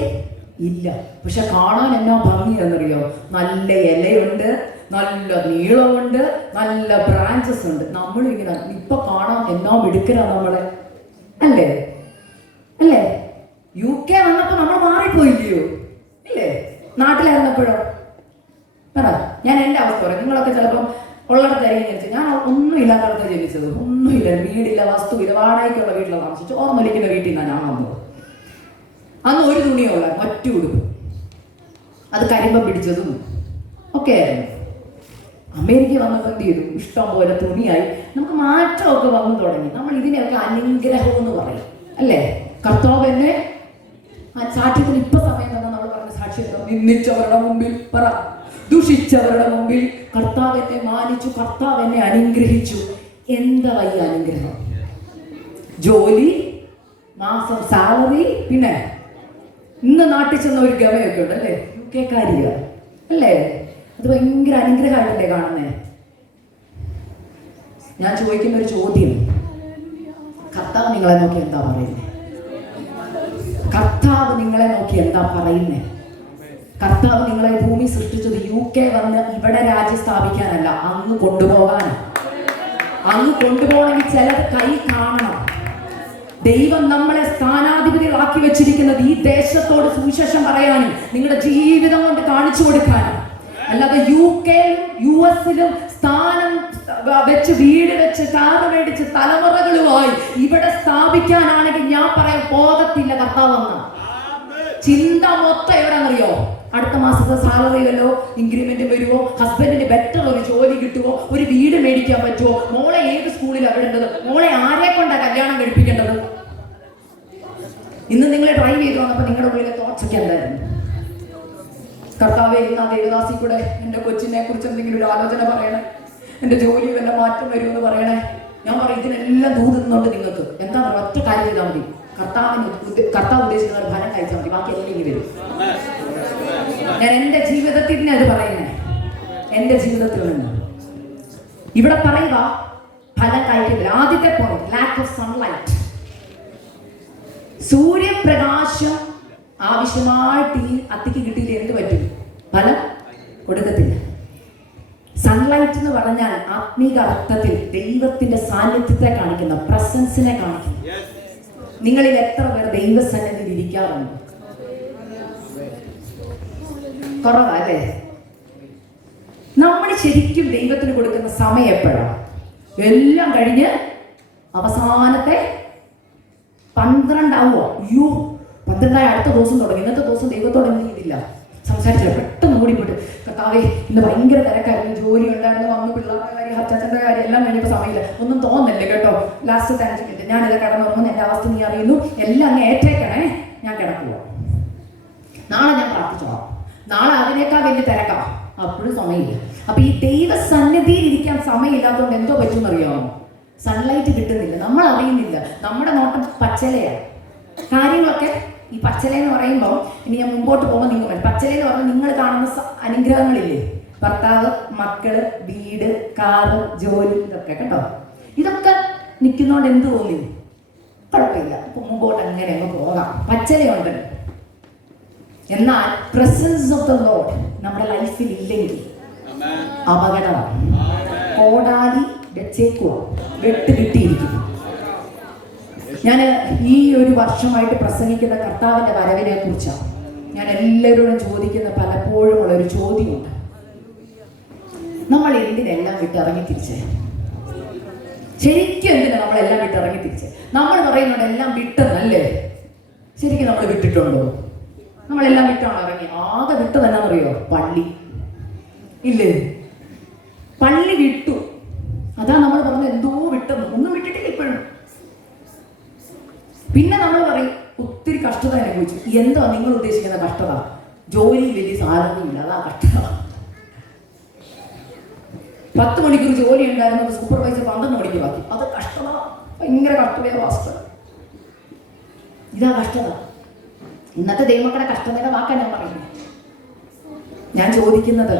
ഇല്ല. പക്ഷെ കാണാൻ എന്നാ ഭംഗിയാണെന്നറിയോ? നല്ല ഇലയുണ്ട്, നല്ല നീളമുണ്ട്, നല്ല ബ്രാഞ്ചസ് ഉണ്ട്. നമ്മളും ഇങ്ങനെ ഇപ്പൊ കാണാൻ എന്നാ മിടുക്കരാ നമ്മളെ, അല്ലേ? അല്ലേ? UK വന്നപ്പോ നമ്മൾ മാറിപ്പോയില്ലയോ? ഇല്ലേ? നാട്ടിലായിരുന്നപ്പോഴോ? പറ, ഞാൻ എൻ്റെ അവസ്ഥ പറയാം. നിങ്ങളൊക്കെ ചിലപ്പം ഉള്ളിടത്തായിരിക്കും ജനിച്ചത്. ഞാൻ ഒന്നും ഇല്ലാത്തടത്ത് ജനിച്ചത്. ഒന്നുമില്ല, വീടില്ല, വസ്തുവില്ല, വാടകയ്ക്കുള്ള വീട്ടിലാണ് താമസിച്ചു. ഓർമ്മലിക്കുന്ന വീട്ടിൽ നിന്നാണ് ഞാൻ വന്നത്. അന്ന് ഒരു തുണിയുള്ള മറ്റു ഉടുപ്പ്, അത് കരിമ്പം പിടിച്ചതും ഒക്കെ ആയിരുന്നു. അമേരിക്ക വന്നപ്പോൾ എന്ത് ചെയ്തു? ഇഷ്ടം പോലെ തുണിയായി, നമുക്ക് മാറ്റമൊക്കെ വന്നു തുടങ്ങി. നമ്മൾ ഇതിനെയൊക്കെ അനുഗ്രഹം എന്ന് പറയും, അല്ലേ? കർത്താവ് എന്നെ സാക്ഷ്യത്തിന് ഇപ്പൊ സമയം തന്നെ നമ്മൾ പറഞ്ഞ സാക്ഷ്യം, നിന്ദിച്ചവരുടെ മുമ്പിൽ പറ, ദുഷിച്ചവരുടെ മുമ്പിൽ കർത്താവ് എന്നെ മാനിച്ചു, കർത്താവ് എന്നെ അനുഗ്രഹിച്ചു. എന്താ ഈ അനുഗ്രഹം? ജോലി, മാസം സാലറി, പിന്നെ ഇന്ന് നാട്ടിൽ ചെന്ന ഒരു ഗമയൊക്കെ ഉണ്ട്, അല്ലേ? UK കാരിക, അല്ലേ? അത് ഭയങ്കര അനുഗ്രഹമായിട്ടല്ലേ കാണുന്നേ? ഞാൻ ചോദിക്കുന്ന ഒരു ചോദ്യം, കർത്താവ് നിങ്ങളെ നോക്കി എന്താ പറയുന്നത്? കർത്താവ് നിങ്ങളെ നോക്കി എന്താ പറയുന്നേ? കർത്താവ് നിങ്ങളെ ഭൂമി സൃഷ്ടിച്ചത് UK വന്ന് ഇവിടെ രാജ്യം സ്ഥാപിക്കാനല്ല, അങ്ങ് കൊണ്ടുപോകാനാണ്. അങ്ങ് കൊണ്ടുപോകണമെങ്കിൽ ചിലത് കൈ കാണണം. ദൈവം നമ്മളെ സ്ഥാനാധിപതികളാക്കി വെച്ചിരിക്കുന്നത് ഈ ദേശത്തോട് സുവിശേഷം പറയാനും നിങ്ങളുടെ ജീവിതം കൊണ്ട് കാണിച്ചു കൊടുക്കാനും. അല്ലാതെ UK US സ്ഥാനം വെച്ച് വീട് വെച്ച് കാറ് മേടിച്ച് തലമുറകളുമായി ഇവിടെ സ്ഥാപിക്കാനാണെങ്കിൽ ഞാൻ പറയാൻ പോകത്തില്ല. കർത്താവ് വന്ന ചിന്ത മൊത്തം എവിടെന്നറിയോ? അടുത്ത മാസത്തെ സാലറി വല്ലോ ഇൻക്രിമെന്റ് വരുമോ, ഹസ്ബൻഡിന് ബെറ്റർ ഒരു ജോലി കിട്ടുമോ, ഒരു വീട് മേടിക്കാൻ പറ്റുമോ, മോളെ ഏത് സ്കൂളിലാണ് വിടേണ്ടത്, മോളെ ആരെ കൊണ്ടാണ് കല്യാണം കഴിപ്പിക്കേണ്ടത്. ഇന്ന് നിങ്ങൾ ഡ്രൈവ് ചെയ്ത് വന്നപ്പോൾ നിങ്ങളുടെ ഉള്ളിലെ തോട്ട്സൊക്കെ എന്തായിരുന്നു? കർത്താവേ, ഇന്ന് ആ ദേവദാസി കൂടെ എൻ്റെ കൊച്ചിനെ കുറിച്ച് എന്തെങ്കിലും ഒരു ആലോചന പറയണേ, എൻ്റെ ജോലി വല്ല മാറ്റം വരുമെന്ന് പറയണേ. ഞാൻ പറയും ഇതിനെല്ലാം ദൂതുന്നുണ്ട്. നിങ്ങൾക്ക് എന്താ ഒറ്റ കാര്യം ചെയ്താൽ മതി, കർത്താവ് ഉദ്ദേശിക്കുന്ന ഒരു ഫലം കഴിച്ചാൽ മതി, ബാക്കി എല്ലാം ഇനി വരും. ഞാൻ എൻ്റെ ജീവിതത്തിൽ അത് പറയുന്നേ, എൻ്റെ ജീവിതത്തിൽ നിന്ന് ഇവിടെ പറയുക ഫലം കഴിക്കുന്നില്ല. ആദ്യത്തെ പോയിന്റ് ലാക്ക് ഓഫ് സൺലൈറ്റ്. സൂര്യപ്രകാശം ആവശ്യമായിട്ട് ഈ അത്തിക്ക് കിട്ടിയില്ല എന്ത് പറ്റും? ഫലം കൊടുക്കത്തില്ല. സൺലൈറ്റ് എന്ന് പറഞ്ഞാൽ ആത്മീക അർത്ഥത്തിൽ ദൈവത്തിന്റെ സാന്നിധ്യത്തെ കാണിക്കുന്ന, പ്രസൻസിനെ കാണിക്കുന്നു. നിങ്ങളിൽ എത്ര പേർ ദൈവസന്നിധിയിൽ ഇരിക്കാറുണ്ട്? കുറവല്ലേ? നമ്മൾ ശരിക്കും ദൈവത്തിന് കൊടുക്കുന്ന സമയം എപ്പോഴാണ്? എല്ലാം കഴിഞ്ഞ് അവസാനത്തെ 12 ആവുമോ? 12 അടുത്ത ദിവസം തുടങ്ങി. ഇന്നത്തെ ദിവസം ദൈവത്തോട് എന്ത് ചെയ്തില്ല, സംസാരിച്ചില്ല. പെട്ടെന്ന് ഓടിപ്പോട്ട് കർത്താവേ ഇന്ന് ഭയങ്കര തിരക്കായിരുന്നു, ജോലി ഉണ്ടായിരുന്നു, വന്നു പിള്ളേരുടെ കാര്യം, അച്ഛൻ്റെ കാര്യം എല്ലാം കഴിഞ്ഞപ്പോൾ സമയമില്ല. ഒന്നും തോന്നല്ലേ കേട്ടോ. ലാസ്റ്റ് 5 മിനിറ്റ് ഞാനിത് കിടന്നുറങ്ങുന്നു, എൻ്റെ അവസ്ഥ നീ അറിയുന്നു, എല്ലാം അങ്ങ് ഏറ്റേക്കണേ, ഞാൻ കിടക്കുക. നാളെ ഞാൻ പ്രാർത്ഥിച്ചോളാം, നാളെ അതിനേക്കാൾ വലിയ തിരക്കാം, അപ്പോഴും സമയമില്ല. അപ്പൊ ഈ ദൈവ സന്നിധിയിൽ ഇരിക്കാൻ സമയമില്ലാത്തതുകൊണ്ട് എന്തോ പറ്റുമെന്നറിയാമോ? സൺലൈറ്റ് കിട്ടുന്നില്ല, നമ്മൾ അറിയുന്നില്ല. നമ്മുടെ നോട്ടം പച്ചലയാണ്. കാര്യങ്ങളൊക്കെ ഈ പച്ചല എന്ന് പറയുമ്പോൾ, ഇനി ഞാൻ മുമ്പോട്ട് പോകുമ്പോൾ നിങ്ങൾ പച്ചല എന്ന് പറഞ്ഞാൽ നിങ്ങൾ കാണുന്ന അനുഗ്രഹങ്ങളില്ലേ, ഭർത്താവ്, മക്കള്, വീട്, കാറ്, ജോലി, ഇതൊക്കെ കേട്ടോ. ഇതൊക്കെ നിൽക്കുന്നോണ്ട് എന്ത് തോന്നി? കുഴപ്പമില്ല, മുമ്പോട്ട് അങ്ങനെ അങ്ങ് പോകാം, പച്ചലയുണ്ട്. എന്നാൽ പ്രസൻസ് ഓഫ് ദ ലോർഡ് നമ്മുടെ ലൈഫിൽ ഇല്ലെങ്കിൽ അപകടമാണ്. കോടാലി വെച്ചേക്കുക, വെട്ട് കിട്ടിയിരിക്കും. ഞാൻ ഈ ഒരു വർഷമായിട്ട് പ്രസംഗിക്കുന്ന കർത്താവിന്റെ വരവിനെ കുറിച്ചാണ് ഞാൻ എല്ലാവരോടും ചോദിക്കുന്ന പലപ്പോഴും ഉള്ള ഒരു ചോദ്യമുണ്ട്. നമ്മൾ എന്തിനെല്ലാം വിട്ടിറങ്ങി തിരിച്ചേ? ശരിക്കും എന്തിനാ നമ്മളെല്ലാം വിട്ടിറങ്ങി തിരിച്ചേ? നമ്മൾ പറയുന്നുണ്ട് എല്ലാം വിട്ടെന്നല്ലേ, ശരിക്കും നമ്മൾ വിട്ടിട്ടുണ്ടോ? നമ്മളെല്ലാം വിട്ടാണ് ഇറങ്ങി. ആകെ വിട്ടത് എന്നാണെന്നറിയോ? പള്ളി ഇല്ലേ? പള്ളി വിട്ടു. അതാ നമ്മൾ പറഞ്ഞത് എന്തോ വിട്ടെന്ന്. ഒന്നും വിട്ടിട്ടില്ല ഇപ്പോഴും. പിന്നെ നമ്മൾ പറയും ഒത്തിരി കഷ്ടത അനുഭവിച്ചു. എന്തോ നിങ്ങൾ ഉദ്ദേശിക്കുന്ന കഷ്ടത? ജോലി വലിയ സാധനമില്ല, അതാ കഷ്ടത. 10 മണിക്കൂർ ജോലി ഉണ്ടായിരുന്നത് സൂപ്പർവൈസർ 12 മണിക്ക് ബാക്കി, അത് കഷ്ടത. ഭയങ്കര കഷ്ടതയാ വാസ്തവ. ഇതാ കഷ്ടത. ഇന്നത്തെ ദൈവമക്കളുടെ കഷ്ടതയുടെ വാക്കാണ് ഞാൻ പറയുന്നത്. ഞാൻ ചോദിക്കുന്നത്,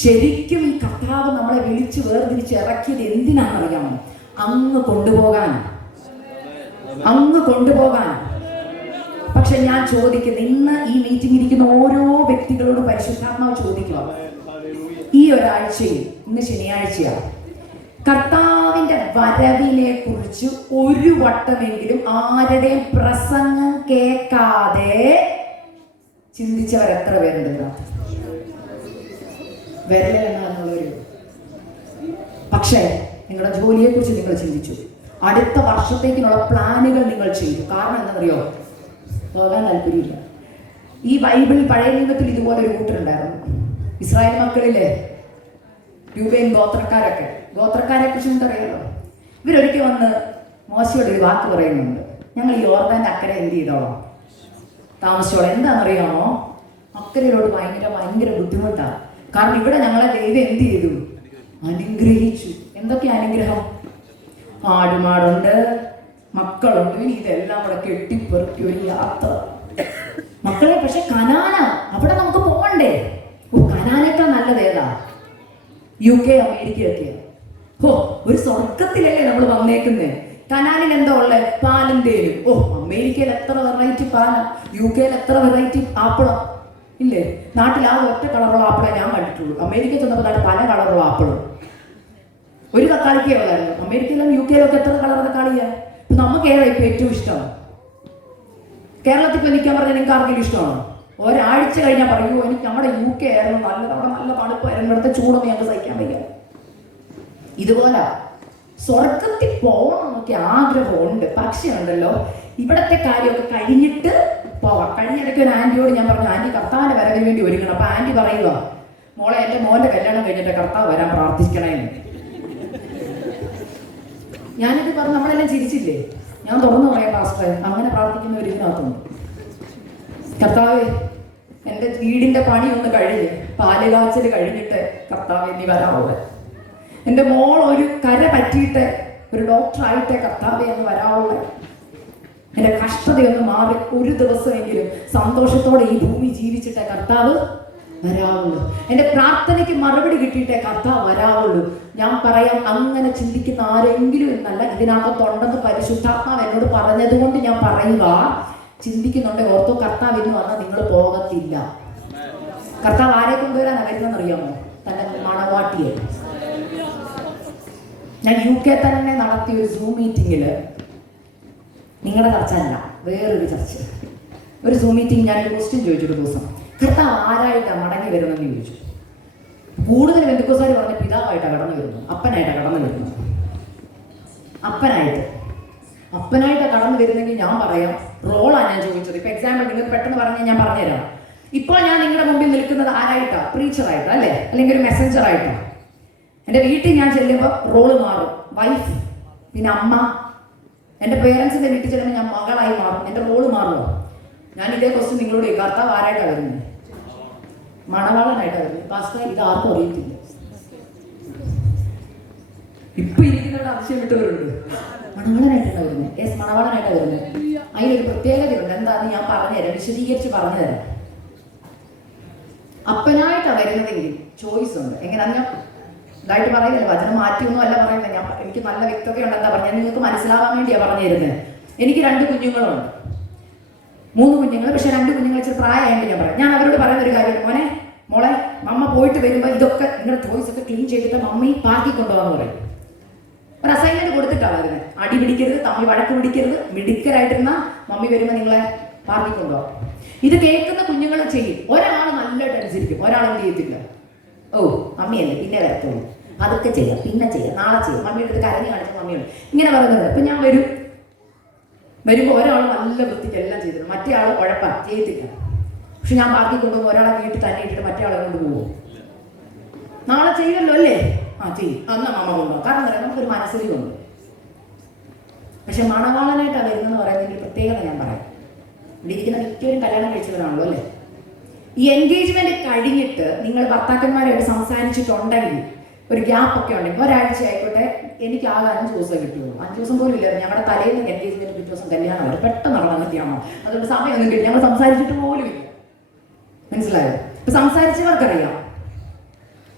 ശരിക്കും ഈ കർത്താവ് നമ്മളെ വിളിച്ച് വേർതിരിച്ച് ഇറക്കിയത് എന്തിനാണെന്നറിയാമോ? അങ്ങ് കൊണ്ടുപോകാൻ. പക്ഷെ ഞാൻ ചോദിക്കുന്നത്, ഇന്ന് ഈ മീറ്റിംഗ് ഇരിക്കുന്ന ഓരോ വ്യക്തികളോട് പരിശുദ്ധാത്മാവ് ചോദിക്കുക, ഈ ഒരാഴ്ചയിൽ, ഇന്ന് ശനിയാഴ്ചയാണ്, കർത്താവിന്റെ വരവിനെ കുറിച്ച് ഒരു വട്ടമെങ്കിലും ആരുടെയും പ്രസംഗം കേൾക്കാതെ ചിന്തിച്ചവർ എത്ര പേരുണ്ട്? വരലെന്നുള്ളൊരു. പക്ഷേ നിങ്ങളുടെ ജോലിയെ കുറിച്ച് നിങ്ങൾ ചിന്തിച്ചു, അടുത്ത വർഷത്തേക്കിനുള്ള പ്ലാനുകൾ നിങ്ങൾ ചെയ്തു. കാരണം എന്താണെന്നറിയോ? പോകാൻ താല്പര്യമില്ല. ഈ ബൈബിൾ പഴയ നിയമത്തിൽ ഇതുപോലെ ഒരു കൂട്ടരുണ്ടായിരുന്നു. ഇസ്രായേൽ മക്കളിലെ രൂപയും ഗോത്രക്കാരെ കുറിച്ച് നമുക്കറിയാമല്ലോ. ഇവരൊരിക്കൽ വന്ന് മോശയോട് ഒരു വാക്ക് പറയുന്നുണ്ട്, ഞങ്ങൾ ഈ യോർദാന്റെ അക്കരെ എന്ത് ചെയ്തോളാം, താമസിച്ചോളാം. എന്താണെന്നറിയാമോ? അക്കരയിലോട്ട് ഭയങ്കര ബുദ്ധിമുട്ടാണ്. കാരണം ഇവിടെ ഞങ്ങളെ ദൈവം എന്ത് ചെയ്തു? അനുഗ്രഹിച്ചു. എന്തൊക്കെ അനുഗ്രഹം? ആടുമാടുണ്ട്, മക്കളുണ്ട്, ഇനി ഇതെല്ലാം കൂടെ കെട്ടിപ്പെറുക്കി ഒരു യാത്ര. മക്കളെ, പക്ഷെ കനാന, അവിടെ നമുക്ക് പോകണ്ടേ? കനാനേക്കാൾ നല്ലത് ഏതാ? UK, അമേരിക്കയൊക്കെ. ഒരു സ്വർഗത്തിലല്ലേ നമ്മൾ വന്നേക്കുന്നേ. കനാലിൽ എന്താ ഉള്ളത്? പാലും തേനും. ഓ, അമേരിക്കയിൽ എത്ര വെറൈറ്റി പാലാ, UK എത്ര വെറൈറ്റി ആപ്പിളാ ഇല്ലേ? നാട്ടിൽ ആ ഒറ്റ കളറുള്ള ആപ്പിളെ ഞാൻ കണ്ടിട്ടുള്ളൂ. അമേരിക്കയിൽ ചെന്നപ്പോൾ നാട്ടിൽ പല കളറുള്ള ആപ്പിളും. ഒരു തക്കാളിക്കേ ഉള്ളായിരുന്നു. അമേരിക്കയിലും UK ഒക്കെ എത്ര കളർ തക്കാളിയാ. നമുക്ക് ഏതാ ഇപ്പൊ ഏറ്റവും ഇഷ്ടം? കേരളത്തിൽ ഇപ്പൊ നിൽക്കാൻ പറഞ്ഞാൽ നിങ്ങൾക്ക് ആർക്കെങ്കിലും ഇഷ്ടമാണോ? ഒരാഴ്ച കഴിഞ്ഞാൽ പറയൂ എനിക്ക് നമ്മുടെ UK ആയിരുന്നു നല്ലത്, അവിടെ നല്ല തണുപ്പായിരുന്നു, ഇവിടുത്തെ ചൂടൊന്നും ഞങ്ങൾക്ക് സഹിക്കാൻ വയ്യ. ഇതുപോലെ സ്വർഗത്തിൽ പോകണം എന്നൊക്കെ ആഗ്രഹമുണ്ട്. പക്ഷേ ഉണ്ടല്ലോ, ഇവിടത്തെ കാര്യമൊക്കെ കഴിഞ്ഞിട്ട് പോവാം. കഴിഞ്ഞിടയ്ക്ക് ഒരു ആന്റിയോട് ഞാൻ പറഞ്ഞു, ആന്റി കർത്താവിന്റെ വരവിന് വേണ്ടി ഒരുങ്ങണം. അപ്പൊ ആന്റി പറയുക, മോളെ എന്റെ മോന്റെ കല്യാണം കഴിഞ്ഞിട്ട് കർത്താവ് വരാൻ പ്രാർത്ഥിക്കണേ. ഞാനിത് പറഞ്ഞു, നമ്മളെല്ലാം ചിരിച്ചില്ലേ? ഞാൻ തുറന്നു പറയാം പാസ്റ്ററെ, അങ്ങനെ പ്രാർത്ഥിക്കുന്ന ഒരു ഇതിനകത്തുണ്ട്. കർത്താവ് എൻ്റെ വീടിന്റെ പണി ഒന്ന് കഴിഞ്ഞ് പാലുകാച്ചൽ കഴിഞ്ഞിട്ട് കർത്താവ് നീ വരാവോ. എൻ്റെ മോൾ ഒരു കര പറ്റിയിട്ട് ഒരു ഡോക്ടറായിട്ട് കർത്താവ് എന്ന് വരാവുള്ള. എൻ്റെ കഷ്ടതയൊന്ന് മാറി ഒരു ദിവസമെങ്കിലും സന്തോഷത്തോടെ ഈ ഭൂമി ജീവിച്ചിട്ടേ കർത്താവ് വരാവുള്ളൂ. എൻ്റെ പ്രാർത്ഥനയ്ക്ക് മറുപടി കിട്ടിയിട്ടേ കർത്താവ് വരാവുള്ളൂ. ഞാൻ പറയാം, അങ്ങനെ ചിന്തിക്കുന്ന ആരെങ്കിലും എന്നല്ല, ഇതിനകത്തുണ്ടെന്ന് പരിശുദ്ധാത്മാവ് എന്നോട് പറഞ്ഞത് കൊണ്ട് ഞാൻ പറയുക. ചിന്തിക്കുന്നുണ്ട്, ഓർത്തോ, കർത്താവ് ഇന്ന് വന്നാൽ നിങ്ങൾ പോകത്തില്ല. കർത്താവ് ആരെ കൊണ്ടുവരാൻ വരുന്നതെന്ന് അറിയാമോ? തന്റെ മണവാട്ടിയെ. ഞാൻ UK തന്നെ നടത്തിയ ഒരു സൂം മീറ്റിങ്ങില്, നിങ്ങളുടെ ചർച്ച അല്ല, വേറൊരു ചർച്ച, ഒരു സൂം മീറ്റിംഗ്, ഞാൻ ഒരു ക്വസ്റ്റ്യൻ ചോദിച്ചു ഒരു ദിവസം. കർത്താവ് ആരായിട്ടാണ് മടങ്ങി വരുന്നതെന്ന് ചോദിച്ചു. കൂടുതൽ ബന്ധുക്കോസാര് പറഞ്ഞ പിതാവായിട്ടാണ് കടന്നു വരുന്നത്, അപ്പനായിട്ടാണ് കടന്നു വരുന്നത്. അപ്പനായിട്ടാണ് കടന്നു വരുന്നെങ്കിൽ ഞാൻ പറയാം, റോളാണ് ഞാൻ ചോദിച്ചത്. ഇപ്പൊ എക്സാമ്പിൾ നിങ്ങൾക്ക് പെട്ടെന്ന് പറഞ്ഞാൽ ഞാൻ പറഞ്ഞുതരാം. ഇപ്പോൾ ഞാൻ നിങ്ങളുടെ മുമ്പിൽ നിൽക്കുന്നത് ആരായിട്ടാ? പ്രീച്ചറായിട്ടാ അല്ലേ, അല്ലെങ്കിൽ ഒരു മെസ്സഞ്ചറായിട്ടാ. എൻ്റെ വീട്ടിൽ ഞാൻ ചെല്ലുമ്പോൾ റോള് മാറും, വൈഫ്, പിന്നെ അമ്മ. എൻ്റെ പേരൻസിന്റെ വീട്ടിൽ ചെല്ലുമ്പോൾ ഞാൻ മകളായി മാറും, എൻ്റെ റോള് മാറുമോ? ഞാൻ ഇതേ ക്വസ്റ്റ്യൻ നിങ്ങളോട്, കർത്താവ് ആരായിട്ടാണ് വരുന്നത്? മണവാളനായിട്ടാണ് വരുന്നത്. പാസ്റ്റർ, ഇത് ആർക്കും അറിയത്തില്ല. ഇപ്പൊ ഇരിക്കുന്നവരുടെ അതിശയം വിട്ടവരുണ്ട്. മണവാളനായിട്ടാണ് വരുന്നത്. യെസ്, മണവാളനായിട്ടാണ് വരുന്നത്. അതിനൊരു പ്രത്യേകതയുണ്ട്. എന്താണെന്ന് ഞാൻ പറഞ്ഞുതരാം, വിശദീകരിച്ച് പറഞ്ഞുതരാം. അപ്പനായിട്ടാണ് വരുന്നതെങ്കിൽ ചോയ്സ് ഉണ്ട്. എങ്ങനെയാന്ന് ഞാൻ ഇതായിട്ട് പറയുന്നില്ല, വചനം മാറ്റിയൊന്നും അല്ല പറയുന്നത്. എനിക്ക് നല്ല വ്യക്തതയുണ്ട്. എന്താ പറഞ്ഞാൽ നിങ്ങൾക്ക് മനസ്സിലാവാൻ വേണ്ടിയാണ് പറഞ്ഞു തരുന്നത്. എനിക്ക് 2 കുഞ്ഞുങ്ങളുണ്ട്, 3 കുഞ്ഞുങ്ങൾ. പക്ഷെ 2 കുഞ്ഞുങ്ങൾ ഇച്ചിരി പ്രായമായിട്ട് ഞാൻ പറയാം. ഞാൻ അവരോട് പറയുന്ന ഒരു കാര്യം, മോളെ മമ്മ പോയിട്ട് വരുമ്പോൾ ഇതൊക്കെ നിങ്ങളുടെ ടോയ്സ് ഒക്കെ ക്ലീൻ ചെയ്തിട്ട് മമ്മി പാർക്കി കൊണ്ടുപോകാന്ന് പറയും. ഒരു അസൈൻമെന്റ് കൊടുത്തിട്ടാണ് വരുന്നത്. അടി പിടിക്കരുത്, തമ്മിൽ വഴക്ക് പിടിക്കരുത്, മിടുക്കരായിട്ടിരുന്ന മമ്മി വരുമ്പോൾ നിങ്ങളെ പാർക്കി കൊണ്ടുപോകാം. ഇത് കേൾക്കുന്ന കുഞ്ഞുങ്ങൾ ചെയ്യും. ഒരാൾ നല്ലതായിട്ട് അനുസരിക്കും, ഒരാൾ എന്ത് ചെയ്യത്തില്ല. ഓ, മമ്മിയല്ലേ പിന്നെ വരത്തുള്ളൂ, അതൊക്കെ ചെയ്യാം, പിന്നെ ചെയ്യാം, നാളെ ചെയ്യാം, മമ്മിയുടെ അടുത്ത് കരഞ്ഞു കാണിച്ച മമ്മിയുണ്ട്, ഇങ്ങനെ പറയുന്നത്. അപ്പൊ ഞാൻ വരുമ്പോൾ ഒരാൾ നല്ല വൃത്തിക്ക് എല്ലാം ചെയ്തിരുന്നു, മറ്റേ ആൾ കുഴപ്പം ചെയ്യത്തില്ല. പക്ഷെ ഞാൻ പാർക്കി കൊണ്ടുപോകുമ്പോൾ ഒരാളെ വീട്ടിൽ തന്നെ ഇട്ടിട്ട് മറ്റേ ആളെ കൊണ്ടുപോകും. നാളെ ചെയ്യുമല്ലോ അല്ലേ? ചെയ്യും, അന്ന് മമ്മ കൊണ്ടുപോകും. കാരണം എന്താ പറയുക, നമുക്കൊരു മനസ്സിലുണ്ട്. പക്ഷെ മണവാളനായിട്ടാണ് വരുന്നതെന്ന് പറയുന്നതിന്റെ പ്രത്യേകത ഞാൻ പറയാം. ഇവിടെ ഇരിക്കുന്ന മിക്കവരും കല്യാണം കഴിച്ചവരാണല്ലോ അല്ലേ? ഈ എൻഗേജ്മെന്റ് കഴിഞ്ഞിട്ട് നിങ്ങൾ ഭർത്താക്കന്മാരായിട്ട് സംസാരിച്ചിട്ടുണ്ടെങ്കിൽ, ഒരു ഗ്യാപ്പ് ഒക്കെ ഉണ്ടെങ്കിൽ, ഒരാഴ്ച ആയിക്കോട്ടെ, എനിക്ക് ആകെ 5 ദിവസം കിട്ടുള്ളൂ. 5 ദിവസം പോലും ഇല്ലായിരുന്നു. ഞങ്ങളുടെ തലേന്ന് എൻഗേജ്മെന്റ്, പിറ്റേ ദിവസം കല്യാണം വരെ പെട്ടെന്ന് നടന്ന കല്യാണമോ, അതുകൊണ്ട് സമയമൊന്നും കിട്ടി. ഞങ്ങൾ സംസാരിച്ചിട്ട് പോലും ഇല്ല. മനസ്സിലായോ? ഇപ്പൊ സംസാരിച്ചവർക്കറിയാം.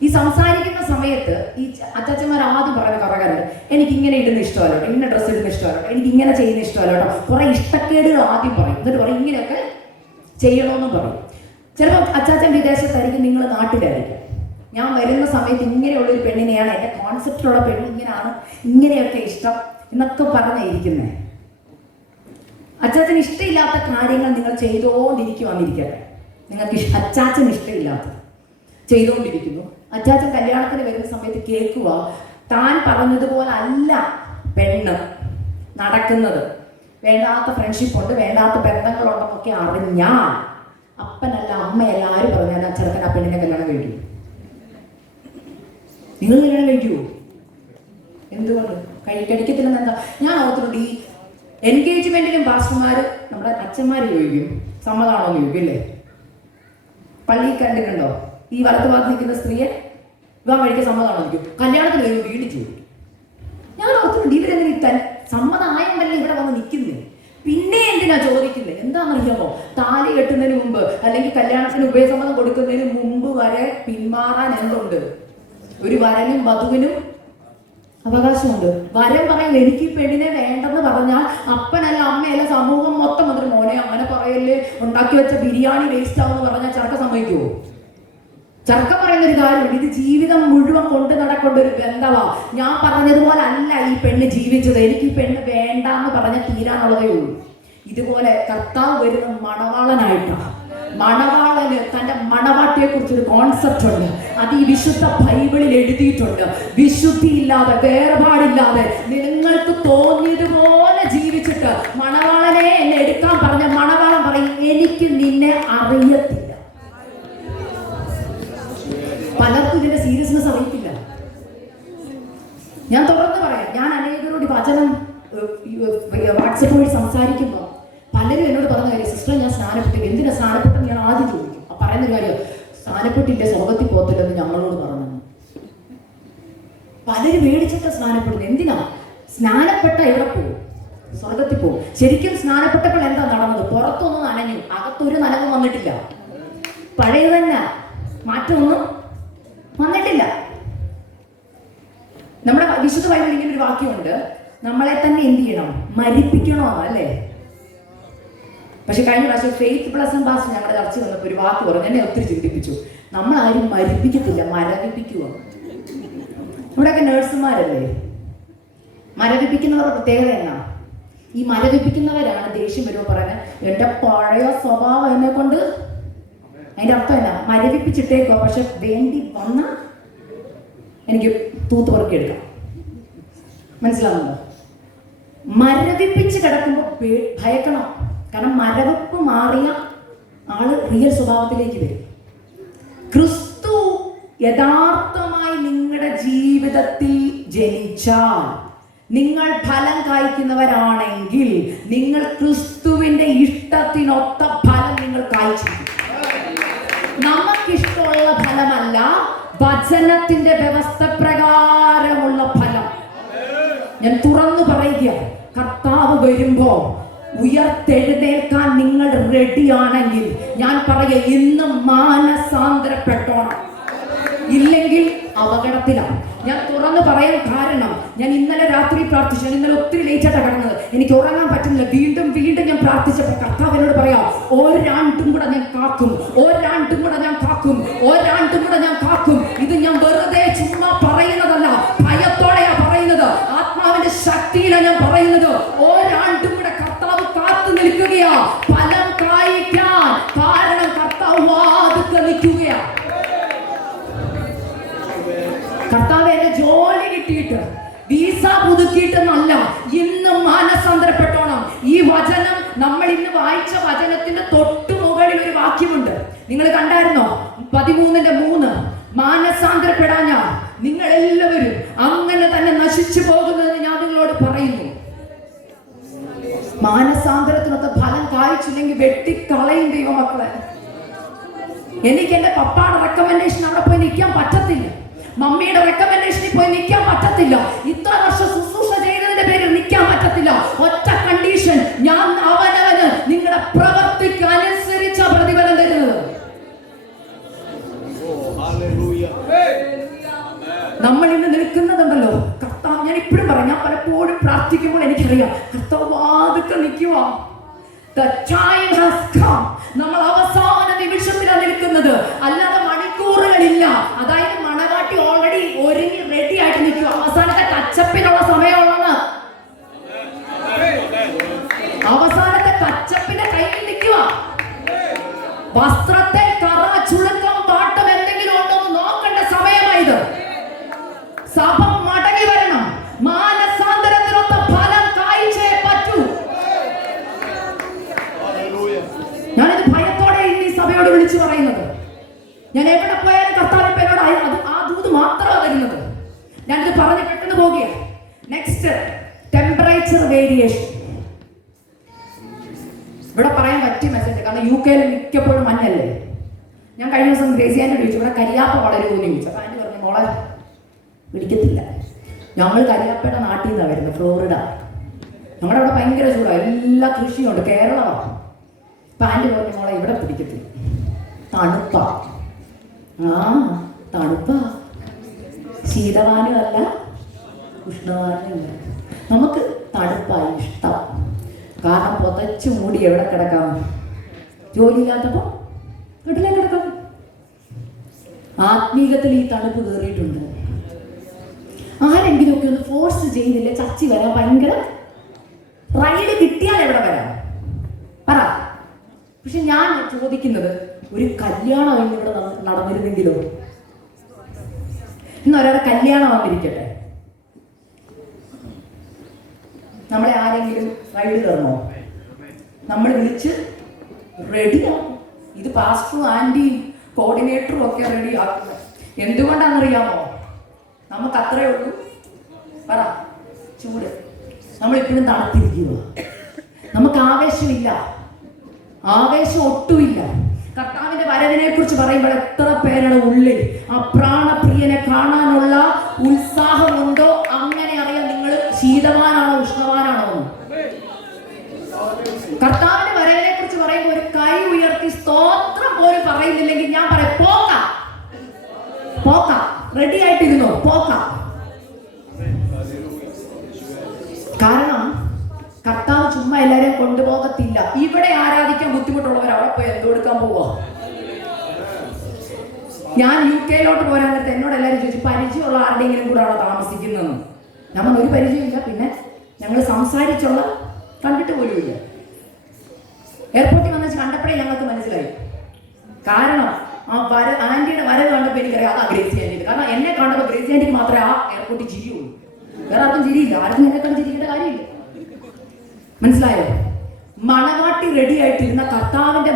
ഈ സംസാരിക്കുന്ന സമയത്ത് ഈ അച്ചാച്ചന്മാർ ആദ്യം പറയുന്ന കറകാരുണ്ട്, എനിക്ക് ഇങ്ങനെ ഇടുന്ന ഇഷ്ടമല്ലോ, ഇന്ന ഡ്രസ്സ് ഇടുന്ന ഇഷ്ടമല്ലോ, എനിക്ക് ഇങ്ങനെ ചെയ്യുന്ന ഇഷ്ടമല്ലോ കേട്ടോ. കുറെ ഇഷ്ടക്കേടുകൾ ആദ്യം പറയും. എന്നിട്ട് പറയും ഇങ്ങനെയൊക്കെ ചെയ്യണമെന്നും പറയും. ചിലപ്പോൾ അച്ചാച്ചൻ വിദേശത്തായിരിക്കും, നിങ്ങൾ നാട്ടിലായിരിക്കും. ഞാൻ വരുന്ന സമയത്ത് ഇങ്ങനെയുള്ളൊരു പെണ്ണിനെയാണ്, എൻ്റെ കോൺസെപ്റ്റിലുള്ള പെണ്ണ് ഇങ്ങനെയാണ്, ഇങ്ങനെയൊക്കെ ഇഷ്ടം എന്നൊക്കെ പറഞ്ഞിരിക്കുന്നത്. അച്ചാച്ചന് ഇഷ്ടമില്ലാത്ത കാര്യങ്ങൾ നിങ്ങൾ ചെയ്തുകൊണ്ടിരിക്കുവാന്നിരിക്കട്ടെ. നിങ്ങൾക്ക് അച്ചാച്ചന് ഇഷ്ടമില്ലാത്തത് ചെയ്തുകൊണ്ടിരിക്കുന്നു. അച്ചാച്ചൻ കല്യാണത്തിന് വരുന്ന സമയത്ത് കേൾക്കുക, താൻ പറഞ്ഞതുപോലെ അല്ല പെണ്ണ് നടക്കുന്നത്, വേണ്ടാത്ത ഫ്രണ്ട്ഷിപ്പ് ഉണ്ട്, വേണ്ടാത്ത ബന്ധങ്ങളുണ്ടെന്നൊക്കെ അറിഞ്ഞാൽ അപ്പനല്ല അമ്മയല്ല ആര് പറഞ്ഞാൽ ആ ചെറുക്കൻ ആ പെണ്ണിനെ കല്യാണം കഴിക്കും. നിങ്ങൾ കല്യാണം കഴിക്കുമോ? എന്തുകൊണ്ട് കഴിക്കത്തില്ലെന്ന് എന്താ? ഞാൻ ഓർത്തിട്ടുണ്ട്, ഈ എൻഗേജ്മെന്റിലും പാസ്റ്റർമാർ നമ്മുടെ അച്ഛന്മാർ ചോദിക്കും സമ്മതമാണോ എന്ന് ചോദിക്കും അല്ലേ? പള്ളിയിൽ കണ്ടിട്ടുണ്ടോ ഈ വലത്ത് ഭാഗത്ത് നിൽക്കുന്ന സ്ത്രീയെ വിവാഹം കഴിക്കാൻ സമ്മതമാണോ ചോദിക്കും. കല്യാണത്തിന് കഴിയുമ്പോൾ വീട്ടിൽ ചോദിക്കും. ഞാൻ ഓർത്തിട്ടുണ്ട്, ഇവരെങ്ങനെ ഇത്താൻ സമ്മതമായതല്ലേ ഇവിടെ വന്ന് നിൽക്കുന്നേ, പിന്നെ എന്തിനാ ചോദിക്കുന്നത്? എന്താണെന്നറിയാമോ? താലി കെട്ടുന്നതിന് മുമ്പ് അല്ലെങ്കിൽ കല്യാണത്തിന് ഉഭയസമ്മതം കൊടുക്കുന്നതിന് മുമ്പ് വരെ പിന്മാറാൻ എന്തുണ്ട്? ഒരു വരനും വധുവിനും അവകാശമുണ്ട്. വരം പറയാൻ എനിക്ക് ഈ പെണ്ണിനെ വേണ്ടെന്ന് പറഞ്ഞാൽ അപ്പനല്ല അമ്മയല്ല സമൂഹം മൊത്തം വന്നിട്ട് മോനെ അങ്ങനെ പറയല്ലേ, ഉണ്ടാക്കി വെച്ച ബിരിയാണി വേസ്റ്റ് ആവുമെന്ന് പറഞ്ഞാൽ ചെറുക്ക സമ്മതിക്കുമോ? ചെറുക്ക പറയുന്ന ഒരു കാര്യമുണ്ട്, ഇത് ജീവിതം മുഴുവൻ കൊണ്ട് നടക്കേണ്ട ഒരു ബന്ധമാ. ഞാൻ പറഞ്ഞതുപോലെ അല്ല ഈ പെണ്ണ് ജീവിച്ചത്, എനിക്ക് ഈ പെണ്ണ് വേണ്ട എന്ന് പറഞ്ഞാൽ തീരാനുള്ളതേ ഉള്ളൂ. ഇതുപോലെ കർത്താവ് വരുന്ന മണവാളനായിട്ടാണ്. മണവാളന് തന്റെ മണവാട്ടിയെ കുറിച്ചൊരു കോൺസെപ്റ്റ് ഉണ്ട്. അത് ഈ വിശുദ്ധ ബൈബിളിൽ എഴുതിയിട്ടുണ്ട്. വിശുദ്ധിയില്ലാതെ വേർപാടില്ലാതെ നിങ്ങൾക്ക് തോന്നിയതുപോലെ ജീവിച്ചിട്ട് മണവാളനെ എന്നെ എടുക്കാൻ പറഞ്ഞ മണവാളൻ പറയും എനിക്ക് നിന്നെ അറിയത്തില്ല. പലർക്കും ഇതിന്റെ സീരിയസ്നെസ് അറിയത്തില്ല. ഞാൻ തുറന്നു പറയാം, ഞാൻ അനേകരോട് വചനം വാട്സപ്പ് വഴി സംസാരിക്കുമ്പോൾ പലരും എന്നോട് പറഞ്ഞ കാര്യം, സിസ്റ്റർ ഞാൻ സ്നാനപ്പെട്ടു. എന്തിനാ സ്നാനപ്പെട്ടെന്ന് ഞാൻ ആദ്യം ചോദിക്കും. പറയുന്ന കാര്യം, സ്നാനപ്പെട്ടില്ല സ്വർഗത്തിൽ പോകത്തില്ലെന്ന് ഞങ്ങളോട് പറഞ്ഞു. പലരും മേടിച്ചിട്ട് സ്നാനപ്പെടുന്നു. എന്തിനാ? സ്നാനപ്പെട്ട എവിടെ പോകും? സ്വർഗത്തിൽ പോകും. ശരിക്കും സ്നാനപ്പെട്ടപ്പോൾ എന്താ നടന്നത്? പുറത്തൊന്നും നനഞ്ഞു, അകത്തൊരു നനവും വന്നിട്ടില്ല. പഴയ തന്നെ, മാറ്റമൊന്നും വന്നിട്ടില്ല. നമ്മുടെ വിശുദ്ധ ബൈബിളിൽ ഇങ്ങനെ ഒരു വാക്യമുണ്ട്, നമ്മളെ തന്നെ എന്ത് ചെയ്യണം? മരിപ്പിക്കണോ അല്ലേ? പക്ഷെ കഴിഞ്ഞ പ്രാവശ്യം ഫെയ്ത്ത് പ്ലസ് പാസ് ഞങ്ങളുടെ ചർച്ച വന്നപ്പോൾ ഒരു വാക്ക് പറഞ്ഞു, എന്നെ ഒത്തിരി ചിന്തിപ്പിച്ചു. നമ്മളാരും മരിപ്പിക്കത്തില്ല, മരവിപ്പിക്കുക. ഇവിടെയൊക്കെ നേഴ്സുമാരല്ലേ? മരവിപ്പിക്കുന്നവരുടെ പ്രത്യേകത എന്നാ? ഈ മരവിപ്പിക്കുന്നവരാണ് ദേഷ്യം വരുമ്പോൾ പറയുന്നത്, എൻ്റെ പഴയ സ്വഭാവം എന്നെ കൊണ്ട്. അതിൻ്റെ അർത്ഥം എന്നാ? മരവിപ്പിച്ചിട്ടേക്കോ, പക്ഷെ വേണ്ടി വന്ന എനിക്ക് തൂത്ത് പറക്കി എടുക്കാം. മനസ്സിലാവുന്നുണ്ടോ? മരവിപ്പിച്ച് കിടക്കുമ്പോൾ ഭയക്കണം. കാരണം മരവിപ്പ് മാറിയ ആള് റിയൽ സ്വഭാവത്തിലേക്ക് വരും. ക്രിസ്തു യഥാർത്ഥമായി നിങ്ങളുടെ ജീവിതത്തിൽ ജനിച്ചാൽ, നിങ്ങൾ ഫലം കായ്ക്കുന്നവരാണെങ്കിൽ, നിങ്ങൾ ക്രിസ്തുവിന്റെ ഇഷ്ടത്തിനൊത്ത ഫലം നിങ്ങൾ കായ്ച്ചിരിക്കും. നമുക്കിഷ്ടമുള്ള ഫലമല്ല, വചനത്തിന്റെ വ്യവസ്ഥ പ്രകാരമുള്ള ഫലം. ഞാൻ തുറന്നു പറയുക, കർത്താവ് വരുമ്പോ ഉയർത്തെഴുന്നേൽക്കാൻ നിങ്ങൾ റെഡിയാണെങ്കിൽ ഞാൻ പറയുക, ഇന്ന് മാനസാന്തരപ്പെട്ടോണം. ഇല്ലെങ്കിൽ അപകടത്തിലാണ്. ഞാൻ തുറന്നു പറയാൻ കാരണം, ഞാൻ ഇന്നലെ രാത്രി പ്രാർത്ഥിച്ചു. ഞാൻ ഇന്നലെ ഒത്തിരി ലേറ്റായിട്ടാണ് കിടന്നത്, എനിക്ക് ഉറങ്ങാൻ പറ്റുന്നില്ല. വീണ്ടും വീണ്ടും ഞാൻ പ്രാർത്ഥിച്ചപ്പോൾ കർത്താവിനോട് പറയാം, ഒരാണ്ടും കൂടെ ഞാൻ കാക്കും, ഒരാണ്ടും കൂടെ ഞാൻ കാക്കും, ഒരാണ്ടും കൂടെ ഞാൻ കാക്കും. ഇത് ഞാൻ വെറുതെ ചുമ്മാ പറയുന്നതല്ല, ഭയത്തോടെയാ പറയുന്നത്, ആത്മാവിന്റെ ശക്തിയിലാണ് ഞാൻ പറയുന്നത്. ഒരാണ്ടും കൂടെ കർത്താവ് കാത്തു നിൽക്കുകയാ ഫലം കായ്ക്കാൻ. കാരണം കർത്താവ് വാതുക്കെ നിൽക്കുകയാ. കർത്താവ് എന്റെ ജോലി കിട്ടിയിട്ട് വീസ പുതുക്കിയിട്ടെന്നല്ല, ഇന്ന് മാനസാന്തരപ്പെട്ടോണം. ഈ വചനം, നമ്മൾ ഇന്ന് വായിച്ച വചനത്തിന്റെ തൊട്ടു മുകളിൽ ഒരു വാക്യമുണ്ട്. നിങ്ങൾ കണ്ടായിരുന്നോ? 13:3. മാനസാന്തരപ്പെടാഞ്ഞ നിങ്ങൾ എല്ലാവരും അങ്ങനെ തന്നെ നശിച്ചു പോകുന്നതെന്ന് ഞാൻ നിങ്ങളോട് പറയുന്നു. മാനസാന്തരത്തിനൊത്ത ഫലം കായ്ച്ചില്ലെങ്കിൽ വെട്ടിക്കളയും ദൈവമക്കളെ. എനിക്ക് എന്റെ പപ്പായുടെ റെക്കമെൻഡേഷൻ അവിടെ പോയി നിൽക്കാൻ പറ്റത്തില്ല, മമ്മിയുടെ റെക്കമെൻഡേഷനിൽ പോയി നിൽക്കാൻ പറ്റത്തില്ല, ഇത്ര വർഷം ശുശ്രൂഷ ചെയ്തതിന്റെ പേരിൽ നിൽക്കാൻ പറ്റത്തില്ല. ഒറ്റ കണ്ടീഷൻ, ഞാൻ അവനവന് നിങ്ങളുടെ പ്രവർത്തിക്ക് അനുസരിച്ച പ്രതിഫലം തരുന്നത്. നമ്മൾ ഇന്ന് നിൽക്കുന്നതുണ്ടല്ലോ, കർത്താവ്, ഞാൻ ഇപ്പോഴും പറയാം, ഞാൻ പലപ്പോഴും പ്രാർത്ഥിക്കുമ്പോൾ എനിക്കറിയാം കർത്താവ് വാതുക്കെ നിൽക്കുക. The time has come. നമ്മൾ അവസാന നിമിഷത്തിലാണ് നിൽക്കുന്നത്, അല്ലാതെ മണിക്കൂറുകളില്ല. അതായത് മണവാട്ടി ഓൾറെഡി ഒരുങ്ങി റെഡി ആയിട്ട് നിൽക്കുക. അവസാനത്തെ ടച്ചപ്പിനുള്ള സമയമാണ്. അവസാനത്തെ ടച്ചപ്പിന്റെ കയ്യിൽ നിൽക്കുക. വസ്ത്രത്തെ കറ, ചുളുക്കം, പാട്ടം എന്തെങ്കിലും ഉണ്ടോ എന്ന് നോക്കേണ്ട സമയമായത്. സഭ മടങ്ങി വരണം. മാനസാന്തരത്തിനൊത്ത ഫലം കായ്ച്ചേ പറ്റൂ. ഞാനിത് ഭയത്തോടെ ഇന്ന് ഈ സഭയോട് വിളിച്ചു പറയുന്നത്. ഞാൻ എവിടെ പോയാലും കർത്താവിന്റെ പേരോട് ആ ദൂത് മാത്രമാണ് വരുന്നത്. ഞാനിത് പറഞ്ഞ് പെട്ടെന്ന് പോകുകയാണ്. Next, temperature variation. ഇവിടെ പറയാൻ പറ്റിയ മെസ്സേജ്, കാരണം UK മിക്കപ്പോഴും മഞ്ഞല്ലേ. ഞാൻ കഴിഞ്ഞ ദിവസം ഗ്രേസിയാൻ്റെ ചോദിച്ചു, ഇവിടെ കരിയാപ്പ വളരുമെന്ന് ചോദിച്ചു. അപ്പോൾ ആൻറ്റി പറഞ്ഞു, മോളെ പിടിക്കത്തില്ല, ഞങ്ങൾ കരിയാപ്പയുടെ നാട്ടിൽ നിന്നാണ് വരുന്നത്, ഫ്ലോറിഡ. നമ്മുടെ അവിടെ ഭയങ്കര ചൂടാണ്, എല്ലാ കൃഷിയുണ്ട്, കേരളമാണ്. അപ്പം ആൻറ്റി പറഞ്ഞു, മോളെ ഇവിടെ പിടിക്കത്തില്ല, തണുപ്പാ. തണുപ്പാ, ശീതവാനും അല്ല ഉഷ്ണവാരനുണ്ട്. നമുക്ക് തണുപ്പായി ഇഷ്ടം. കാരണം പുതച്ചു മൂടി എവിടെ കിടക്കാം? ജോലിയില്ലാത്തപ്പോൾ വീട്ടിലേ കിടക്കാം. ആത്മീകത്തിൽ ഈ തണുപ്പ് കയറിയിട്ടുണ്ട്. ആരെങ്കിലും ഒക്കെ ഒന്ന് ഫോഴ്സ് ചെയ്യുന്നില്ല ചർച്ച വരാൻ. ഭയങ്കര റൈഡ് കിട്ടിയാൽ എവിടെ വരാം പറ. പക്ഷെ ഞാൻ ചോദിക്കുന്നത്, ഒരു കല്യാണം ഇവിടെ നടന്നിരുന്നെങ്കിലോ? ഇന്ന് ഒരാളുടെ കല്യാണം വന്നിരിക്കട്ടെ, നമ്മളെ ആരെങ്കിലും റൈഡ് കയറണോ? നമ്മൾ വിളിച്ച് റെഡിയാവും. ഇത് പാസ്റ്ററും ആൻറ്റിയും കോർഡിനേറ്ററും ഒക്കെ റെഡി ആക്കുന്നത് എന്തുകൊണ്ടാണെന്നറിയാമോ? നമുക്ക് അത്രേ ഉള്ളൂ പറ, ചൂട്. നമ്മളിപ്പോഴും തണുത്തിരിക്കുക. നമുക്ക് ആവേശമില്ല, ആവേശം ഒട്ടുമില്ല. കർത്താവിന്റെ വരവിനെ കുറിച്ച് പറയുമ്പോൾ എത്ര പേരാണ് ഉള്ളിൽ ആ പ്രാണപ്രിയനെ കാണാനുള്ള ഉത്സാഹമുണ്ടോ? അങ്ങനെ അറിയാം നിങ്ങൾ ശീതവാനാണോ ഉഷ്ണവാനാണോ. കർത്താവിന്റെ വരവിനെ കുറിച്ച് പറയുമ്പോൾ ഒരു കൈ ഉയർത്തി സ്തോത്രം പോലും പറയുന്നില്ലെങ്കിൽ ഞാൻ പറയാം പോക്കാം, പോക്കാം, റെഡി ആയിട്ടിരുന്നോ, പോക്കാം. കാരണം കർത്താവ് ചുമ്മാ എല്ലാവരെയും കൊണ്ടുപോകത്തില്ല. ഇവിടെ ആരാധിക്കാൻ ബുദ്ധിമുട്ടുള്ളവർ അവിടെ പോയി എന്തെടുക്കാൻ പോവാ? ഞാൻ UK പോരാൻ നേരത്തെ എന്നോട് എല്ലാവരും ചോദിച്ചു, പരിചയമുള്ള ആരുടെയെങ്കിലും കൂടെ അവിടെ താമസിക്കുന്നതെന്ന്. നമ്മൾ ഒരു പരിചയമില്ല. പിന്നെ ഞങ്ങൾ സംസാരിച്ചുള്ള കണ്ടിട്ട് പോലുമില്ല. എയർപോർട്ടിൽ വന്നു കണ്ടപ്പോഴേ ഞങ്ങൾക്ക് മനസ്സിലായി. കാരണം ആന്റിയുടെ വരവ് കണ്ടപ്പോൾ എനിക്കറിയാം അതാ ഗ്രേസി ആന്റി. കാരണം എന്നെ കണ്ടപ്പോൾ ഗ്രേസി ആന്റിക്ക് മാത്രമേ ആ എയർപോർട്ടിൽ ചിരിയുള്ളൂ, വേറെ ആർക്കും ചിരിയില്ല. ആർക്കും എന്നെ കണ്ട് ചിരിക്കേണ്ട കാര്യമില്ല. മനസ്സിലായോ? മണവാട്ടി റെഡി ആയിട്ടിരുന്ന കർത്താവിന്റെ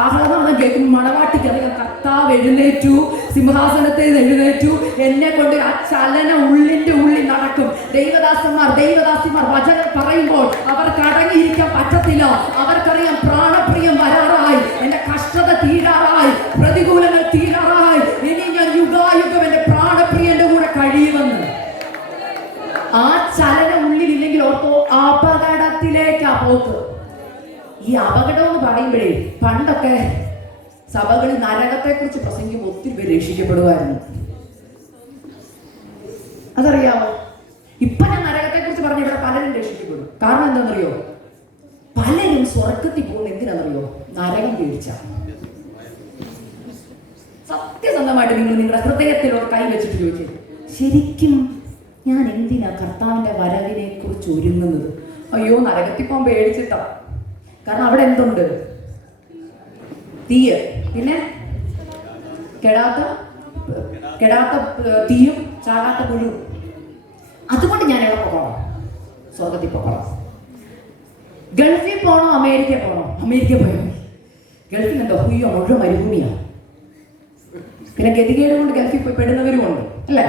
ആഹ്ലാദം കേൾക്കുമ്പോൾ മണവാട്ടിക്ക് അറിയാം കർത്താവ് എഴുന്നേറ്റു, സിംഹാസനത്തിൽ നിന്ന് എഴുന്നേറ്റു. എന്നെ കൊണ്ട് ആ ചലനം ഉള്ളിന്റെ ഉള്ളിൽ നടക്കും. ദൈവദാസിമാർ വചനം പറയുമ്പോൾ അവർക്ക് അടങ്ങിയിരിക്കാൻ പറ്റത്തില്ല. അവർക്കറിയാം പ്രാണപ്രിയം വരാറായി, എന്റെ കഷ്ടത തീരാറായി, പ്രതികൂലങ്ങൾ തീരാറായി. ഇനി ഞാൻ യുഗായുഗം എന്റെ പ്രാണപ്രിയന്റെ കൂടെ കഴിയുമെന്ന്. ആ ചലനം ഉള്ളിലില്ലെങ്കിൽ ഓർത്തോ അപകടത്തിലേക്കാ പോക്ക്. ഈ അപകടം എന്ന് പറയുമ്പോഴേ പണ്ടൊക്കെ സഭകളിൽ നരകത്തെ കുറിച്ച് പ്രസംഗിക്കുമ്പോൾ ഒത്തിരി പേര് രക്ഷിക്കപ്പെടുമായിരുന്നു. അതറിയാമോ? ഇപ്പൊ ഞാൻ നരകത്തെ കുറിച്ച് പറഞ്ഞ ഇവിടെ പലരും രക്ഷിക്കപ്പെടും. കാരണം എന്താണെന്നറിയോ? പലരും സ്വർഗത്തിൽ പോകുന്ന എന്തിനാണെന്നറിയോ? നരകം പേടിച്ച. സത്യസന്ധമായിട്ട് നിങ്ങൾ നിങ്ങളുടെ ഹൃദയത്തിലൂടെ കൈ വെച്ചിട്ട് ചോദിച്ചു, ശരിക്കും ഞാൻ എന്തിനാ കർത്താവിന്റെ വരവിനെ കുറിച്ച് ഒരുങ്ങുന്നത്? അയ്യോ, നരകത്തിൽ പോകാൻ പേടിച്ചിട്ടാ. കാരണം അവിടെ എന്തുണ്ട്? തീയ്, പിന്നെ കെടാത്ത തീയും ചാകാത്ത പുഴുവും. അതുകൊണ്ട് ഞാൻ എവിടെ പോകണം? സ്വർഗത്തിൽ പോകണം. ഗൾഫിൽ പോകണോ അമേരിക്ക പോകണോ? അമേരിക്ക പോയോ? ഗൾഫിൽ എന്തോ അയ്യോ മുഴുവൻ മരുഭൂമിയാ. പിന്നെ ഗതികേട് കൊണ്ട് ഗൾഫിൽ പോയി പെടുന്നവരും ഉണ്ട് അല്ലേ?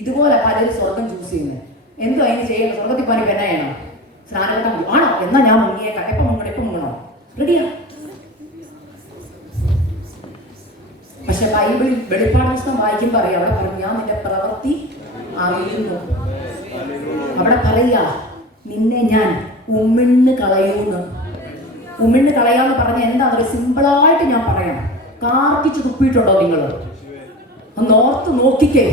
ഇതുപോലെ പലരും സ്വർഗം ചൂസ് ചെയ്യുന്നത്. എന്തോ അതിന് ചെയ്യണം? സ്വർഗത്തിൽ പോകാൻ എന്നാ ചെയ്യണം? സ്നാനഘട്ടം ആണോ? എന്നാ ഞാൻ മുങ്ങിയേക്കാം. എപ്പം മുങ്ങണോ? റെഡിയാ. പക്ഷെ ബൈബിളിൽ വെളിപ്പാട് പുസ്തകം വായിക്കുമ്പോൾ അറിയാം, അവിടെ പറഞ്ഞു ഞാൻ നിന്റെ പ്രവൃത്തി അറിയുന്നു. അവിടെ പറയാ നിന്നെ ഞാൻ ഉമിണ്ണ് കളയൂന്ന്. ഉമിണ്ണ് കളയാന്ന് പറഞ്ഞ എന്താണെന്ന് സിമ്പിളായിട്ട് ഞാൻ പറയാം. കാർക്കിച്ച് തുപ്പിയിട്ടുണ്ടോ നിങ്ങൾ? നോർത്ത് നോക്കിക്കേ.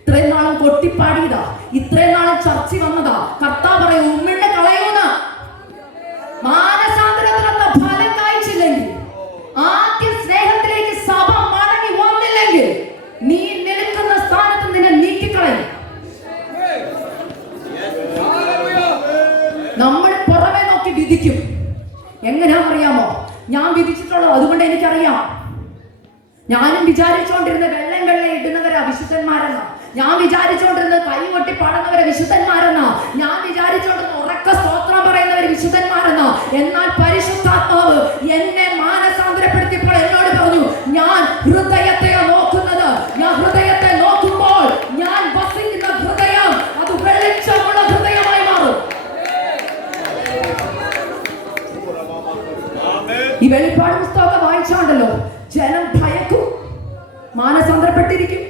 ഇത്രയും നാളും കൊട്ടിപ്പാടിയതാ, ഇത്രയും നാളും ചർച്ച വന്നതാ. കർത്താവ് പറയും ഉമ്മിണ്ണ കളയൂന്ന. മാനസാന്തരത്തിനുള്ള ഫലം കായ്ച്ചില്ലെങ്കിൽ, ആദ്യ സ്നേഹത്തിലേക്ക് സഭ മടങ്ങി വന്നില്ലെങ്കിൽ, നീ നിൽക്കുന്ന സ്ഥാനത്ത് നിന്നെ നീക്കിക്കളയും. നമ്മൾ പുറമെ നോക്കി വിധിക്കും. എങ്ങനെയാണെന്നറിയാമോ? ഞാൻ വിധിച്ചിട്ടുള്ളത് അതുകൊണ്ട് എനിക്കറിയാം. ഞാനും വിചാരിച്ചുകൊണ്ടിരുന്ന വെള്ളം ഇടുന്നവരാ വിശുദ്ധന്മാരെന്നാ. ഞാൻ വിചാരിച്ചുകൊണ്ടിരുന്ന കൈ കൊട്ടി പാടുന്നവരെ വിശുദ്ധന്മാരെന്നാ. ഞാൻ വിചാരിച്ചുകൊണ്ടിരുന്ന ഉറക്ക സ്തോത്രം പറയുന്നവര് വിശുദ്ധന്മാരെന്നാ. എന്നാൽ പരിശുദ്ധാത്മാവ് എന്നെ മാനസാന്തരപ്പെടുത്തിയപ്പോൾ എന്നോട് പറഞ്ഞു, ഞാൻ ഹൃദയത്തെ നോക്കുന്നത്. ഞാൻ ഹൃദയത്തെ നോക്കുമ്പോൾ ഞാൻ വസിക്കുന്ന ഹൃദയം അത് വെളിച്ചമുള്ള ഹൃദയമായി മാറും. ഈ വെളിപ്പാട് പുസ്തകമൊക്കെ വായിച്ചാണ്ടല്ലോ ജനം ഭയക്കും, മാനസാന്തരപ്പെട്ടിരിക്കും.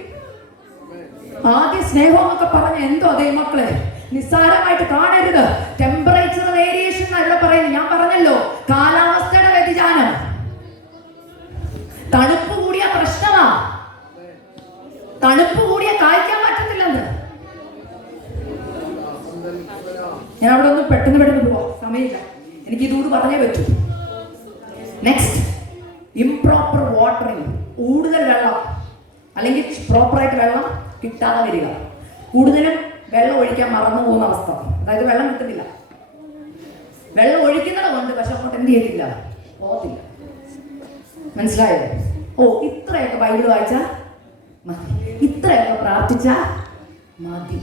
ആദ്യ സ്നേഹം എന്നൊക്കെ പറഞ്ഞ എന്തോ അതേ മക്കളെ നിസ്സാരമായിട്ട് കാണരുത്. ടെമ്പറേച്ചർ വേരിയേഷൻ ഇവിടെ പറയുന്നത് ഞാൻ പറഞ്ഞല്ലോ, കാലാവസ്ഥയുടെ വ്യതിയാനം. തണുപ്പ് കൂടിയ പ്രശ്നമാ. തണുപ്പ് കൂടിയ കായ്ക്കാൻ പറ്റത്തില്ലെന്ന്. പെട്ടെന്ന് പോവാം, സമയമില്ല. എനിക്ക് ഇതുകൂടി പറഞ്ഞേ പറ്റൂ. Next, improper watering. കൂടുതൽ വെള്ളം അല്ലെങ്കിൽ പ്രോപ്പറായിട്ട് വെള്ളം കിട്ടാതെ വരിക. കൂടുതലും വെള്ളം ഒഴിക്കാൻ മറന്നു പോകുന്ന അവസ്ഥ. അതായത് വെള്ളം കിട്ടുന്നില്ല, വെള്ളം ഒഴിക്കുന്നത് കൊണ്ട് പക്ഷെ അങ്ങോട്ട് എന്ത് ചെയ്യത്തില്ല, പോകത്തില്ല. മനസ്സിലായോ? ഓ, ഇത്രയൊക്കെ ബൈബിൾ വായിച്ചാൽ മതി, ഇത്രയൊക്കെ പ്രാർത്ഥിച്ചാൽ മതി.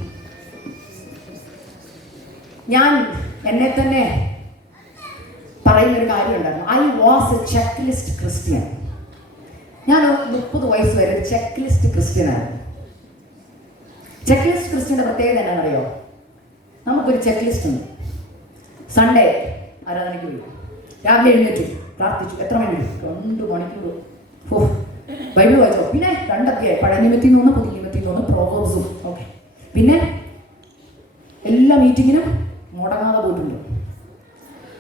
ഞാൻ എന്നെ തന്നെ പറയുന്നൊരു കാര്യം ഉണ്ടായിരുന്നു. I was a cheque list Christian. ഞാൻ 30 വയസ്സ് വരെ ഒരു ചെക്ക് ലിസ്റ്റ് ക്രിസ്ത്യനായിരുന്നു. ചെക്ക് ലിസ്റ്റ് ക്രിസ്ത്യൻ്റെ പ്രത്യേകത എന്നാണെന്നറിയോ? നമുക്കൊരു ചെക്ക് ലിസ്റ്റ് ഉണ്ട്. സൺഡേ ആരാധനയ്ക്ക് പോയി, രാവിലെ എഴുന്നേറ്റ് പ്രാർത്ഥിച്ചു. എത്ര മണി? 2 മണിക്കൂർ. ഓ, ബൈബിൾ വായിച്ചോ? പിന്നെ 2 അധ്യായം, പഴയ നിയമത്തിൽ നിന്ന് പുതിയ നിയമത്തിൽ നിന്ന് പ്രോവേർബ്സും. ഓക്കെ, പിന്നെ എല്ലാ മീറ്റിങ്ങിനും മുടങ്ങാതെ പോയിട്ടുണ്ട്.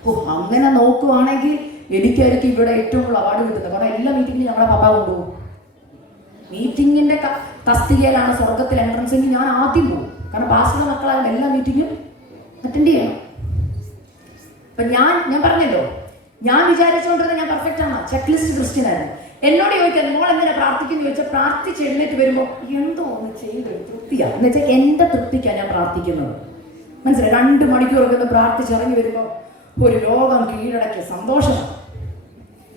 ഓ, അങ്ങനെ നോക്കുവാണെങ്കിൽ എനിക്കായിരിക്കും ഇവിടെ ഏറ്റവും കൂടുതൽ അവാർഡ് കിട്ടുന്നത്. കാരണം എല്ലാ മീറ്റിങ്ങിനും ഞങ്ങളുടെ പപ്പ കൊണ്ടുപോകും. മീറ്റിങ്ങിന്റെ തസ്തികയിലാണ് സ്വർഗത്തിൽ എൻട്രൻസ് എങ്കിൽ ഞാൻ ആദ്യം പോകും. കാരണം പാസ്റ്ററുടെ മക്കളായ എല്ലാ മീറ്റിങ്ങും അറ്റൻഡ് ചെയ്യണം. അപ്പൊ ഞാൻ പറഞ്ഞല്ലോ, ഞാൻ വിചാരിച്ചുകൊണ്ടിരുന്നത് ഞാൻ പെർഫെക്റ്റ് ആണ്, ചെക്ക് ലിസ്റ്റ് ക്രിസ്ത്യൻ ആയിരുന്നു. എന്നോട് ചോദിക്കാൻ മോൾ എന്തിനാ പ്രാർത്ഥിക്കുന്നു ചോദിച്ചാൽ, പ്രാർത്ഥിച്ച് എഴുന്നേറ്റ് വരുമ്പോൾ എന്തോ ഒന്ന് ചെയ്ത് തൃപ്തിയാണ്. എന്ന് വെച്ചാൽ എന്റെ തൃപ്തിക്കാണ് ഞാൻ പ്രാർത്ഥിക്കുന്നത്. മനസ്സിലായി? 2 മണിക്കൂറൊക്കെ പ്രാർത്ഥിച്ചിറങ്ങി വരുമ്പോൾ ഒരു ലോകം കീഴടക്കിയ സന്തോഷമാണ്.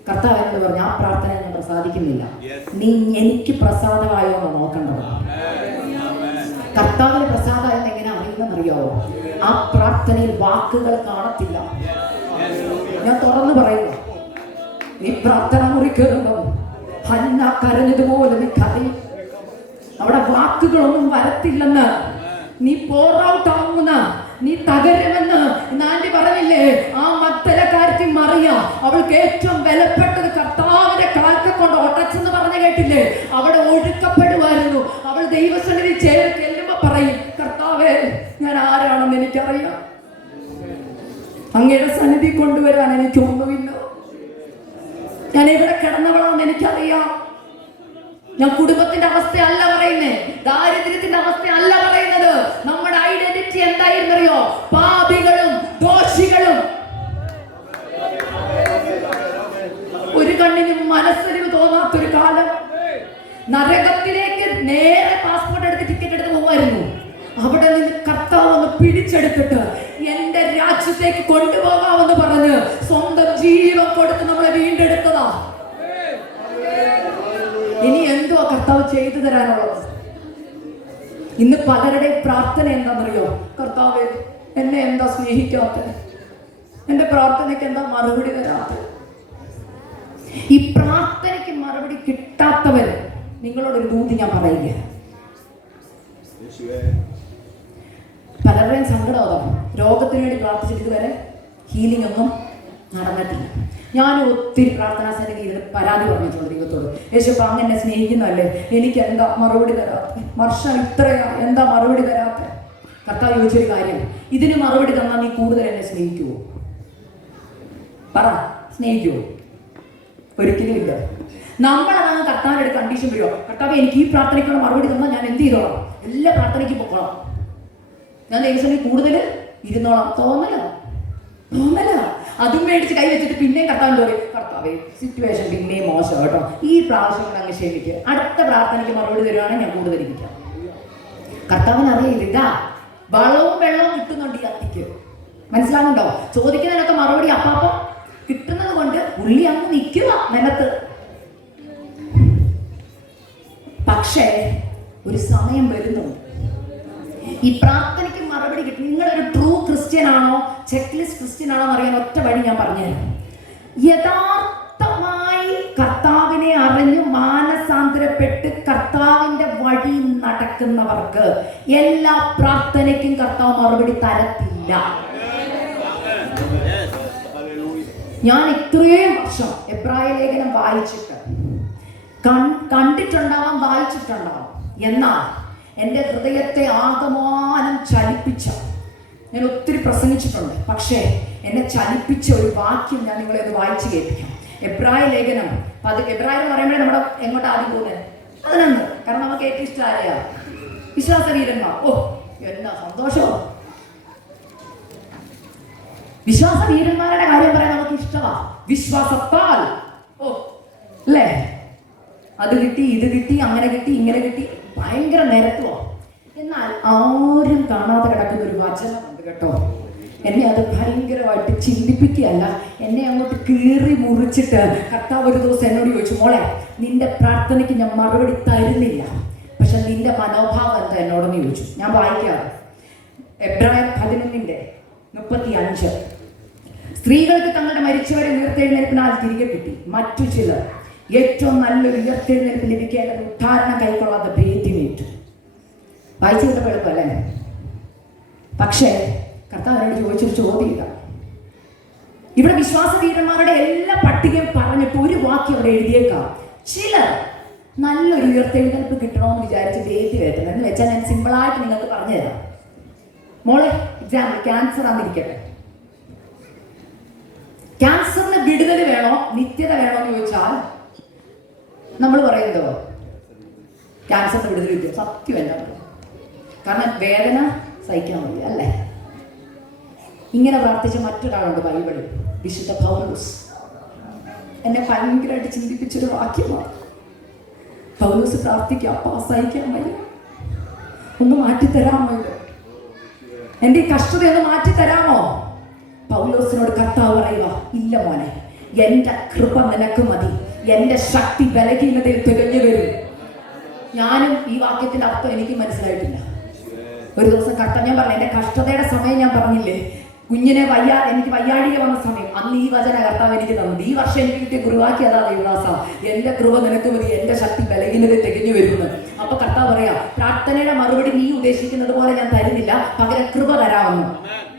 കർത്താവ് എന്നോട് പറഞ്ഞു, ആ പ്രാർത്ഥന ഞാൻ പ്രസാദിക്കുന്നില്ല, നീ എനിക്ക് പ്രസാദമായോ എന്ന് നോക്കേണ്ടത്. കർത്താവിന് പ്രസാദമായെന്ന് എങ്ങനെ അറിയുമെന്നറിയാവോ? ആ പ്രാർത്ഥനയിൽ വാക്കുകൾ കാണത്തില്ല. ഞാൻ തുറന്നു പറയുന്നു, നീ പ്രാർത്ഥന മുറി കയറുമ്പോൾ ഹന്ന കരഞ്ഞതുപോലെ നീ കരയും. അവിടെ വാക്കുകളൊന്നും വരത്തില്ലെന്ന്, നീ പോർ ഔട്ട് ആവുമെന്ന്, നീ തകരുമെന്ന് നാന്റി പറഞ്ഞില്ലേ? ആ മഗ്ദലക്കാരത്തി മറിയ, അവൾക്ക് ഏറ്റവും വിലപ്പെട്ടത് കർത്താവിന്റെ കാൽക്ക കൊണ്ട് ഒടച്ചെന്ന് പറഞ്ഞു കേട്ടില്ലേ? അവിടെ ഒഴുക്കപ്പെടുമായിരുന്നു. അവൾ ദൈവസന്നിധി ചെല്ലുമ്പോ പറയും, കർത്താവേ, ഞാൻ ആരാണെന്ന് എനിക്കറിയാം, അങ്ങയുടെ സന്നിധി കൊണ്ടുവരാൻ എനിക്കൊന്നുമില്ല, ഞാൻ എവിടെ കിടന്നവളാണെന്ന് എനിക്കറിയാം. ഞാൻ കുടുംബത്തിന്റെ അവസ്ഥയല്ല പറയുന്നേ, ദാരിദ്ര്യത്തിന്റെ അവസ്ഥയല്ല പറയുന്നത്. നമ്മുടെ ഐഡന്റിറ്റി എന്തായിരുന്നറിയോ? പാപികളും ദോഷികളും. ഒരു കണ്ണിന് മനസ്സിന് തോന്നാത്തൊരു കാലം. നരകത്തിലേക്ക് നേരെ പാസ്പോർട്ട് എടുത്ത് ടിക്കറ്റ് എടുത്ത് പോകുമായിരുന്നു. അവിടെ നിന്ന് കർത്താവ് ഒന്ന് പിടിച്ചെടുത്തിട്ട് എന്റെ രാജ്യത്തേക്ക് കൊണ്ടുപോകാമെന്ന് പറഞ്ഞ് സ്വന്തം ജീവൻ കൊടുത്ത് നമ്മളെ വീണ്ടെടുത്തതാ. ഇനി എന്തോ കർത്താവ് ചെയ്തു തരാനുള്ളത്? ഇന്ന് പലരുടെ പ്രാർത്ഥന എന്താണെന്നറിയോ? കർത്താവേ, എന്നെ എന്താ സ്നേഹിക്കാത്ത, എന്റെ പ്രാർത്ഥനയ്ക്ക് എന്താ മറുപടി തരാത്ത? ഈ പ്രാർത്ഥനയ്ക്ക് മറുപടി കിട്ടാത്തവർ, നിങ്ങളോടൊരു ദൂതി ഞാൻ പറയുക. പലരുടെയും സങ്കടം അതാണ്. രോഗത്തിന് വേണ്ടി പ്രാർത്ഥിച്ചിട്ട് ഇതുവരെ ഹീലിംഗ് ഒന്നും നടന്നിട്ടില്ല. ഞാൻ ഒത്തിരി പ്രാർത്ഥനാ സന്നിധിയിൽ പരാതി പറഞ്ഞിട്ടുണ്ട് ദൈവത്തോട്. യേശുപ്പ, അങ്ങ് എന്നെ സ്നേഹിക്കുന്നതല്ലേ, എനിക്ക് എന്താ മറുപടി തരാത്ത? വർഷം ഇത്രയാ, എന്താ മറുപടി തരാത്ത? കർത്താവ് ചോദിച്ചൊരു കാര്യം, ഇതിന് മറുപടി തന്നാൽ നീ കൂടുതൽ എന്നെ സ്നേഹിക്കുവോ? പറ, സ്നേഹിക്കുവോ? ഒരിക്കലും ഇല്ല. നമ്മളതാണ് കർത്താവിൻ്റെ അടുത്ത് കണ്ടീഷൻ വരുമോ? കർത്താവ്, എനിക്ക് ഈ പ്രാർത്ഥനയ്ക്കുള്ള മറുപടി തന്നാൽ ഞാൻ എന്ത് ചെയ്തോളാം? എല്ലാ പ്രാർത്ഥനയ്ക്കും പൊക്കോളാം, ഞാൻ ദൈവസന്നിധി കൂടുതൽ ഇരുന്നോളാം. തോന്നല അതും മേടിച്ച് കൈ വെച്ചിട്ട് പിന്നെയും കർത്താവിൻ്റെ പറയും, കർത്താവേ, സിറ്റുവേഷൻ പിന്നെയും മോശം കേട്ടോ, ഈ പ്രാവശ്യം കൊണ്ട് അങ്ങ് ക്ഷമിക്കുക, അടുത്ത പ്രാർത്ഥനയ്ക്ക് മറുപടി തരുവാണെങ്കിൽ ഞാൻ കൂടുതൽ ഇരിക്കാം. കർത്താവിന് അറിയില്ല, ഇതാ വളവും വെള്ളവും കിട്ടുന്നുണ്ട് ഈ അത്തിക്ക്. മനസ്സിലാവുന്നുണ്ടോ? ചോദിക്കുന്നതിനൊക്കെ മറുപടി അപ്പം കിട്ടുന്നത് കൊണ്ട് ഉള്ളി അങ്ങ് നിൽക്കുക നിലത്ത്. പക്ഷേ ഒരു സമയം വരുന്നുണ്ട്, ഈ പ്രാർത്ഥനയ്ക്ക് മറുപടി കിട്ടും. നിങ്ങളൊരു ട്രൂ ക്രിസ്ത്യൻ ആണോ ചെക്ക് ലിസ്റ്റ് ക്രിസ്ത്യൻ ആണോ അറിയാൻ ഒറ്റ വഴി ഞാൻ പറഞ്ഞുതരാം. യഥാർത്ഥമായി കർത്താവിനെ അറിഞ്ഞ് മാനസാന്തരപ്പെട്ട് കർത്താവിന്റെ വഴി നടക്കുന്നവർക്ക് എല്ലാ പ്രാർത്ഥനയ്ക്കും കർത്താവ് മറുപടി തരത്തില്ല. ഞാൻ ഇത്രയും വർഷം എബ്രായ ലേഖനം വായിച്ചിട്ട് കണ്ടിട്ടുണ്ടാവാം, വായിച്ചിട്ടുണ്ടാവാം, എന്നാൽ എൻ്റെ ഹൃദയത്തെ ആകമാനം ചലിപ്പിച്ച, ഞാൻ ഒത്തിരി പ്രസംഗിച്ചിട്ടുണ്ട്, പക്ഷേ എന്നെ ചലിപ്പിച്ച ഒരു വാക്യം ഞാൻ നിങ്ങളെ ഒന്ന് വായിച്ചു കേൾപ്പിക്കാം. എബ്രായ ലേഖനം എബ്രായ എന്ന് പറയുമ്പോഴേ നമ്മുടെ എങ്ങോട്ട് ആദ്യം പോകുന്നത്? 11. കാരണം നമുക്ക് ഏറ്റവും ഇഷ്ടം ആരെയാ? വിശ്വാസ വീരന്മാർ. ഓ, എന്നാ സന്തോഷമോ! വിശ്വാസ വീരന്മാരുടെ കാര്യം പറയാൻ നമുക്ക് ഇഷ്ടമാ. വിശ്വാസത്താൽ അല്ലേ, അത് കിട്ടി, ഇത് കിട്ടി, അങ്ങനെ കിട്ടി, ഇങ്ങനെ കിട്ടി, ഭയങ്കര നിരത്തുവോ. എന്നാൽ ആരും കാണാതെ കിടക്കുന്ന ഒരു വചനമുണ്ട് കേട്ടോ. എന്നെ അത് ഭയങ്കരമായിട്ട് ചിന്തിപ്പിക്കുകയല്ല, എന്നെ അങ്ങോട്ട് കീറി മുറിച്ചിട്ട് കർത്താവ് ഒരു ദിവസം എന്നോട് ചോദിച്ചു, മോളെ നിന്റെ പ്രാർത്ഥനയ്ക്ക് ഞാൻ മറുപടി തരുന്നില്ല, പക്ഷെ നിന്റെ മനോഭാവം എന്താ എന്നോടെന്ന് ചോദിച്ചു. ഞാൻ വായിക്കാറ് എബ്രായർ 11:35. സ്ത്രീകൾക്ക് തങ്ങളുടെ മരിച്ചവരെ ഉയർത്തെഴുന്നേൽപ്പിനാൽ തിരികെ കിട്ടി, മറ്റു ചിലർ ഏറ്റവും നല്ലൊരു ഉയർത്തെഴുന്നേൽപ്പ് ലഭിക്കേണ്ടത് ഉദ്ധാരണം കൈക്കൊള്ളാതെ ഭേദ്യമേറ്റു. വായിച്ചു കിട്ടപ്പോൾ എളുപ്പമല്ലേ? പക്ഷേ കർത്താവിനോട് ചോദിച്ചൊരു ചോദ്യം ഇതാ. ഇവിടെ വിശ്വാസവീരന്മാരുടെ എല്ലാ പട്ടികയും പറഞ്ഞിട്ട് ഒരു വാക്യം അവിടെ എഴുതിയേക്കാം. ചിലർ നല്ലൊരു ഉയർത്തെഴുന്നേൽപ്പ് കിട്ടണമെന്ന് വിചാരിച്ച് വേദി വരുത്തുന്നത് എന്ന് വെച്ചാൽ ഞാൻ സിമ്പിളായിട്ട് നിങ്ങൾക്ക് പറഞ്ഞു തരാം. മോളെ എക്സാമ്പിൾ ക്യാൻസർ ആണെന്നിരിക്കട്ടെ. ക്യാൻസറിന് വിടുതൽ വേണോ നിത്യത വേണോ എന്ന് ചോദിച്ചാൽ നമ്മൾ പറയുന്നതോ ക്യാൻസറിന് വിടുതൽ കിട്ടും. സത്യം എന്താ പറയുക? കാരണം വേദന സഹിക്കാൻ വയ്യ അല്ലേ? ഇങ്ങനെ പ്രാർത്ഥിച്ച മറ്റൊരാളുണ്ട് ബൈബിളിൽ, വിശുദ്ധ പൗലോസ്. എന്നെ ഭയങ്കരമായിട്ട് ചിന്തിപ്പിച്ചൊരു വാക്യമാണ്. പൗലോസ് പ്രാർത്ഥിക്കുക, അപ്പാ സഹിക്കാൻ വയ്യ, ഒന്ന് മാറ്റിത്തരാമോ, എന്റെ ഈ കഷ്ടതയൊന്ന് മാറ്റിത്തരാമോ? പൗലോസിനോട് കർത്താവ് പറയുക, ഇല്ല മോനെ, എന്റെ കൃപ നിനക്ക് മതി, എന്റെ ശക്തി ബലഹീനതയിൽ തികഞ്ഞു വരും. ഞാനും ഈ വാക്യത്തിന്റെ അർത്ഥം എനിക്ക് മനസ്സിലായിട്ടില്ല. ഒരു ദിവസം ഞാൻ പറഞ്ഞു, എന്റെ കഷ്ടതയുടെ സമയം ഞാൻ പറഞ്ഞില്ലേ, കുഞ്ഞിനെ എനിക്ക് വയ്യാഴിക വന്ന സമയം, അന്ന് ഈ വചന കർത്താവ് എനിക്ക് തന്നത്. ഈ വർഷം എനിക്ക് കിട്ടിയ കുറുവാക്കി അതാ ദൈവദാസ, എന്റെ കൃപ നിനക്ക് മതി, എന്റെ ശക്തി ബലഹീനതയിൽ തികഞ്ഞു വരുമെന്ന്. അപ്പൊ കർത്താവ് പറയാ, പ്രാർത്ഥനയുടെ മറുപടി നീ ഉദ്ദേശിക്കുന്നത് പോലെ ഞാൻ തരുന്നില്ല, പകരം കൃപ തരാമെന്ന്.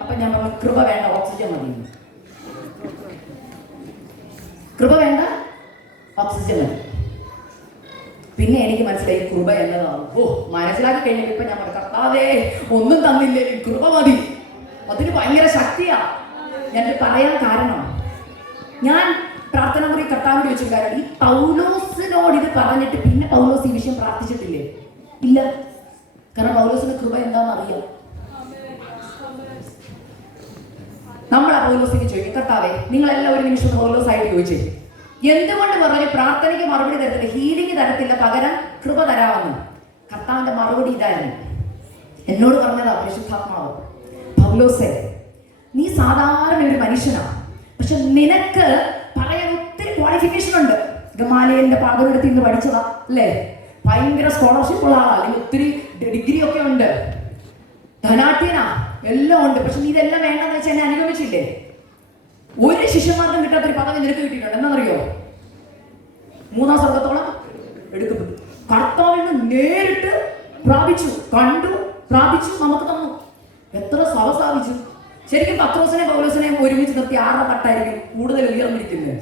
അപ്പൊ ഞാൻ പറഞ്ഞു, കൃപ വേണ്ട, ഓക്സിജൻ മതി. കൃപ വേണ്ട, ഓക്സിജൻ മതി. പിന്നെ എനിക്ക് മനസ്സിലായി കൃപ എന്നതാണ്. മനസ്സിലാക്കി കഴിഞ്ഞപ്പോൾ ഇപ്പൊ ഞാൻ പറഞ്ഞു, കർത്താവേ ഒന്നും തന്നില്ലേ, കൃപ മതി, അതിന് ഭയങ്കര ശക്തിയാ. ഞാൻ പറയാൻ കാരണം, ഞാൻ പ്രാർത്ഥന മുറി കർത്താവിനോട് ചോദിച്ചു, കാരണം ഈ പൗലോസിനോട് ഇത് പറഞ്ഞിട്ട് പിന്നെ പൗലോസ് ഈ വിഷയം പ്രാർത്ഥിച്ചിട്ടില്ലേ? ഇല്ല. കാരണം പൗലോസിന്റെ കൃപ എന്താണെന്ന് അറിയാം. നമ്മൾ ആ പൗലോസിക്ക് ചോദിക്കും, കർത്താവേ നിങ്ങളെല്ലാം ഒരു നിമിഷം പൗലോസ് ആയിട്ട് ചോദിച്ചേ, എന്തുകൊണ്ട് പറഞ്ഞു പ്രാർത്ഥനയ്ക്ക് മറുപടി തരത്തില്ല, ഹീലിംഗ് തരത്തില്ല, പകരം കൃപ തരാമെന്ന്? കർത്താവിന്റെ മറുപടി ഇതായിരുന്നു. എന്നോട് പറഞ്ഞതാ പരിശുദ്ധാത്മാവ്, പൗലോസേ നീ സാധാരണ ഒരു മനുഷ്യനാണ്, പക്ഷെ നിനക്ക് പറയാൻ ഒത്തിരി ക്വാളിഫിക്കേഷൻ ഉണ്ട്. ഗമാലിയലിന്റെ പാഠമെടുത്ത് ഇന്ന് പഠിച്ചതാ അല്ലേ? ഭയങ്കര സ്കോളർഷിപ്പ് ഉള്ള ആളാ, അല്ലെങ്കിൽ ഒത്തിരി ഡിഗ്രി ഒക്കെ ഉണ്ട്, ധനാഠ്യനാ, എല്ലാം ഉണ്ട്. പക്ഷെ നീ ഇതെല്ലാം വേണ്ടെന്ന് വെച്ചാൽ എന്നെ അനുഗമിച്ചില്ലേ? ഒരു ശിഷ്യന്മാർക്കും കിട്ടാത്തൊരു പദവി നിനക്ക് കിട്ടിയിട്ടുണ്ട്. എന്താണെന്നറിയോ? 3-ാം സ്വർഗത്തോളം എടുക്കപ്പെട്ടു. കർത്താവിന് നേരിട്ട് പ്രാപിച്ചു, കണ്ടു, പ്രാപിച്ചു, നമുക്ക് തന്നു. എത്ര സഭ സ്ഥാപിച്ചു. ശരിക്കും പത്രോസിനെ പൗലോസിനെയും ഒരുമിച്ച് നിർത്തി ആരുടെ തട്ടായിരിക്കും കൂടുതൽ ഉയർന്നിരിക്കുന്നത്?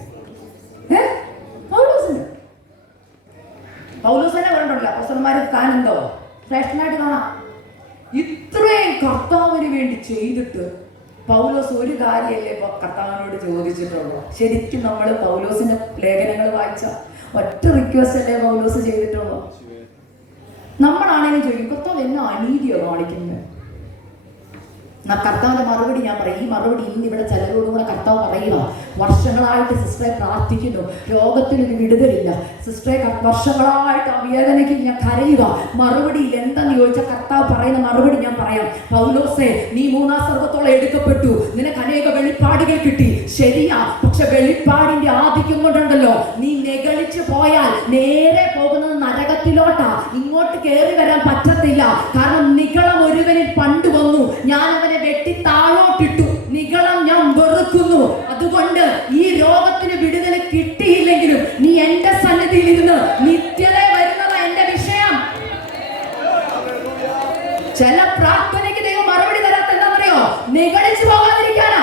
പൗലോസിനെ പറഞ്ഞിട്ടില്ല, അപ്പോസ്തലന്മാരെ താൻ എന്തോ ശ്രേഷ്ഠനായിട്ട് കാണാം. ഇത്രയും കർത്താവിന് വേണ്ടി ചെയ്തിട്ട് പൗലോസ് ഒരു കാര്യമല്ലേ കർത്താവിനോട് ചോദിച്ചിട്ടുള്ളൂ? ശരിക്കും നമ്മൾ പൗലോസിന്റെ ലേഖനങ്ങൾ വായിച്ച ഒറ്റ റിക്വസ്റ്റ് അല്ലേ പൗലോസ് ചെയ്തിട്ടുള്ളൂ? നമ്മളാണെങ്കിലും ചോദിക്കും, കർത്താവ് എന്നെ അനീതിയോ കാണിക്കുന്നത്? കർത്താവിന്റെ മറുപടി ഞാൻ പറയും. ഈ മറുപടി ഇന്ന് ഇവിടെ ചിലരോടുകൂടെ കർത്താവ് പറയുക, വർഷങ്ങളായിട്ട് സിസ്റ്ററെ പ്രാർത്ഥിക്കുന്നു, രോഗത്തിനൊരു വിടുതലില്ല സിസ്റ്ററെ, വർഷങ്ങളായിട്ട് ആ വേദനയ്ക്ക് ഞാൻ കരയുക, മറുപടിയിൽ എന്താന്ന് ചോദിച്ചാൽ കർത്താവ് പറയുന്ന മറുപടി ഞാൻ പറയാം. പൗലോസേ, നീ 3-ാം സ്വർഗത്തോളം എടുക്കപ്പെട്ടു, നിനക്ക് അനേക വെളിപ്പാടുകൾ കിട്ടി, ശരിയാ, പക്ഷെ വെളിപ്പാടിന്റെ ആധിക്യം കൊണ്ടുണ്ടല്ലോ നീ നെഗളിച്ചു പോയാൽ നേരെ പോകുന്നത് നരകത്തിലോട്ടാ, ഇങ്ങോട്ട് കയറി വരാൻ പറ്റത്തില്ല. കാരണം നിഗളം ഒരുവനിൽ പണ്ട് വന്നു, ഞാൻ അവനെ വെട്ടി താഴോട്ടിട്ടു, നിഗളം ഞാൻ വെറുക്കുന്നു. അതുകൊണ്ട് ഈ രോഗത്തിന് വിടുതൽ കിട്ടിയില്ലെങ്കിലും നീ എന്റെ സന്നിധിയിൽ ഇരുന്ന് നിത്യത വരുന്നത് എന്റെ വിഷയം. ചില പ്രാർത്ഥനയ്ക്ക് ദൈവം മറുപടി തരാത്ത എന്താണെന്നറിയോ? നിഗളിച്ചു പോകാതിരിക്കാനാ.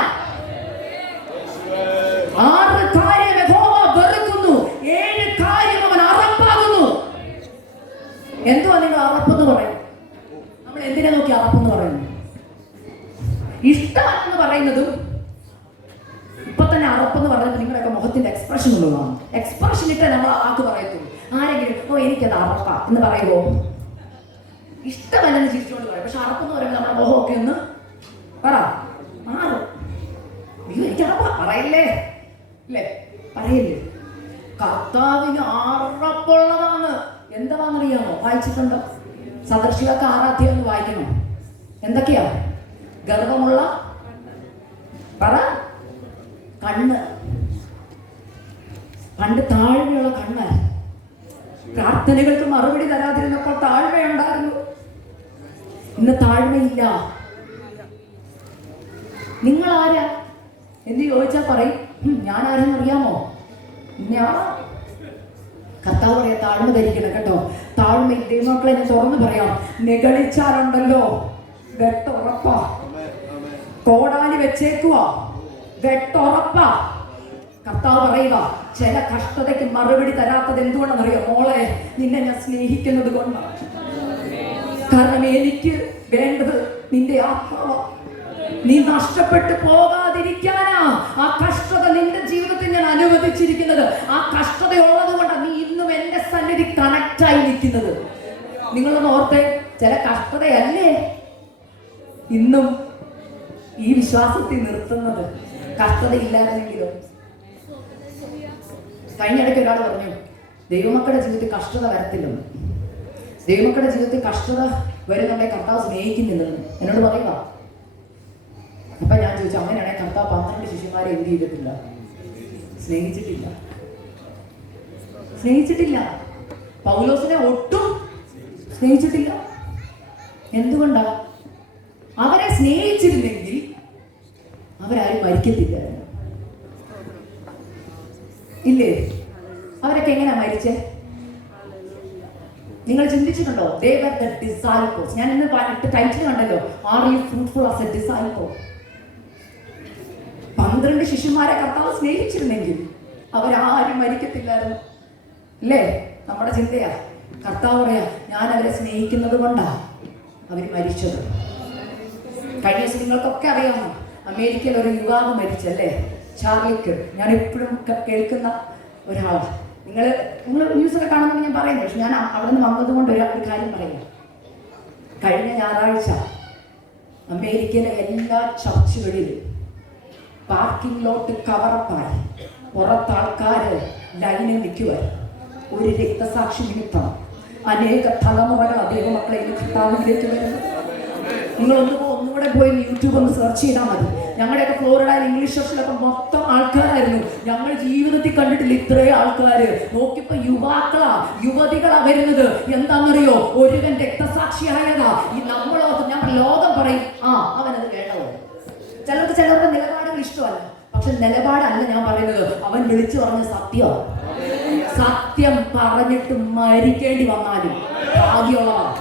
6 കാര്യം യഹോവ വെറുക്കുന്നു, 7 കാര്യം അവൻ അറപ്പാകുന്നു. എന്തുവാ നിങ്ങൾ അറപ്പെന്ന് പറയും? നമ്മൾ എന്തിനെ നോക്കി അറപ്പെന്ന് പറയുന്നു? ഇഷ്ടമാണെന്ന് പറയുന്നതും ഇപ്പൊ തന്നെ അറപ്പെന്ന് പറയുന്നത് നിങ്ങളുടെയൊക്കെ മുഖത്തിന്റെ എക്സ്പ്രഷൻ ഉള്ളതാണ്. എക്സ്പ്രഷൻ ഇട്ടേ നമ്മൾ ആക്ക് പറയത്തുള്ളൂ. ആരെങ്കിലും എനിക്കത് അറപ്പാ എന്ന് പറയുമോ? ഇഷ്ടമല്ലെന്ന് ചിരിച്ചുകൊണ്ട് പറയും. പക്ഷെ അറപ്പെന്ന് പറയുമ്പോൾ നമ്മുടെ മുഖമൊക്കെ ഒന്ന് പറ മാറും. എനിക്കറിയാം, പറയല്ലേ അല്ലേ, പറയല്ലേ. കർത്താവിന് അറപ്പുള്ളതാണ്. എന്താണെന്നറിയാമോ? വായിച്ചിട്ടുണ്ടോ? സദൃശികൾക്ക് 6 അധ്യായം ഒന്ന് വായിക്കണം. എന്തൊക്കെയാ? ഗർവമുള്ള പറ കണ്ണ്. പണ്ട് താഴ്മയുള്ള കണ്ണ്. പ്രാർത്ഥനകൾക്ക് മറുപടി തരാതിരുന്നപ്പോൾ താഴ്മയുണ്ടായിരുന്നു. ഇന്ന് താഴ്മയില്ല. നിങ്ങൾ ആരാ എന്ന് ചോദിച്ചാൽ പറയും, ഞാൻ ആരെന്ന് അറിയാമോ? ഞാൻ. കർത്താവ് പറയാ താഴ്മ ധരിക്കണം കേട്ടോ. താഴ്മ ദൈവമക്കളെ ഞാൻ തുറന്നു പറയാം, നിഗളിച്ചാലുണ്ടല്ലോ വെട്ടുറപ്പാ. കോടാലി വെച്ചേക്കുവാ, വെട്ടുറപ്പാ. കർത്താവ് പറയുക, ചില കഷ്ടതയ്ക്ക് മറുപടി തരാത്തത് എന്തുകൊണ്ടെന്നറിയോ? മോളെ, നിന്നെ ഞാൻ സ്നേഹിക്കുന്നത് കൊണ്ടാണ്. കാരണം എനിക്ക് വേണ്ടത് നിന്റെ ആത്മാവ. നീ നഷ്ടപ്പെട്ടു പോകാതിരിക്കാനാ ആ കഷ്ടത നിന്റെ ജീവിതത്തിൽ ഞാൻ അനുവദിച്ചിരിക്കുന്നത്. ആ കഷ്ടത ഉള്ളത് കൊണ്ടാണ് നീ ഇന്നും എന്റെ സന്നിധി കണക്റ്റായി നിൽക്കുന്നത്. നിങ്ങളൊന്ന് ഓർത്തെ, ചില കഷ്ടതയല്ലേ ഇന്നും ഈ വിശ്വാസത്തിൽ നിർത്തുന്നത്. കഷ്ടത ഇല്ലായിരുന്നെങ്കിലും. കഴിഞ്ഞിടയ്ക്ക് ഒരാൾ പറഞ്ഞു, ദൈവമക്കളുടെ ജീവിതത്തിൽ കഷ്ടത വരത്തില്ലെന്ന്. ദൈവമക്കളുടെ ജീവിതത്തിൽ കഷ്ടത വരുന്നുണ്ടെങ്കിൽ കർത്താവ് സ്നേഹിക്കുന്നില്ലെന്ന് എന്നോട് പറയുക. അപ്പൊ ഞാൻ ചോദിച്ചു, അങ്ങനെയാണെങ്കിൽ കർത്താവ് 12 ശിഷ്യന്മാരെ എന്ത് ചെയ്തിട്ടില്ല? സ്നേഹിച്ചിട്ടില്ല. സ്നേഹിച്ചിട്ടില്ല. പൗലോസിനെ ഒട്ടും സ്നേഹിച്ചിട്ടില്ല. എന്തുകൊണ്ടാ? അവരെ സ്നേഹിച്ചിരുന്നെങ്കിൽ അവരാരും മരിക്കത്തില്ലായിരുന്നു. ഇല്ലേ? അവരൊക്കെ എങ്ങനെയാ മരിച്ചേ? നിങ്ങൾ ചിന്തിച്ചിട്ടുണ്ടോ? They were the disciples. ഞാൻ ഇന്ന് ടൈറ്റിൽ കണ്ടല്ലോ, Are you fruitful as a disciple? 12 ശിഷ്യന്മാരെ കർത്താവ് സ്നേഹിച്ചിരുന്നെങ്കിൽ അവരാരും മരിക്കത്തില്ലായിരുന്നു. അല്ലേ? നമ്മുടെ ചിന്തയാ. കർത്താവ് പറയാ, ഞാൻ അവരെ സ്നേഹിക്കുന്നത് കൊണ്ടാ അവർ മരിച്ചത്. കഴിഞ്ഞ ദിവസം നിങ്ങൾക്കൊക്കെ അറിയാമോ, അമേരിക്കയിൽ ഒരു യുവാവ് മരിച്ചല്ലേ, ചാർലിക്ക്. ഞാൻ എപ്പോഴും കേൾക്കുന്ന ഒരാളാണ്. നിങ്ങൾ ന്യൂസൊക്കെ കാണുമെന്ന് ഞാൻ പറയുന്നത്. പക്ഷെ ഞാൻ അവിടെ നിന്ന് വന്നത് കൊണ്ട് ഒരു കാര്യം പറയാം. കഴിഞ്ഞ ഞായറാഴ്ച അമേരിക്കയിലെ എല്ലാ ചർച്ചുകളിലും പാർക്കിംഗ് ലോട്ട് കവറപ്പായി പുറത്ത് ആൾക്കാര് ലൈനിൽ നിൽക്കുവായി. ഒരു രക്തസാക്ഷി നിമിത്തം അനേക തലമുറകൾ ദൈവമക്കളെ കർത്താവിലേക്ക് വരുന്നു. നിങ്ങൾ ഒന്നുകൂടെ പോയി യൂട്യൂബ് ഒന്ന് സെർച്ച് ചെയ്താൽ മതി. ഞങ്ങളുടെയൊക്കെ ഫ്ലോറിഡയിൽ ഇംഗ്ലീഷ് ചർച്ചിലൊക്കെ മൊത്തം ആൾക്കാരായിരുന്നു. ഞങ്ങൾ ജീവിതത്തിൽ കണ്ടിട്ടില്ല ഇത്രയും ആൾക്കാര്. നോക്കിയപ്പോ യുവാക്കളാ, യുവതികളാ വരുന്നത്. എന്താണെന്നറിയോ? ഒരുവൻ രക്തസാക്ഷിയായതാ. ഈ ഞങ്ങൾ ലോകം പറയും, അവനത് വേണമോ. ചിലരുടെ നിലപാടുകൾ ഇഷ്ടമല്ല. പക്ഷെ നിലപാടല്ല ഞാൻ പറയുന്നത്. അവൻ വിളിച്ചു പറഞ്ഞ സത്യമാണ്. സത്യം പറഞ്ഞിട്ട് മരിക്കേണ്ടി വന്നാലും ഭാഗ്യമുള്ളതാണ്.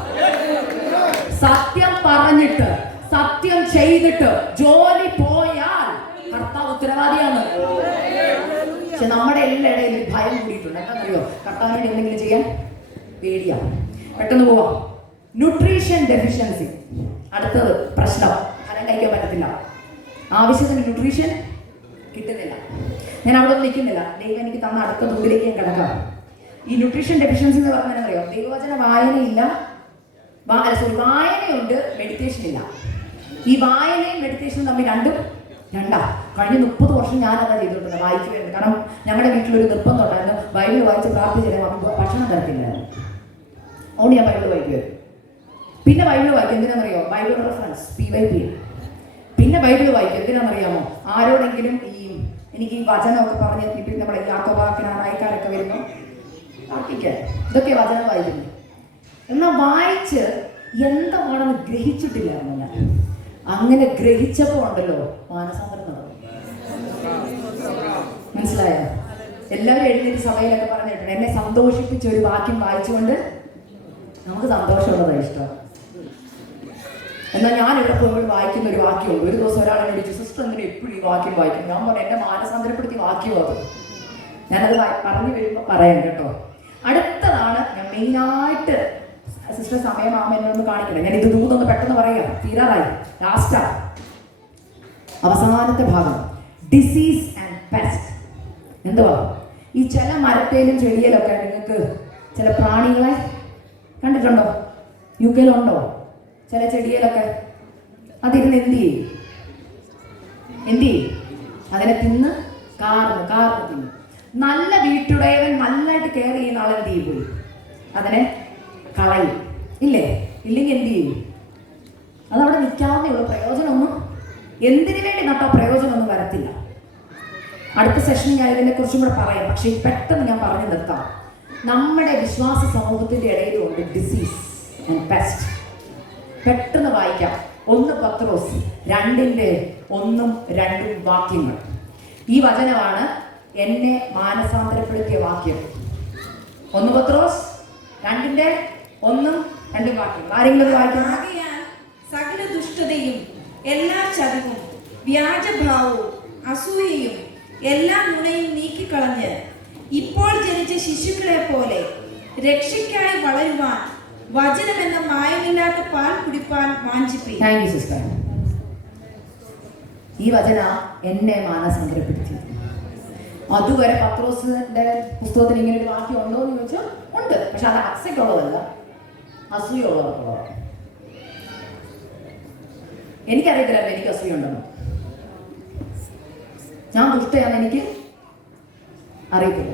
സത്യം പറഞ്ഞിട്ട് സത്യം ചെയ്തിട്ട് ജോലി പോയാൽ കർത്താവ് ഉത്തരവാദിയാണ്. പക്ഷെ നമ്മുടെ എല്ലാ ഇടയിലും ഭയം കൂടിയിട്ടുണ്ട്. എന്താണെന്നറിയോ? കർത്താവിന് വേണ്ടി എന്തെങ്കിലും ചെയ്യാൻ പേടിയാണ്. പെട്ടെന്ന് പോവാം. Nutrition deficiency. അടുത്തത് പ്രശ്നം. ഫലം കഴിക്കാൻ പറ്റത്തില്ല. ആവശ്യത്തിന് ന്യൂട്രീഷൻ കിട്ടുന്നില്ല. ഞാൻ അവിടെ ഒന്നും നിൽക്കുന്നില്ല. ദൈവം എനിക്ക് തന്ന അടുത്ത ദൂരിലേക്ക് ഞാൻ കിടക്കാം. ഈ ന്യൂട്രീഷൻ ഡെഫിഷ്യൻസി എന്ന് പറഞ്ഞാൽ അറിയോ? ദൈവവചന വായനയില്ല, വായനയുണ്ട്, മെഡിറ്റേഷൻ ഇല്ല. ഈ വായനയും മെഡിറ്റേഷനും തമ്മിൽ രണ്ടാ. കഴിഞ്ഞ 30 വർഷം ഞാനതാ ചെയ്തിട്ടുണ്ട്, വായിക്കുന്നുണ്ട്. കാരണം ഞങ്ങളുടെ വീട്ടിലൊരു നിർബന്ധം ഉണ്ടായിരുന്നു, ബൈബിൾ വായിച്ച് പ്രാർത്ഥിച്ചാലേ ഭക്ഷണം തരത്തില്ലായിരുന്നു. അതുകൊണ്ട് ഞാൻ ബൈബിൾ വായിക്കുമായിരുന്നു. പിന്നെ ബൈബിൾ വായിക്കും എന്തിനാണെന്നറിയോ? Bible reference PYP. പിന്നെ ബൈബിൾ വായിക്കും എന്തിനാണെന്നറിയാമോ? ആരോടെങ്കിലും എനിക്ക് ഈ വചനമൊക്കെ പറഞ്ഞ് നമ്മളെ യാക്കോബാക്കാരൊക്കെ വരുമ്പോൾ പ്രാർത്ഥിക്കാൻ. ഇതൊക്കെ വചനം വായിക്കുന്നു. എന്നാൽ വായിച്ച് എന്താണെന്ന് ഗ്രഹിച്ചിട്ടില്ലായിരുന്നു ഞാൻ. അങ്ങനെ ഗ്രഹിച്ചപ്പോൾ ഉണ്ടല്ലോ മാനസാന്തരം നടന്നു. മനസ്സിലായോ? എല്ലാവരും എഴുന്നേറ്റ് സഭയിലൊക്കെ പറഞ്ഞിട്ടുണ്ട്, എന്നെ സന്തോഷിപ്പിച്ച ഒരു വാക്യം വായിച്ചുകൊണ്ട് നമുക്ക് സന്തോഷമുള്ളതാണ് ഇഷ്ടം. എന്നാൽ ഞാൻ ഇവിടെ പോകുമ്പോൾ വായിക്കുന്ന ഒരു വാക്യമുണ്ട്. ഒരു ദിവസം ഒരാളെ വിളിച്ചു, സിസ്റ്റർ എന്തിനാ എപ്പോഴും ഈ വാക്യം വായിക്കും? ഞാൻ പറഞ്ഞു, എന്നെ മാനസാന്തരപ്പെടുത്തിയ വാക്യം അത്. ഞാനത് പറഞ്ഞു വരുമ്പോൾ പറയാം കേട്ടോ. അടുത്തതാണ് ഞാൻ മെയിനായിട്ട്, സിസ്റ്റർ സമയമാകുമ്പോൾ എന്നെ ഒന്ന് കാണിക്കണം. ഞാൻ ഇത് ദൂതൊന്ന് പെട്ടെന്ന് പറയാം, തീരാറായി, ലാസ്റ്റാ, അവസാനത്തെ ഭാഗം. Disease and pest. എന്തുവാ? ഈ ചില മരത്തേലും ചെടിയിലൊക്കെ നിങ്ങൾക്ക് ചില പ്രാണികളെ കണ്ടിട്ടുണ്ടോ? UK ചില ചെടിയിലൊക്കെ അതിരുന്ന് എന്ത് ചെയ്യും? അതിനെ തിന്ന് കാർന്ന് തിന്നു. നല്ല വീട്ടുടയവൻ നല്ലതായിട്ട് കെയർ ചെയ്യുന്ന ആൾ എന്ത് ചെയ്യും? അതിനെ കളയും, ഇല്ലേ? ഇല്ലെങ്കിൽ എന്ത് ചെയ്യും? അതവിടെ നിൽക്കാവുന്നേ ഉള്ളൂ. പ്രയോജനമൊന്നും, എന്തിനു വേണ്ടി നട്ടാ പ്രയോജനമൊന്നും വരത്തില്ല. അടുത്ത സെഷനിൽ ഞാൻ ഇതിനെക്കുറിച്ചും കൂടെ പറയാം. പക്ഷേ പെട്ടെന്ന് ഞാൻ പറഞ്ഞു നിർത്താം. നമ്മുടെ വിശ്വാസ സമൂഹത്തിൻ്റെ ഇടയിലുണ്ട് ഡിസീസ് ആൻഡ് പെസ്റ്റ്. പെട്ടെന്ന് വായിക്കാം. 1 പത്രോസ് 2:1-2 വാക്യങ്ങൾ. ഈ വചനമാണ് എന്നെ മാനസാന്തരപ്പെടുത്തിയ വാക്യം. 1 പത്രോസ് 2:1-2 വാക്യങ്ങൾ. ആരെങ്കിലും വായിക്കണം? ആകയാൽ സകല ദുഷ്ടതയും എല്ലാ ചതിവും വ്യാജഭാവവും അസൂയയും എല്ലാ നുണയും നീക്കിക്കളഞ്ഞ് ഇപ്പോൾ ജനിച്ച ശിശുക്കളെ പോലെ രക്ഷയ്ക്കായി വളരുവാൻ വചനമെന്ന മായമില്ലാത്ത പാൽ കുടിപ്പാൻ വാഞ്ചിപ്പിക്കും. Thank you sister. ഈ വചന എന്നെ മാനസാന്തരപ്പെടുത്തി. അതുവരെ പത്രോസിന്റെ പുസ്തകത്തിൽ ഇങ്ങനെ ഒരു വാക്യം ഉണ്ടോ എന്ന് ചോദിച്ചാൽ ഉണ്ട്. പക്ഷെ അത് അക്സെപ്റ്റുള്ളതല്ല, അസൂയുള്ളതാണ്. എനിക്കറിയത്തില്ല എനിക്ക് അസൂയ ഉണ്ടെന്ന്. ഞാൻ ദുഷ്ടയാണെന്ന് എനിക്ക് അറിയത്തില്ല.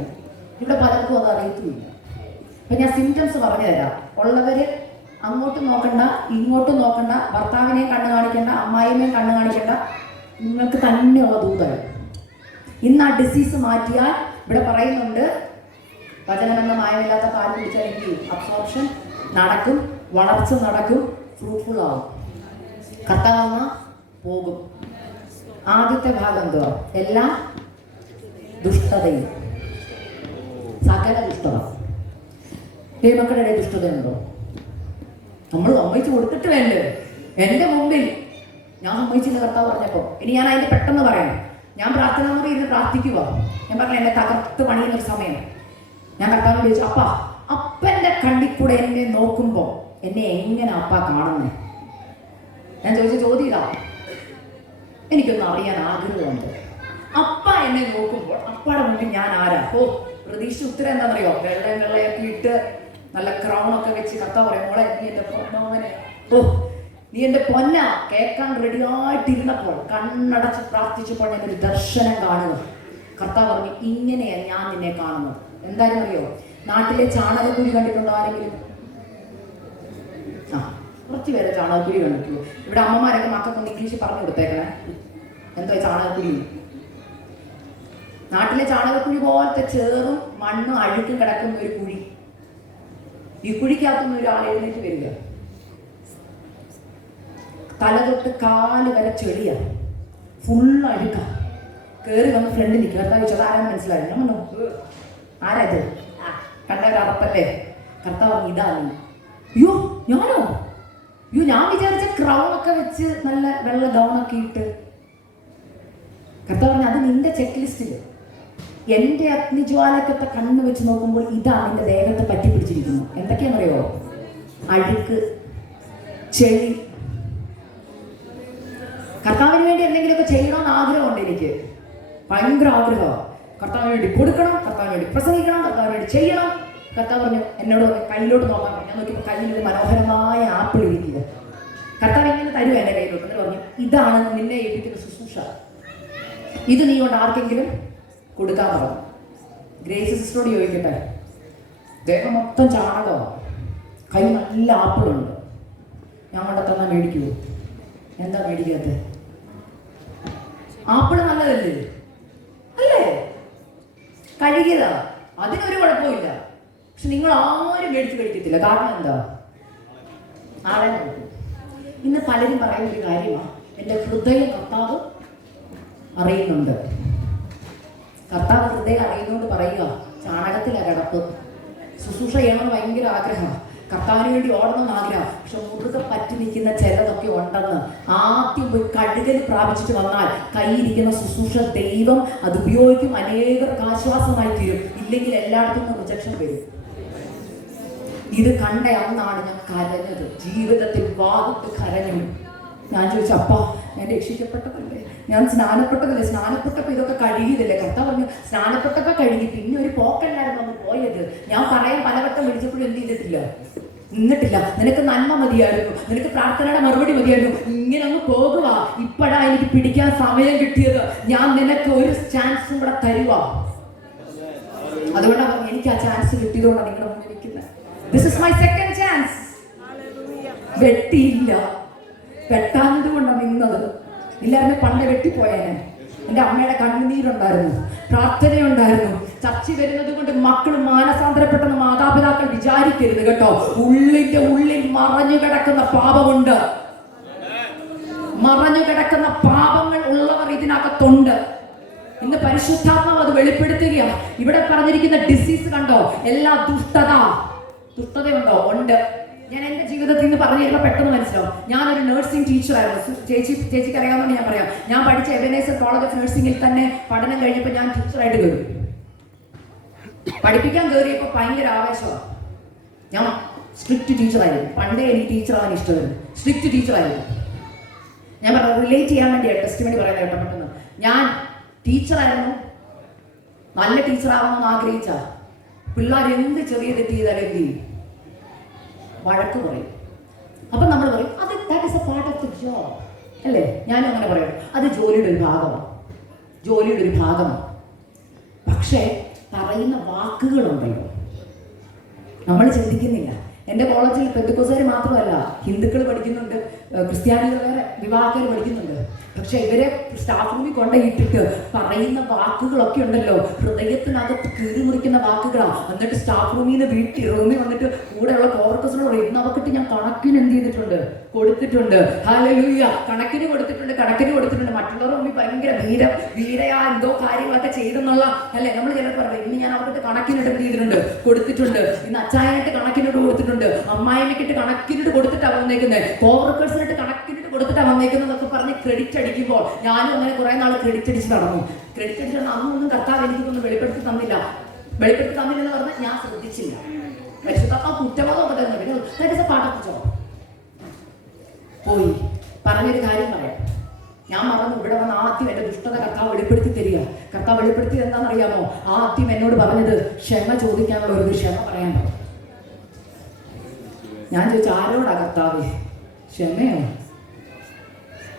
ഇവിടെ പലർക്കും അത് അറിയത്തുമില്ല. അപ്പൊ ഞാൻ സിംറ്റംസ് പറഞ്ഞു തരാം. ഉള്ളവര് അങ്ങോട്ടും നോക്കണ്ട, ഇങ്ങോട്ടും നോക്കണ്ട, ഭർത്താവിനെയും കണ്ണു കാണിക്കണ്ട, അമ്മായിമ്മയും കണ്ണു കാണിക്കണ്ട, നിങ്ങൾക്ക് തന്നെയുള്ള ദൂതകൾ. ഇന്ന് ആ ഡിസീസ് മാറ്റിയാൽ ഇവിടെ പറയുന്നുണ്ട്, വചനമെന്ന മായമില്ലാത്ത പാൽ കുടിച്ചാൽ എനിക്ക് അബ്സോർപ്ഷൻ നടക്കും, വളർച്ച നടക്കും, ഫ്രൂട്ട്ഫുൾ ആവും, കത്താവുന്ന പോകും. ആദ്യത്തെ ഭാഗം എന്തുവാ? എല്ലാ ദുഷ്ടതയും, സകല ദുഷ്ടത. ദൈവമക്കളുടെ ദുഷ്ടതയുണ്ടോ? നമ്മൾ സമ്മതിച്ചു കൊടുത്തിട്ട് വേണ്ടേ? എൻ്റെ മുമ്പിൽ ഞാൻ സമ്മതിച്ചില്ല കർത്താവ് പറഞ്ഞപ്പോ. ഇനി ഞാൻ അതിന്റെ പെട്ടെന്ന് പറയാം. ഞാൻ പ്രാർത്ഥന മുറി ഇരുന്ന് പ്രാർത്ഥിക്കുക. ഞാൻ പറഞ്ഞ എന്നെ തകർത്ത് പണിയുന്ന ഒരു സമയം. ഞാൻ കർത്താവിനോട് ചോദിച്ചു, അപ്പൻ്റെ കണ്ണിൽ കൂടെ എന്നെ നോക്കുമ്പോൾ എന്നെ എങ്ങനെ അപ്പ കാണുന്നേ? ഞാൻ ചോദിച്ച ചോദ്യം ഇതാ. എനിക്കൊന്ന് അറിയാൻ ആഗ്രഹമുണ്ട്. അപ്പ എന്നെ നോക്കുമ്പോൾ അപ്പയുടെ മുന്നിൽ ഞാൻ ആരാ? പ്രതീക്ഷ ഉത്തരം എന്താണെന്നറിയോ? വെള്ളയൊക്കെ ഇട്ട് നല്ല ക്രൗണൊക്കെ വെച്ച് കർത്താവ് പറയും, മോളെ നീ എൻ്റെ പൊന്നോനെ, നീ എൻ്റെ പൊന്ന കേൾക്കാൻ റെഡിയായിട്ടിരുന്നപ്പോൾ കണ്ണടച്ച് പ്രാർത്ഥിച്ചപ്പോൾ ഞാനൊരു ദർശനം കാണുക. കർത്താവ് പറഞ്ഞു, ഇങ്ങനെയാണ് ഞാൻ നിന്നെ കാണുന്നത്. എന്തായാലും അറിയോ? നാട്ടിലെ ചാണകക്കുഴി കണ്ടിട്ടുണ്ടോ ആരെങ്കിലും? കുറച്ച് പേരെ ചാണകക്കുഴി കണ്ടിട്ടുള്ളൂ. ഇവിടെ അമ്മമാരൊക്കെ മക്കൾക്കൊന്ന് ഇംഗ്ലീഷ് പറഞ്ഞു കൊടുത്തേക്കണേ. എന്തോ ചാണകക്കുഴി? നാട്ടിലെ ചാണകക്കുഴി പോലത്തെ ചേറും മണ്ണും അഴുക്കും കിടക്കുന്ന ഒരു കുഴി. ഈ കുഴിക്കകത്തുനിന്ന് ഒരാൾ എഴുന്നേറ്റ് വരിക. തല തൊട്ട് കാല് വരെ ചെളിയാ, ഫുള്ള് അഴുക്ക. കയറി വന്ന് ഫ്രണ്ട് നിൽക്കുക. കർത്താവ് ചോദിച്ചത് ആരാന്ന് മനസ്സിലായി? ഞാൻ പറഞ്ഞു, ആരാ ഇത്? കണ്ട ഒരു അറപ്പല്ലേ? കർത്താവ് ഇതാ നീ. അയ്യോ ഞാനോ? അയ്യോ ഞാൻ വിചാരിച്ച ക്രൗണൊക്കെ വെച്ച് നല്ല വെള്ള ഗൗണൊക്കെ ഇട്ട്. കർത്താവ് പറഞ്ഞു, അത് നിന്റെ ചെക്ക് ലിസ്റ്റില്. എൻ്റെ അഗ്നിജ്വാലക്കത്തെ കണ്ണ് വെച്ച് നോക്കുമ്പോൾ ഇതാ നിന്റെ ദേഹത്തെ പറ്റി പിടിച്ചിരിക്കുന്നു. എന്തൊക്കെയാണെന്നറിയോ? അഴുക്ക്, ചെളി. കർത്താവിന് വേണ്ടി എന്തെങ്കിലുമൊക്കെ ചെയ്യണമെന്ന് ആഗ്രഹമുണ്ട് എനിക്ക്, ഭയങ്കര ആഗ്രഹമാണ്. കർത്താവിന് വേണ്ടി കൊടുക്കണം, കർത്താവിന് വേണ്ടി പ്രസംഗിക്കണം, കർത്താവിന് വേണ്ടി ചെയ്യണം. കർത്താവ് പറഞ്ഞു എന്നോട് കയ്യിലോട്ട് നോക്കാൻ പറഞ്ഞു. ഞാൻ നോക്കിയപ്പോൾ കയ്യിലൊരു മനോഹരമായ ആപ്പിൾ ഇരിക്കുക. കർത്താവ് ഇങ്ങനെ തരുക എൻ്റെ കയ്യിലോട്ട്. എന്നിട്ട് പറഞ്ഞു, ഇതാണ് നിന്നെ ഏൽപ്പിക്കുന്ന ശുശ്രൂഷ, ഇത് നീ കൊണ്ട് ആർക്കെങ്കിലും കൊടുക്കാൻ പറഞ്ഞു. ഗ്രേസ് സിസ്റ്ററോട് ചോദിക്കട്ടെ, ദേഹം മൊത്തം ചാണകമാണ്, കൈ നല്ല ആപ്പിളുണ്ട്, ഞാൻ കൊണ്ട് തന്നെ മേടിക്കുമോ? എന്താ മേടിക്കാത്ത? ആപ്പിള് നല്ലതല്ലേ? അല്ലേ? കഴുകിയതാ, അതിനൊരു കുഴപ്പമില്ല. പക്ഷെ നിങ്ങൾ ആരും മേടിച്ച് കഴിക്കത്തില്ല. കാരണം എന്താ? ആളെ നോക്കും. ഇന്ന് പലരും പറയുന്ന ഒരു കാര്യമാണ്, എൻ്റെ ഹൃദയം കർത്താവ് അറിയുന്നുണ്ട്. കർത്താവ് ഹൃദയം അറിയുന്നോണ്ട് പറയുക, ചാണകത്തില കിടപ്പ്. ശുശ്രൂഷ ചെയ്യണമെന്ന് ഭയങ്കര ആഗ്രഹമാണ്, കർത്താവിന് വേണ്ടി ഓടണമെന്ന് ആഗ്രഹം. പക്ഷെ മുറുകെ പറ്റി നിൽക്കുന്ന ചിലതൊക്കെ ഉണ്ടെന്ന്. ആദ്യം പോയി കഴുകൽ പ്രാപിച്ചിട്ട് വന്നാൽ കയ്യിരിക്കുന്ന ശുശ്രൂഷ ദൈവം അത് ഉപയോഗിക്കും, അനേകർക്ക് ആശ്വാസമായി തീരും. ഇല്ലെങ്കിൽ എല്ലായിടത്തും റിജക്ഷൻ വരും. ഇത് കണ്ട അന്നാണ് ഞാൻ കരഞ്ഞത്, ജീവിതത്തിൽ വാദിട്ട് കരഞ്ഞു. ഞാൻ ചോദിച്ചു, അപ്പാ ഞാൻ രക്ഷിക്കപ്പെട്ടതല്ലേ, ഞാൻ സ്നാനപ്പെട്ടതല്ലേ, സ്നാനപ്പെട്ടപ്പോൾ ഇതൊക്കെ കഴുകിയതല്ലേ? കർത്താവ് പറഞ്ഞു, സ്നാനപ്പെട്ടപ്പോൾ കഴുകി, പിന്നെ ഒരു പോക്കല്ലായിരുന്നു അന്ന് പോയത്. ഞാൻ പറയാൻ പലവട്ടം വിളിച്ചപ്പോഴും എന്ത് ചെയ്തിട്ടില്ല, നിന്നിട്ടില്ല. നിനക്ക് നന്മ മതിയായിരുന്നു, നിനക്ക് പ്രാർത്ഥനയുടെ മറുപടി മതിയായിരുന്നു, ഇങ്ങനെ അങ്ങ് പോകുക. ഇപ്പോഴാ എനിക്ക് പിടിക്കാൻ സമയം കിട്ടിയത്, ഞാൻ നിനക്ക് ഒരു ചാൻസും കൂടെ തരുക. അതുകൊണ്ടാണ് എനിക്ക് ആ ചാൻസ് കിട്ടിയതുകൊണ്ടാണ് നിങ്ങളുടെ മുന്നിൽ നിൽക്കുന്നത്. This is my second chance. വെട്ടിയില്ല, വെട്ടാഞ്ഞത് കൊണ്ടാണ് നിന്നത്. ഇല്ലായിരുന്നു പണ്ട് വെട്ടിപ്പോയേനെ. എൻ്റെ അമ്മയുടെ കണ്ണുനീരുണ്ടായിരുന്നു, പ്രാർത്ഥനയുണ്ടായിരുന്നു. ചർച്ച വരുന്നത് കൊണ്ട് മക്കൾ മാനസാന്തരപ്പെട്ടെന്ന് മാതാപിതാക്കൾ വിചാരിക്കരുത് കേട്ടോ. ഉള്ളിന്റെ ഉള്ളിൽ മറഞ്ഞു കിടക്കുന്ന പാപമുണ്ട്. മറഞ്ഞു കിടക്കുന്ന പാപങ്ങൾ ഉള്ളവർ ഇതിനകത്തുണ്ട്. ഇന്ന് പരിശുദ്ധാത്മാവ് അത് വെളിപ്പെടുത്തുകയാണ്. ഇവിടെ പറഞ്ഞിരിക്കുന്ന ഡിസീസ് കണ്ടോ, എല്ലാ ദുഷ്ടതയുണ്ടോ? ഉണ്ട്. ഞാൻ എൻ്റെ ജീവിതത്തിൽ നിന്ന് പറഞ്ഞു തരുമ്പോൾ പെട്ടെന്ന് മനസ്സിലാവും. ഞാനൊരു നഴ്സിംഗ് ടീച്ചറായിരുന്നു. ചേച്ചിക്ക് അറിയാമെന്ന് ഞാൻ പറയാം. ഞാൻ പഠിച്ച എബനേസർ കോളേജ് ഓഫ് നഴ്സിംഗിൽ തന്നെ പഠനം കഴിഞ്ഞപ്പോൾ ഞാൻ ടീച്ചറായിട്ട് കയറി. പഠിപ്പിക്കാൻ കയറിയപ്പോൾ ഭയങ്കര ആവേശമാണ്. ഞാൻ സ്ട്രിക്റ്റ് ടീച്ചറായിരുന്നു. പണ്ടേ എനിക്ക് ടീച്ചറാവാൻ ഇഷ്ടമായിരുന്നു. സ്ട്രിക്റ്റ് ടീച്ചറായിരുന്നു. ഞാൻ പറഞ്ഞു റിലേറ്റ് ചെയ്യാൻ വേണ്ടിയാണ് ടെസ്റ്റിമണി പറയാൻ കേട്ടോ. പെട്ടെന്ന് ഞാൻ ടീച്ചറായിരുന്നു. നല്ല ടീച്ചറാവണമെന്ന് ആഗ്രഹിച്ച പിള്ളേർ എന്ത് ചെറിയ തെറ്റ് ചെയ്താലും എന്ത് ചെയ്യും? വഴക്ക് പറയും. അപ്പം നമ്മൾ പറയും അത് that is A part of the job അല്ലേ? ഞാനും അങ്ങനെ പറയാം, അത് ജോലിയുടെ ഒരു ഭാഗമാണ്. പക്ഷേ പറയുന്ന വാക്കുകളുണ്ടല്ലോ, നമ്മൾ ചിന്തിക്കുന്നില്ല. എൻ്റെ കോളേജിൽ പെന്തക്കോസ്തുകാർ മാത്രമല്ല, ഹിന്ദുക്കൾ പഠിക്കുന്നുണ്ട്, ക്രിസ്ത്യാനികൾ വേറെ വിവാഹക്കാർ പഠിക്കുന്നുണ്ട്. പക്ഷെ ഇവരെ സ്റ്റാഫ് റൂമിൽ കൊണ്ടുപോയിട്ടിട്ട് പറയുന്ന വാക്കുകളൊക്കെ ഉണ്ടല്ലോ, ഹൃദയത്തിനകത്ത് കീറിമുറിക്കുന്ന വാക്കുകളാണ്. എന്നിട്ട് സ്റ്റാഫ് റൂമിൽ നിന്ന് റൂമിൽ വന്നിട്ട് കൂടെയുള്ള കോവർക്കേഴ്സിനോട് പറയും, ഇന്ന് അവക്കിട്ട് ഞാൻ കണക്കിന് എന്ത് ചെയ്തിട്ടുണ്ട്, കൊടുത്തിട്ടുണ്ട്. ഹല്ലേലൂയ, കണക്കിന് കൊടുത്തിട്ടുണ്ട്. മറ്റുള്ളവരുടെ മുമ്പിൽ ഭയങ്കര വീരയാ എന്തോ കാര്യങ്ങളൊക്കെ ചെയ്തെന്നുള്ള അല്ലേ നമ്മൾ ചിലർ പറയും. ഇന്ന് ഞാൻ അവർക്കിട്ട് കണക്കിനിട്ട് എന്ത് ചെയ്തിട്ടുണ്ട്, കൊടുത്തിട്ടുണ്ട്. ഇന്ന് അച്ചായനായിട്ട് കണക്കിനിട്ട് കൊടുത്തിട്ടുണ്ട്, അമ്മായിമ്മക്കിട്ട് കണക്കിനിട്ട് കൊടുത്തിട്ടാണ് വന്നേക്കുന്നത്, കോവർക്കേഴ്സിനിട്ട് കണക്കിനിട്ട് കൊടുത്തിട്ടാണ് വന്നേക്കുന്നതൊക്കെ പറഞ്ഞ് ക്രെഡിറ്റ് അടിക്കുമ്പോൾ ഞാനും അങ്ങനെ കുറെ നാൾ ക്രെഡിറ്റ് അടിച്ച് നടന്നു. അന്നൊന്നും കർത്താവ് എനിക്കൊന്നും വെളിപ്പെടുത്തി തന്നില്ല എന്ന് പറഞ്ഞാൽ ഞാൻ ശ്രദ്ധിച്ചില്ല. പരിശുദ്ധാത്മാ കുറ്റബോധമൊക്കെ തരുന്നുണ്ട്. പോയി പറഞ്ഞൊരു കാര്യം പറയാം. ഞാൻ മറന്നു. ഇവിടെ വന്ന് ആദ്യം എൻ്റെ ദുഷ്ടത കർത്താവ് വെളിപ്പെടുത്തി തരിക. കർത്താവ് വെളിപ്പെടുത്തി എന്താണെന്നറിയാമോ? ആദ്യം എന്നോട് പറഞ്ഞത് ക്ഷമ ചോദിക്കാനുള്ള ഒരു ക്ഷമ പറയാൻ പറഞ്ഞു. ഞാൻ ചോദിച്ചു, ആരോടാ കർത്താവേ ക്ഷമയോ?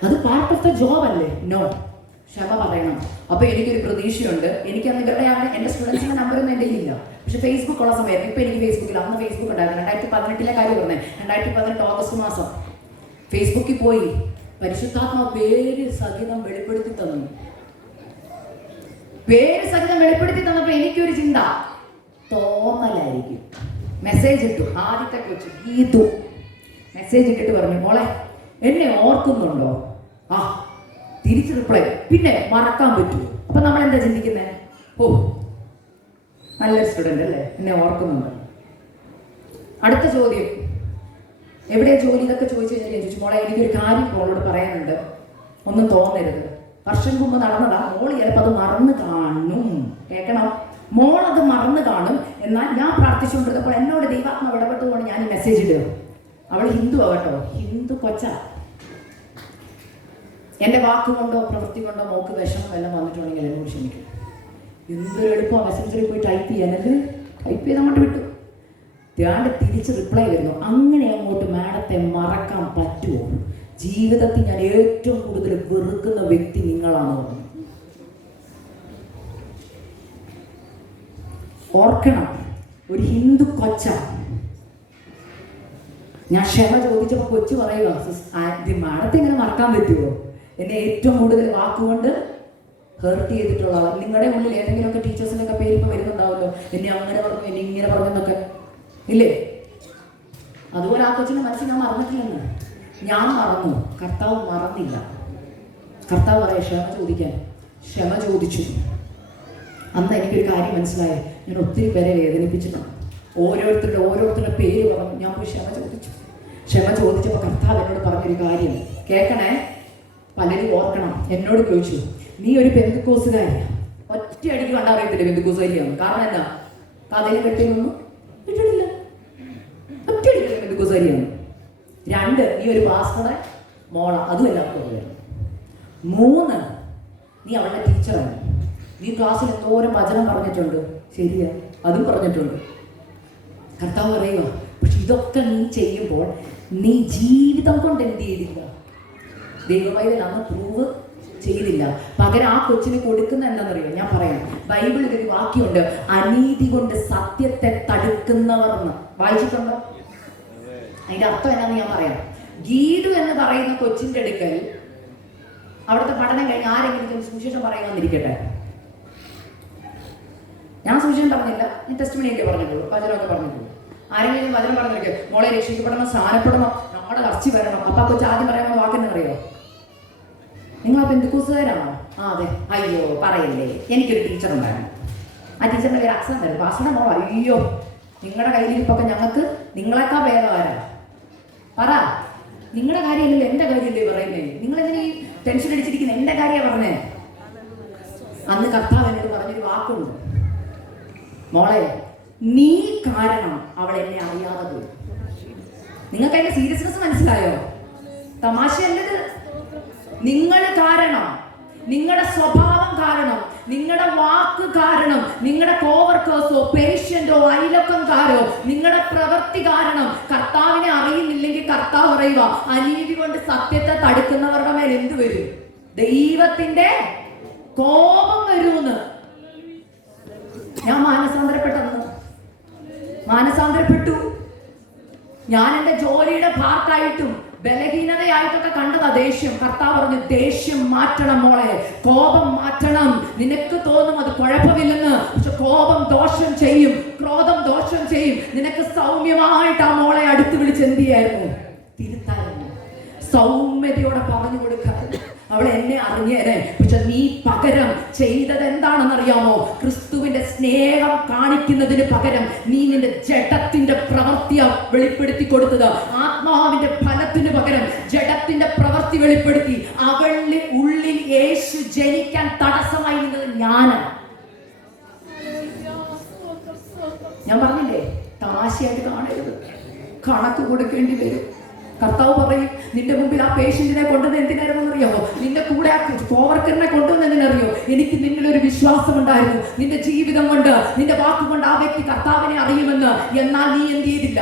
അത് പാർട്ട് ഓഫ് ദ ജോബ് അല്ലേ? നോ, ക്ഷമ പറയണം. അപ്പൊ എനിക്കൊരു പ്രതീക്ഷയുണ്ട്. എനിക്കന്ന് ഇവരുടെ എൻ്റെ സ്റ്റുഡൻസിന്റെ നമ്പറൊന്നും എൻ്റെ ഇല്ല. പക്ഷെ ഫേസ്ബുക്ക് ഉള്ള സമയത്ത് ഇപ്പൊ എനിക്ക് ഫേസ്ബുക്കിൽ, അന്ന് ഫേസ്ബുക്ക് ഉണ്ടായിരുന്നു. 2018 കാര്യം പറഞ്ഞേ, 2018 ഓഗസ്റ്റ് മാസം ഫേസ്ബുക്കിൽ പോയി പരിശുദ്ധാത്മാ പേര് സഹിതം വെളിപ്പെടുത്തി തന്നു. തന്നപ്പോ എനിക്കൊരു ചിന്ത, തോന്നലായിരിക്കും. മെസ്സേജ് ഇട്ടു. ആദ്യത്തെ കൊച്ചു ഗീതു മെസ്സേജ് ഇട്ടിട്ട് പറഞ്ഞു, മോളെ എന്നെ ഓർക്കുന്നുണ്ടോ? ആ, തിരിച്ച് റിപ്ലൈ, പിന്നെ മറക്കാൻ പറ്റുമോ? അപ്പൊ നമ്മൾ എന്താ ചിന്തിക്കുന്നത്? ഓ, നല്ലൊരു സ്റ്റുഡന്റ് അല്ലേ, എന്നെ ഓർക്കുന്നുണ്ട്. അടുത്ത ചോദ്യം, എവിടെയാ ജോലി? ഇതൊക്കെ ചോദിച്ചു കഴിഞ്ഞാൽ ഞാൻ ചോദിച്ചു, മോളെ എനിക്കൊരു കാര്യം മോളോട് പറയാനുണ്ട്, ഒന്നും തോന്നരുത്. വർഷം മുമ്പ് നടന്നതാ, മോള് ചിലപ്പോൾ അത് മറന്നു കാണും. കേൾക്കണം, മോൾ അത് മറന്നു കാണും. എന്നാൽ ഞാൻ പ്രാർത്ഥിച്ചുകൊണ്ടിരുന്നപ്പോൾ എന്നോട് ദൈവാത്മാവ് ഇടപെട്ടുകൊണ്ട് ഞാൻ ഈ മെസ്സേജ് ഇടുക. അവൾ ഹിന്ദു ആകട്ടോ, ഹിന്ദു കൊച്ച. എൻ്റെ വാക്കുകൊണ്ടോ പ്രവൃത്തി കൊണ്ടോ മോക്ക് വിഷമം എല്ലാം വന്നിട്ടുണ്ടെങ്കിൽ എന്നോട് ക്ഷമിക്കും. എന്തൊരു എളുപ്പം മെസ്സഞ്ചറിൽ പോയി ടൈപ്പ് ചെയ്യാനല്ലേ, ടൈപ്പ് ചെയ്ത് അങ്ങോട്ട് വിട്ടു. ധ്യാണ്ട് തിരിച്ച് റിപ്ലൈ വരുന്നു. അങ്ങനെ അങ്ങോട്ട് മാഡത്തെ മറക്കാൻ പറ്റുമോ? ജീവിതത്തിൽ ഞാൻ ഏറ്റവും കൂടുതൽ വെറുക്കുന്ന വ്യക്തി നിങ്ങളാണ് പറഞ്ഞു. ഓർക്കണം, ഒരു ഹിന്ദു കൊച്ച. ഞാൻ ക്ഷമ ചോദിച്ചപ്പോൾ കൊച്ചു പറയുക, മാഡത്തെ ഇങ്ങനെ മറക്കാൻ പറ്റുമോ? എന്നെ ഏറ്റവും കൂടുതൽ വാക്കുകൊണ്ട് ഹേർട്ട് ചെയ്തിട്ടുള്ള നിങ്ങളുടെ ഉള്ളിൽ ഏതെങ്കിലുമൊക്കെ ടീച്ചേഴ്സിനൊക്കെ പേര് ഇപ്പം വരുന്നുണ്ടാവുമല്ലോ, എന്നെ അങ്ങനെ പറഞ്ഞു, എന്നെ ഇങ്ങനെ പറഞ്ഞെന്നൊക്കെ ഇല്ലേ? അതുപോലെ ആ കൊച്ചിന്റെ മനസ്സിൽ ഞാൻ മറന്നിട്ടില്ലെന്ന്. ഞാൻ മറന്നു, കർത്താവ് മറന്നില്ല. കർത്താവ് പറയാം ക്ഷമ ചോദിക്കാൻ. ക്ഷമ ചോദിച്ചു. അന്ന് എനിക്കൊരു കാര്യം മനസ്സിലായി, ഞാൻ ഒത്തിരി പേരെ വേദനിപ്പിച്ചിട്ടുണ്ട്. ഓരോരുത്തരുടെ പേര് പറഞ്ഞു ഞാൻ പോയി ക്ഷമ ചോദിച്ചു. ക്ഷമ ചോദിച്ചപ്പോൾ കർത്താവ് എന്നോട് പറഞ്ഞൊരു കാര്യം കേൾക്കണേ, പലരും ഓർക്കണം. എന്നോട് ചോദിച്ചു, നീ ഒരു പെന്തക്കോസ്തുകാരിയാ. ഒറ്റയടിക്ക് കണ്ടറിയത്തില്ല പെന്തക്കോസ്തുകാരിയാണ്. കാരണം എന്താ? കഥയെ കെട്ടിയൊന്നും ഇട്ടിട്ടില്ല. ഒറ്റയടിക്കല്ല പെന്തക്കോസ്തുകാരിയാണ്. 2, നീ ഒരു പാസ്റ്ററുടെ മോള, അതും എല്ലാവർക്കും അറിയാം. 3, നീ അവളുടെ ടീച്ചറാണ്. നീ ക്ലാസ്സിൽ എന്തോരം വചനം പറഞ്ഞിട്ടുണ്ട്. ശരിയാ, അതും പറഞ്ഞിട്ടുണ്ട്. കർത്താവ് പറയുക, പക്ഷെ ഇതൊക്കെ നീ ചെയ്യുമ്പോൾ നീ ജീവിതം കൊണ്ട് എന്ത് ചെയ്തില്ല? ദൈവവൈദ്യൻ അന്ന് പ്രൂവ് ചെയ്തില്ല. പകരം ആ കൊച്ചിന് കൊടുക്കുന്ന എന്താണെന്നറിയോ? ഞാൻ പറയാം, ബൈബിളിൽ ഒരു വാക്യമുണ്ട്, അനീതി കൊണ്ട് സത്യത്തെ തടുക്കുന്നവർ എന്ന്. വായിച്ചിട്ടുണ്ടോ? അതിന്റെ അർത്ഥം എന്നാന്ന് ഞാൻ പറയാം. ഗീതു എന്ന് പറയുന്ന കൊച്ചിന്റെ അടുക്കൽ അവിടുത്തെ പഠനം കഴിഞ്ഞ് ആരെങ്കിലും സുവിശേഷം പറയാമെന്നിരിക്കട്ടെ. ഞാൻ സുവിശേഷം പറഞ്ഞില്ല, ഞാൻ ടെസ്റ്റിമണിയൊക്കെ പറഞ്ഞിട്ടുള്ളൂ, വചനമൊക്കെ പറഞ്ഞിട്ടുള്ളൂ. ആരെങ്കിലും വചനം പറഞ്ഞിരിക്കും, മോളെ രക്ഷിക്കപ്പെടണം, സ്ഥാനപ്പെടണം, നമ്മുടെ കർച്ചി വരണം. അപ്പൊ ആ കൊച്ചു ആദ്യം പറയാനുള്ള വാക്കെന്നറിയോ? നിങ്ങൾ ആ പെന്തിക്കോസുകാരാണോ? ആ അതെ. അയ്യോ പറയല്ലേ, എനിക്കൊരു ടീച്ചർ ഉണ്ടായിരുന്നു, ആ ടീച്ചറിന്റെ പേര് അക്സൻ തരും. പാസ്റ്ററുടെ മോൾ. അയ്യോ നിങ്ങളുടെ കയ്യിലിരിപ്പൊക്കെ ഞങ്ങൾക്ക് നിങ്ങളെക്കാ ഭേദമാരാ. പറ, നിങ്ങളുടെ കാര്യമല്ലല്ലോ എന്റെ കാര്യമല്ലേ പറയുന്നേ? നിങ്ങളെങ്ങനെ ഈ ടെൻഷൻ അടിച്ചിരിക്കുന്നത്? എന്റെ കാര്യമാണ് പറഞ്ഞേ. അന്ന് കർത്താവ് എന്നോട് പറഞ്ഞൊരു വാക്കുണ്ട്, മോളെ നീ കാരണം അവൾ എന്നെ അറിയാതെ പോയി. നിങ്ങൾക്ക് അതിന്റെ സീരിയസ്നെസ് മനസ്സിലായോ? തമാശയല്ലത്. നിങ്ങൾ കാരണം, നിങ്ങളുടെ സ്വഭാവം കാരണം, നിങ്ങളുടെ വാക്ക് കാരണം, നിങ്ങളുടെ കോവർക്കേഴ്സോ പേഷ്യന്റോ അയലക്കംകാരോ നിങ്ങളുടെ പ്രവൃത്തി കാരണം കർത്താവിനെ അറിയുന്നില്ലെങ്കിൽ കർത്താവ് പറയുക, അനീതി കൊണ്ട് സത്യത്തെ തടുക്കുന്നവരുടെ മേൽ എന്ത് വരും? ദൈവത്തിന്റെ കോപം വരുമെന്ന്. ഞാൻ മാനസാന്തരപ്പെട്ടു. ഞാൻ എന്റെ ജോലിയുടെ പാർട്ടായിട്ടും ബലഹീനതയായിട്ടൊക്കെ കണ്ടതാ ദേഷ്യം. കർത്താവ് പറഞ്ഞു, ദേഷ്യം മാറ്റണം മോളെ, കോപം മാറ്റണം. നിനക്ക് തോന്നും അത് കുഴപ്പമില്ലെന്ന്, പക്ഷെ കോപം ദോഷം ചെയ്യും, ക്രോധം ദോഷം ചെയ്യും. നിനക്ക് സൗമ്യമായിട്ട് ആ മോളെ അടുത്ത് വിളിച്ച് എന്ത് ചെയ്യായിരുന്നു? തിരുത്തായിരുന്നു. സൗമ്യതയോടെ പറഞ്ഞു കൊടുക്കാറുണ്ട്. അവൾ എന്നെ അറിഞ്ഞേനെ, പക്ഷെ നീ പകരം ചെയ്തത് എന്താണെന്നറിയാമോ? ക്രിസ്തുവിന്റെ സ്നേഹം കാണിക്കുന്നതിന് പകരം നീ നിന്റെ ജഡത്തിന്റെ പ്രവൃത്തിയ വെളിപ്പെടുത്തി കൊടുത്തത്. ആത്മാവിന്റെ ഫലത്തിന് പകരം ജഡത്തിന്റെ പ്രവൃത്തി വെളിപ്പെടുത്തി. അവളുടെ ഉള്ളിൽ യേശു ജനിക്കാൻ തടസ്സമായി നിന്നത് ഞാനാണ്. ഞാൻ പറഞ്ഞില്ലേ, തമാശയായിട്ട് കാണരുത്, കണക്ക് കൊടുക്കേണ്ടി വരും. കർത്താവ് പറയും, നിന്റെ മുമ്പിൽ ആ പേഷ്യന്റിനെ കൊണ്ടുവന്ന് എന്തിനായിരുന്നറിയോ? നിന്റെ കൂടെ ആ കോവർക്കറിനെ കൊണ്ടുവന്ന് എന്തിനറിയോ? എനിക്ക് നിന്നിലൊരു വിശ്വാസം ഉണ്ടായിരുന്നു, നിന്റെ ജീവിതം കൊണ്ട്, നിന്റെ വാക്കുകൊണ്ട് ആ വ്യക്തി കർത്താവിനെ അറിയുമെന്ന്. എന്നാൽ നീ എന്ത് ചെയ്തില്ല?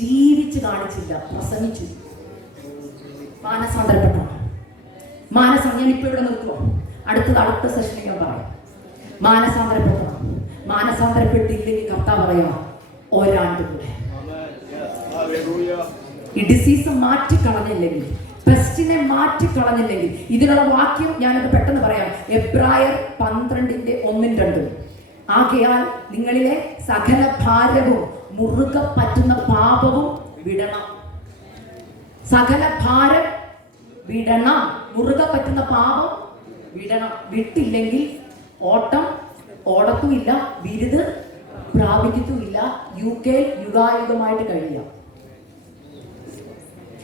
ജീവിച്ച് കാണിച്ചില്ല, പ്രസംഗിച്ചു. മാനസാന്തരപ്പെട്ടോ? ഞാൻ ഇപ്പൊ ഇവിടെ നിൽക്കുമോ? അടുത്ത സെഷനിൽ ഞാൻ പറയാം. മാനസാന്തരപ്പെട്ടോ? മാനസാന്തരപ്പെട്ടില്ലെങ്കിൽ കർത്താവ് പറയാ, ഒരാണ്ട് കൂടെ. ഈ ഡിസീസ് മാറ്റിക്കളഞ്ഞില്ലെങ്കിൽ, പെസ്റ്റിനെ മാറ്റിക്കളഞ്ഞില്ലെങ്കിൽ, ഇതിനുള്ള വാക്യം ഞാനത് പെട്ടെന്ന് പറയാം. എബ്രായർ 12:1-2. ആകയാൽ നിങ്ങളിലെ സകല ഭാരവും മുറുകെ പറ്റുന്ന പാപവും വിടണം. സകല ഭാരം വിടണം, മുറുകെ പറ്റുന്ന പാപം വിടണം. വിട്ടില്ലെങ്കിൽ ഓട്ടം ഓടത്തുമില്ല, ബിരുദ് പ്രാപിക്കത്തുമില്ല, UK യുഗായുഗമായിട്ട് കഴിയാം.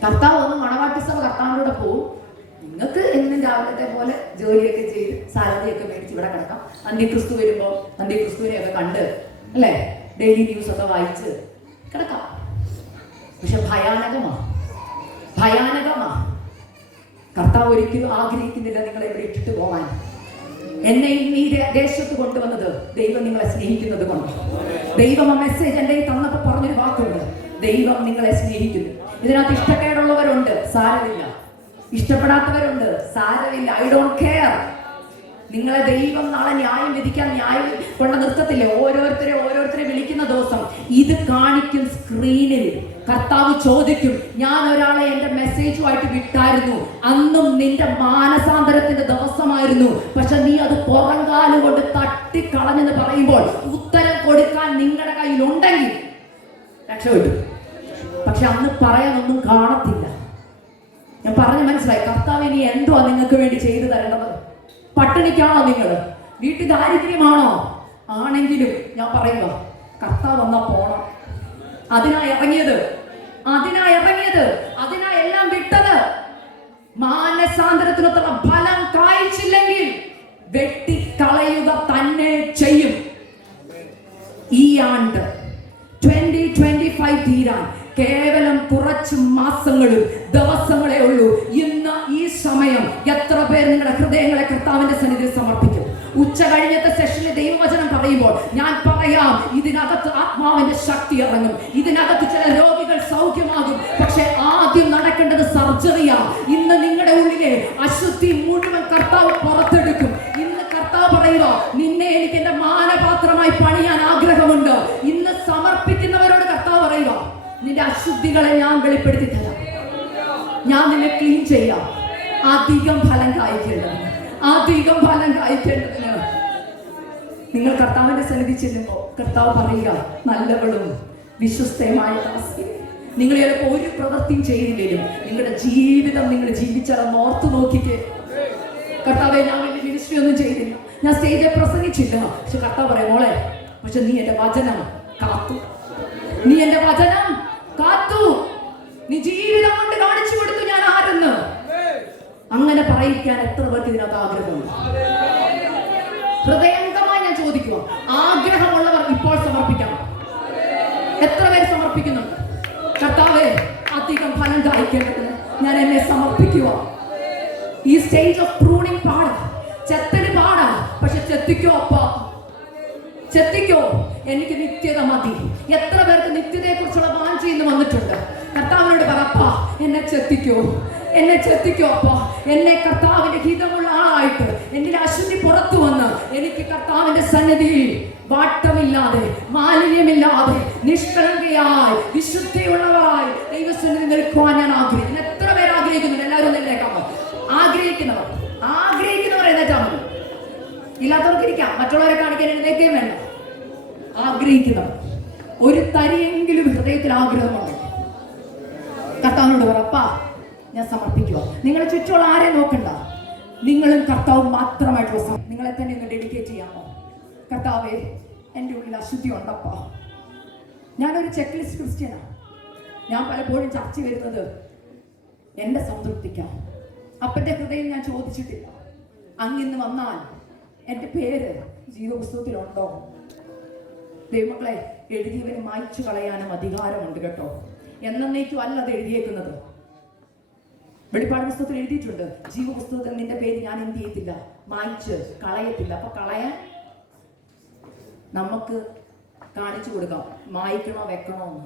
കർത്താവ് ഒന്ന് മണവാട്ടി സഭ കർത്താവിനോട് പോവും. നിങ്ങൾക്ക് എന്നും രാവിലത്തെ പോലെ ജോലിയൊക്കെ ചെയ്ത് സാലറിയൊക്കെ മേടിച്ച് ഇവിടെ കിടക്കാം. അന്ത്യക്രിസ്തു വരുമ്പോൾ അന്ത്യക്രിസ്തുവിനെയൊക്കെ കണ്ട്, അല്ലേ, ഡെയിലി ന്യൂസ് ഒക്കെ വായിച്ച് കിടക്കാം. പക്ഷെ ഭയാനകമാ. കർത്താവ് ഒരിക്കലും ആഗ്രഹിക്കുന്നില്ല നിങ്ങളെ ഇവിടെ ഇട്ടിട്ട് പോകാൻ. എന്നെ ഈ ദേശത്ത് കൊണ്ടുവന്നത് ദൈവം നിങ്ങളെ സ്നേഹിക്കുന്നത് കൊണ്ട്. ദൈവം ആ മെസ്സേജ് എൻ്റെ തന്നപ്പോൾ പറഞ്ഞൊരു വാക്കുണ്ട്, ദൈവം നിങ്ങളെ സ്നേഹിക്കുന്നു. ഇതിനകത്ത് ഇഷ്ടക്കേടുള്ളവരുണ്ട്, സാരമില്ല. ഇഷ്ടപ്പെടാത്തവരുണ്ട്, സാരമില്ല. I don't care. നിങ്ങളെ ദൈവം നാളെ ന്യായം വിധിക്കാൻ ന്യായം കൊണ്ട് നിർത്തത്തില്ലേ? ഓരോരുത്തരെ വിളിക്കുന്ന ദിവസം ഇത് കാണിക്കും സ്ക്രീനിൽ. കർത്താവ് ചോദിക്കും, ഞാൻ ഒരാളെ എന്റെ മെസ്സേജുമായിട്ട് വിട്ടായിരുന്നു, അന്നും നിന്റെ മാനസാന്തരത്തിന്റെ ദിവസമായിരുന്നു, പക്ഷെ നീ അത് പുറംകാല് കൊണ്ട് തട്ടിക്കളഞ്ഞെന്ന് പറയുമ്പോൾ ഉത്തരം കൊടുക്കാൻ നിങ്ങളുടെ കയ്യിലുണ്ടെങ്കിൽ രക്ഷപ്പെട്ടു. പക്ഷെ അന്ന് പറയാനൊന്നും കാണത്തില്ല. ഞാൻ പറഞ്ഞു മനസ്സിലായി. കർത്താവ് ഇനി എന്തുവാ നിങ്ങൾക്ക് വേണ്ടി ചെയ്തു തരേണ്ടത്? പട്ടിണിക്കാണോ നിങ്ങൾ? വീട്ടിൽ ദാരിദ്ര്യമാണോ? ആണെങ്കിലും ഞാൻ പറയുക, കർത്താവ് വന്നാ പോണം. അതിനാ ഇറങ്ങിയത്, അതിനാ എല്ലാം വിട്ടത്. മാനസാന്തരത്തിനൊത്തുള്ള ഫലം കായ്ച്ചില്ലെങ്കിൽ വെട്ടിക്കളയുക തന്നെ ചെയ്യും. ഈ ആണ്ട് 2025 തീരാൻ കേവലം കുറച്ച് മാസങ്ങളും ദിവസങ്ങളേ ഉള്ളൂ. ഇന്ന് ഈ സമയം എത്ര പേർ നിങ്ങളുടെ ഹൃദയങ്ങളെ കർത്താവിന്റെ സന്നിധിയിൽ സമർപ്പിക്കും? ഉച്ച കഴിഞ്ഞത്തെ സെഷനിൽ ദൈവവചനം പറയുമ്പോൾ ഞാൻ പറയാം, ഇതിനകത്ത് ആത്മാവിന്റെ ശക്തി ഇറങ്ങും, ഇതിനകത്ത് ചില രോഗികൾ സൗഖ്യമാകും. പക്ഷെ ആദ്യം നടക്കേണ്ടത് സർജറിയാ. ഇന്ന് നിങ്ങളുടെ ഉള്ളിലെ അശുദ്ധി മുഴുവൻ കർത്താവ് പുറത്തെടുക്കും. ഇന്ന് കർത്താവ് പറയുക, നിന്നെ എനിക്ക് എന്റെ മാനപാത്രമായി പണിയാൻ ആഗ്രഹമുണ്ട്. ഇന്ന് സമർപ്പിക്കുന്നവരോട് കർത്താവ് പറയുക, നിന്റെ അശുദ്ധികളെ ഞാൻ വെളിപ്പെടുത്തി തരാം, ഞാൻ നിന്നെ ക്ലീൻ ചെയ്യാം. അധികം ഫലം കായ്ക്കേണ്ടതിന്, അധികം ഫലം കായ്ക്കേണ്ടതിന് നിങ്ങൾ കർത്താവിന്റെ സന്നിധി ചെല്ലുമ്പോൾ കർത്താവ് പറയുക, നല്ലവളും വിശ്വസ്തയുമായ ദാസി, നിങ്ങൾ ചിലപ്പോൾ ഒരു പ്രവൃത്തിയും ചെയ്തില്ലെങ്കിലും നിങ്ങളുടെ ജീവിതം നിങ്ങൾ ജീവിച്ചാൽ ഓർത്തു നോക്കിക്കേ. കർത്താവെ, ഞാൻ വലിയ മിനിസ്ട്രി ഒന്നും ചെയ്തില്ല, ഞാൻ സ്റ്റേജിൽ പ്രസംഗിച്ചില്ല. പക്ഷെ കർത്താവ് പറയും, മോളെ, പക്ഷെ നീ എന്റെ വചനം കാത്തു, നീ എന്റെ വചനം കാത്തു, നീ ജീവിതം കൊണ്ട് കാണിച്ചു കൊടുത്തു ഞാൻ ആരെന്ന്. അങ്ങനെ പറയിക്കാൻ എത്ര പേർക്ക് ഇതിനകത്ത് ആഗ്രഹമുണ്ട്? ഹൃദയംഗമായി ഞാൻ ചോദിക്കുക, ആഗ്രഹമുള്ളവർ ഇപ്പോൾ സമർപ്പിക്കണം. എത്ര പേര് സമർപ്പിക്കുന്നുണ്ട്? കർത്താവേ, അധികം ഫലം കായ്ക്കേണ്ടതിന് ഞാൻ എന്നെ സമർപ്പിക്കുക. ഈ സ്റ്റേജ് ഓഫ് പ്രൂണിംഗ് പാടാ, ചെത്തന് പാടാ. പക്ഷെ ചെത്തിക്കോ അപ്പ, ചെത്തിക്കോ, എനിക്ക് നിത്യത മതി. എത്ര പേർക്ക് നിത്യതയെ കുറിച്ചുള്ള വാഞ്ച ഇന്ന് വന്നിട്ടുണ്ട്? കർത്താവിനോട് പറ, അപ്പ എന്നെ ചെത്തിക്കോ, എന്നെ ചെത്തിക്കോ അപ്പ. എന്നെ കർത്താവിന്റെ ഹിതമുള്ള ആളായിട്ട് എന്നിലെ അശുദ്ധി പുറത്തു വന്ന് എനിക്ക് കർത്താവിന്റെ സന്നിധിയിൽ വാട്ടമില്ലാതെ മാലിന്യമില്ലാതെ നിഷ്കളങ്കയായി വിശുദ്ധിയുള്ളവരായി ദൈവസന്നിധി നിൽക്കുവാൻ ഞാൻ ആഗ്രഹിക്കുന്നു. എത്ര പേര് ആഗ്രഹിക്കുന്നുണ്ട്? എല്ലാവരും എഴുന്നേൽക്കാമോ? ആഗ്രഹിക്കുന്നവർ, ആഗ്രഹിക്കുന്നവർ എഴുന്നേറ്റാൽ മതി. ഇല്ലാത്തവർക്ക് ഇരിക്കാം, മറ്റുള്ളവരെ കാണിക്കാൻ എഴുന്നേൽക്കുകയും വേണ്ട. ആഗ്രഹിക്കുന്നവർ, ഒരു തരിയെങ്കിലും ഹൃദയത്തിൽ ആഗ്രഹമുണ്ട്, കർത്താവിനോട് പറ, ഞാൻ സമർപ്പിക്കുക. നിങ്ങളെ ചുറ്റുമുള്ള ആരെ നോക്കണ്ട, നിങ്ങളും കർത്താവും മാത്രമായിട്ടുള്ള നിങ്ങളെ തന്നെ ഒന്ന് ഡെഡിക്കേറ്റ് ചെയ്യാമോ? കർത്താവേ, എൻ്റെ ഉള്ളിൽ അശുദ്ധി ഉണ്ടപ്പാ. ഞാനൊരു ചെക്ക് ലിസ്റ്റ് ക്രിസ്ത്യനാണ്. ഞാൻ പലപ്പോഴും ചർച്ച വരുന്നത് എൻ്റെ സംതൃപ്തിക്കാണ്. അപ്പൻ്റെ ഹൃദയം ഞാൻ ചോദിച്ചിട്ടില്ല. അങ്ങിന്ന് വന്നാൽ എൻ്റെ പേര് ജീവപുസ്തകത്തിലുണ്ടോ? ദൈവമക്കളെ, എഴുതിയവന് മായ്ച്ചു കളയാനും അധികാരമുണ്ട് കേട്ടോ. എന്നേക്കും അല്ല അത് എഴുതിയേക്കുന്നത്. വെളിപ്പാട് പുസ്തകത്തിൽ എഴുതിയിട്ടുണ്ട്, ജീവപുസ്തകത്തിൽ നിന്റെ പേര് ഞാൻ എന്ത് ചെയ്യത്തില്ല, മായ്ച്ച് കളയത്തില്ല. അപ്പൊ കളയാൻ നമുക്ക് കാണിച്ചു കൊടുക്കാം, മായ്ക്കണോ വെക്കണോ എന്ന്.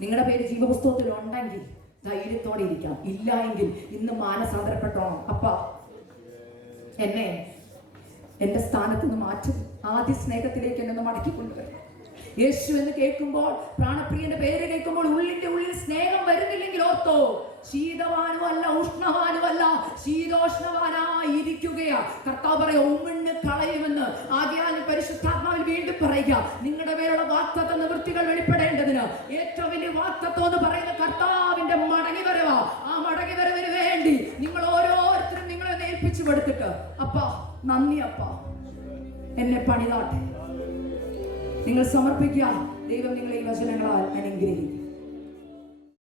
നിങ്ങളുടെ പേര് ജീവപുസ്തകത്തിൽ ഉണ്ടെങ്കിൽ ധൈര്യത്തോടെ ഇരിക്കാം. ഇല്ല എങ്കിൽ ഇന്ന് മാനസാന്തരപ്പെട്ടോണം. അപ്പ എന്നെ എന്റെ സ്ഥാനത്ത് നിന്ന് മാറ്റും, ആദ്യ സ്നേഹത്തിലേക്ക് എന്നെ മടക്കിക്കൊണ്ടുവരണം. യേശു എന്ന് കേൾക്കുമ്പോൾ, പ്രാണപ്രിയന്റെ പേര് കേൾക്കുമ്പോൾ ഉള്ളിന്റെ ഉള്ളിൽ സ്നേഹം വരുന്നില്ലെങ്കിൽ ഓർത്തോ, ശീതവാനുമല്ല ഉഷ്ണവാനുമല്ല, ശീതോഷ്ണവാനായിരിക്കുകയാ. കർത്താവ് പറയാ, ഉമ്മിണ്ണ് കളയുമെന്ന്. ആകയാൽ പരിശുദ്ധാത്മാവിൽ വീണ്ടും പറയുക, നിങ്ങളുടെ പേരുള്ള വാഗ്ദത്ത നിവൃത്തികൾ വെളിപ്പെടേണ്ടതിന് ഏറ്റവും വലിയ വാഗ്ദത്തം എന്ന് പറയുന്ന കർത്താവിന്റെ മടങ്ങി വരവാ. ആ മടങ്ങി വരവിന് വേണ്ടി നിങ്ങൾ ഓരോരുത്തരും നിങ്ങളെ ഏൽപ്പിച്ചു കൊടുത്തിട്ട്, അപ്പ നന്ദി അപ്പ, എന്നെ പണിതാട്ടെ. നിങ്ങൾ സമർപ്പിക്കുക. ദൈവം നിങ്ങളെ ഈ വചനങ്ങളാൽ അനുഗ്രഹിക്കും.